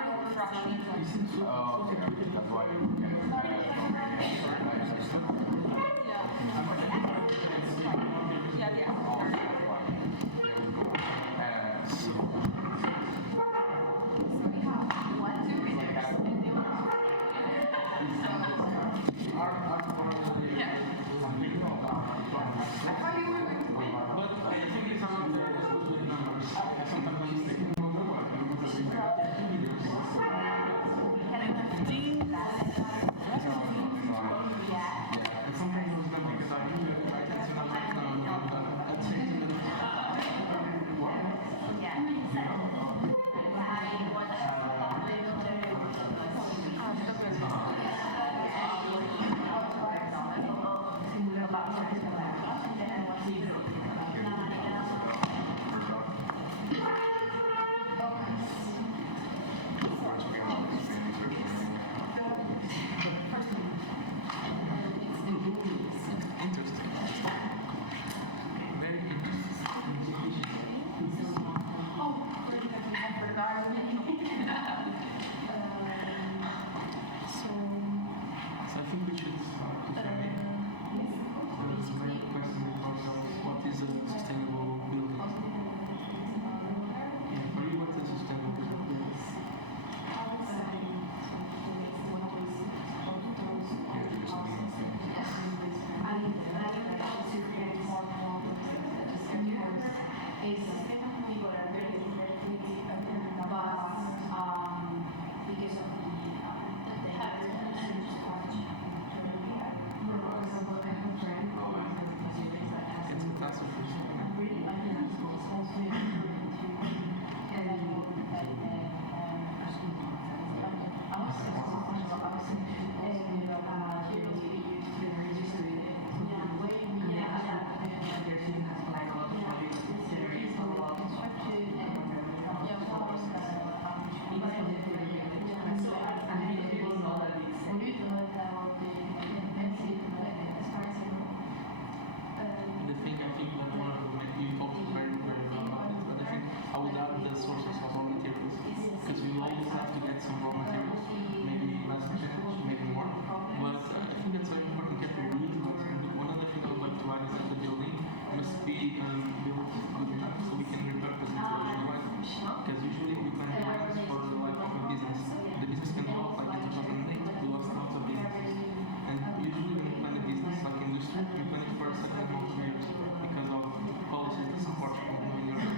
policies that support in your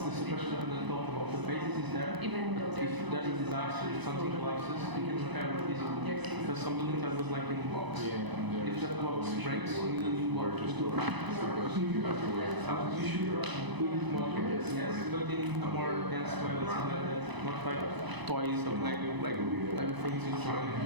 the superstructure that talked about. The basis is there. Even though If there's a disaster, if something collapses, you can repair it easily. Because some buildings are built like in blocks. If that block breaks, you need a new block to store it. You should put it more, yes, but in a more dense way, let's say like that. Not like toys of Lego things inside.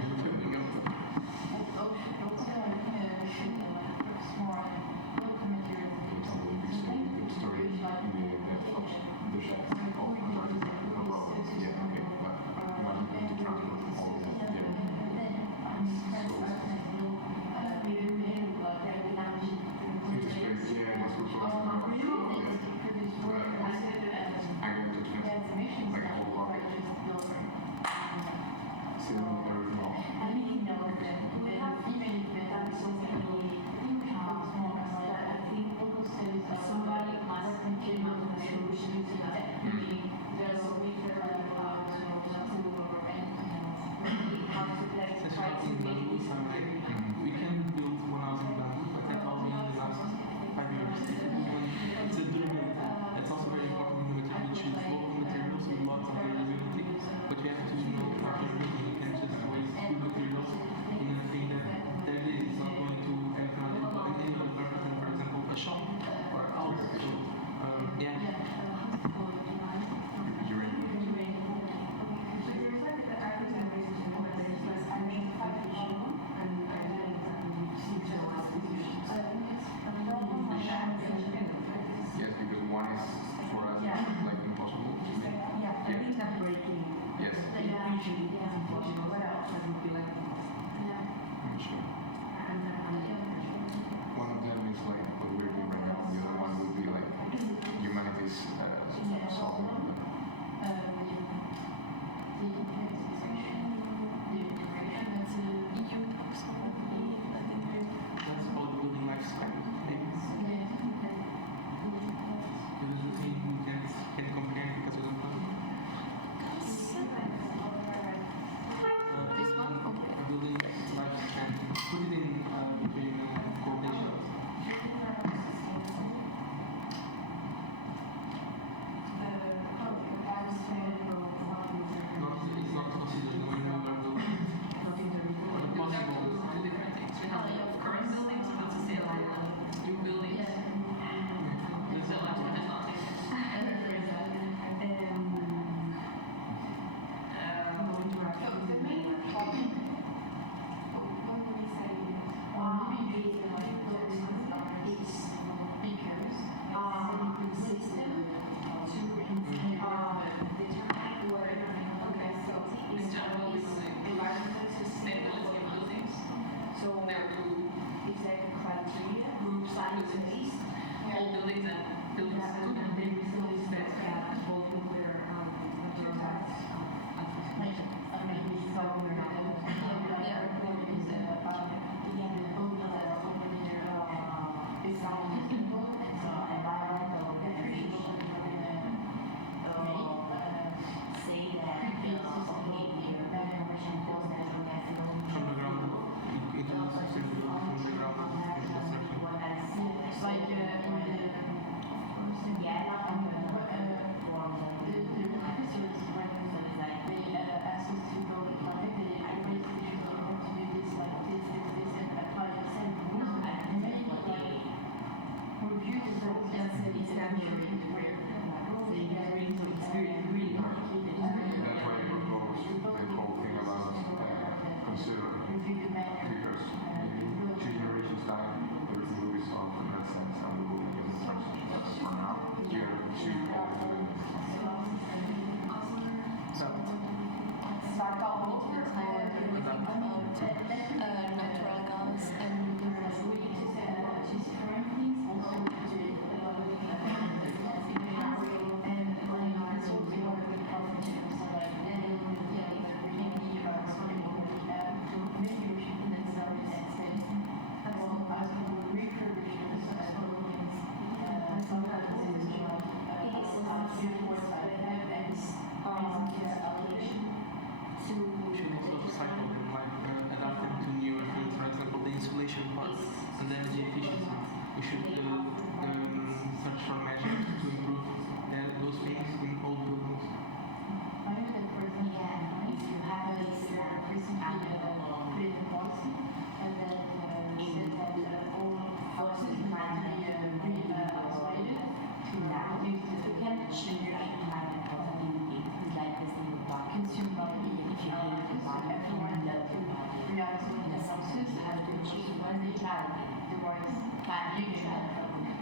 achieve climate positivity, like the single block. Consumer if you think about everyone that realizing the sources have to achieve one neutrality towards climate neutrality.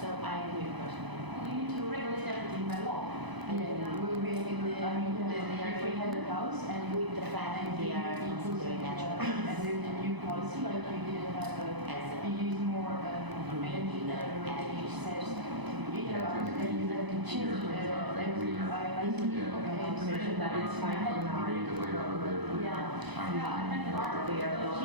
So I agree personally. You need to regulate everything by law. And then we'll regulate, if we had a house and with the fact that we are considering natural and then a new policy like we didn't have you use more energy than you said and you have to choose every I think okay that is fine for now. Yeah. Yeah, and then part of it, yeah, just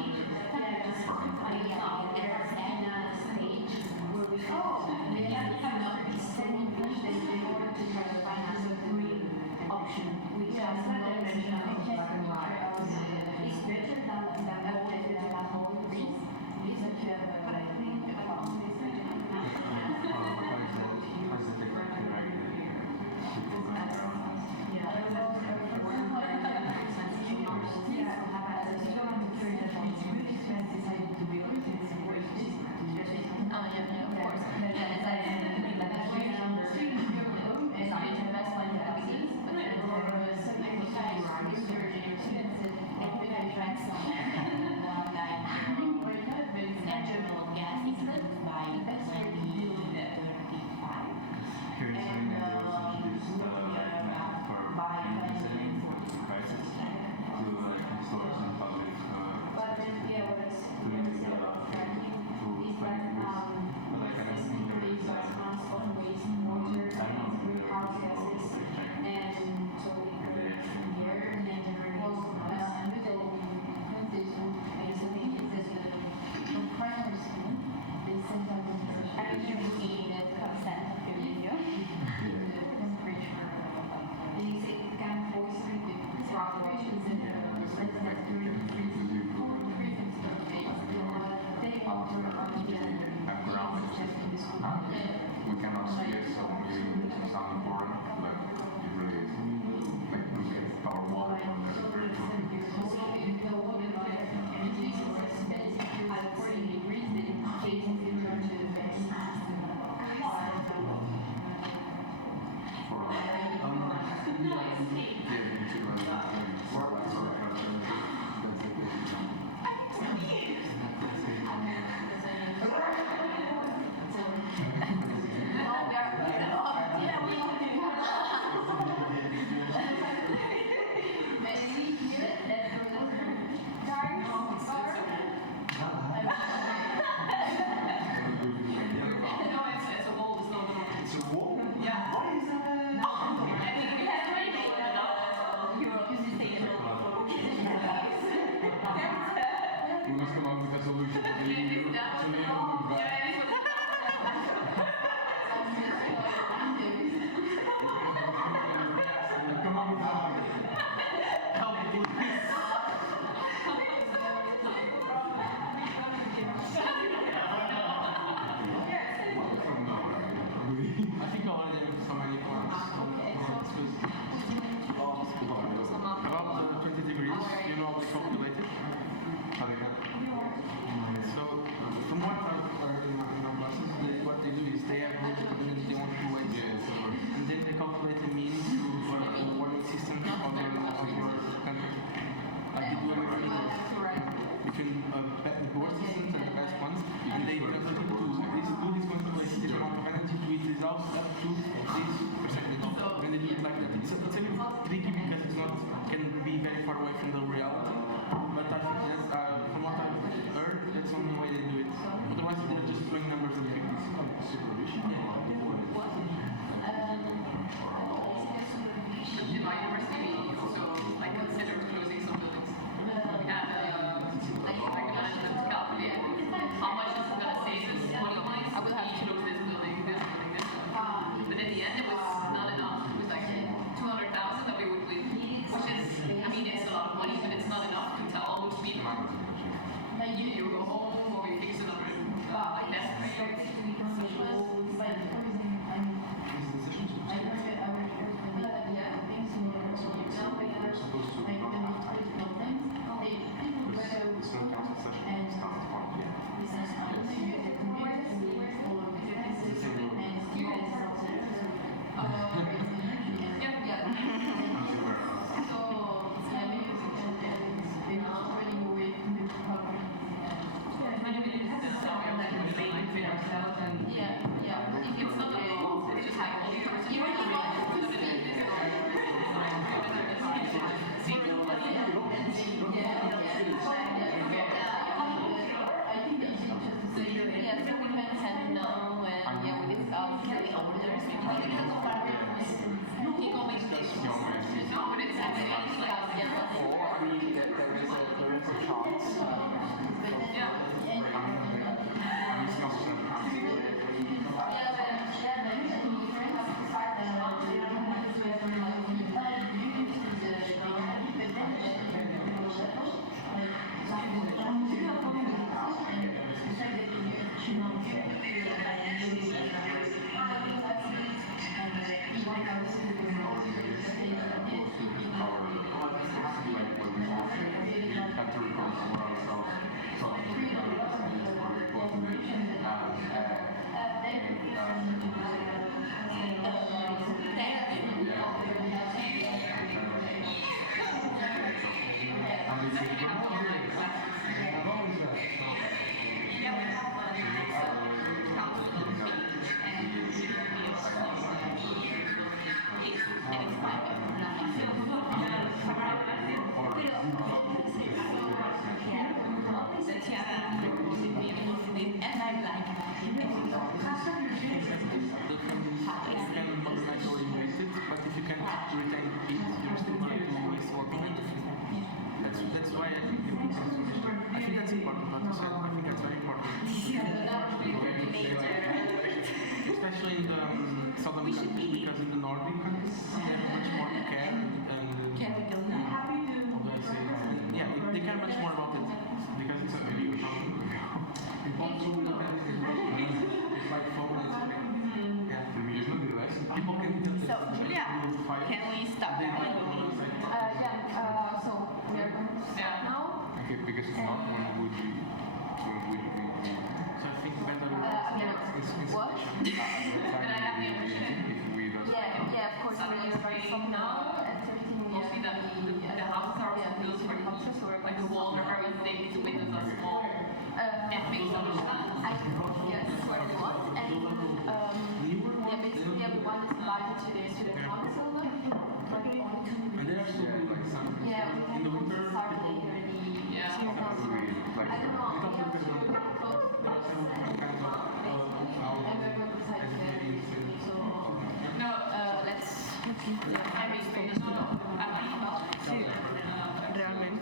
Realmente.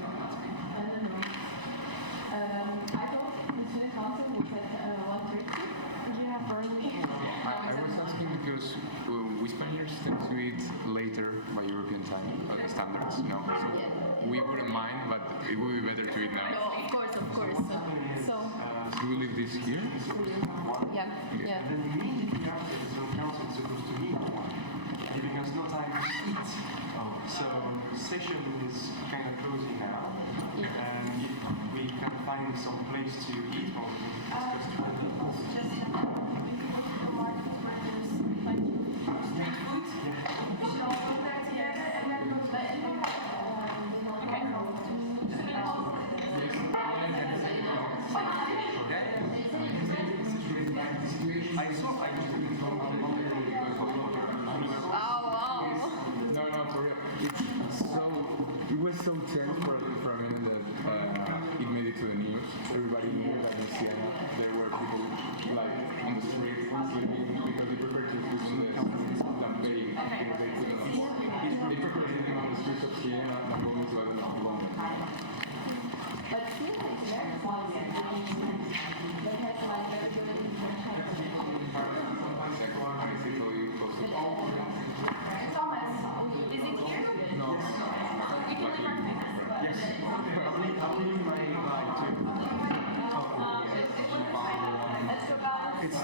I thought the student council was at 1:30. Do you have early? I was asking because we Spaniards tend to eat later by European time standards, you know. So we wouldn't mind, but it would be better to eat now. No, of course, of course. So, Do we leave this here? yeah, yeah. Then immediately after the student council is supposed to meet, giving us no time to eat. So session is kind of closing now, and if we can find some place to eat or No, for real. It was so tense for a minute that it made it to the news. Everybody knew, like in Siena, there were people like on the street sleeping because they prefer to sleep in the than paying because they couldn't afford. They prefer sleeping on the streets of Siena than going to London. But Siena is very small, but has like very good Thomas, is it here? No. So we can leave our things. Yes. I'll leave my too. Let's go, guys. It's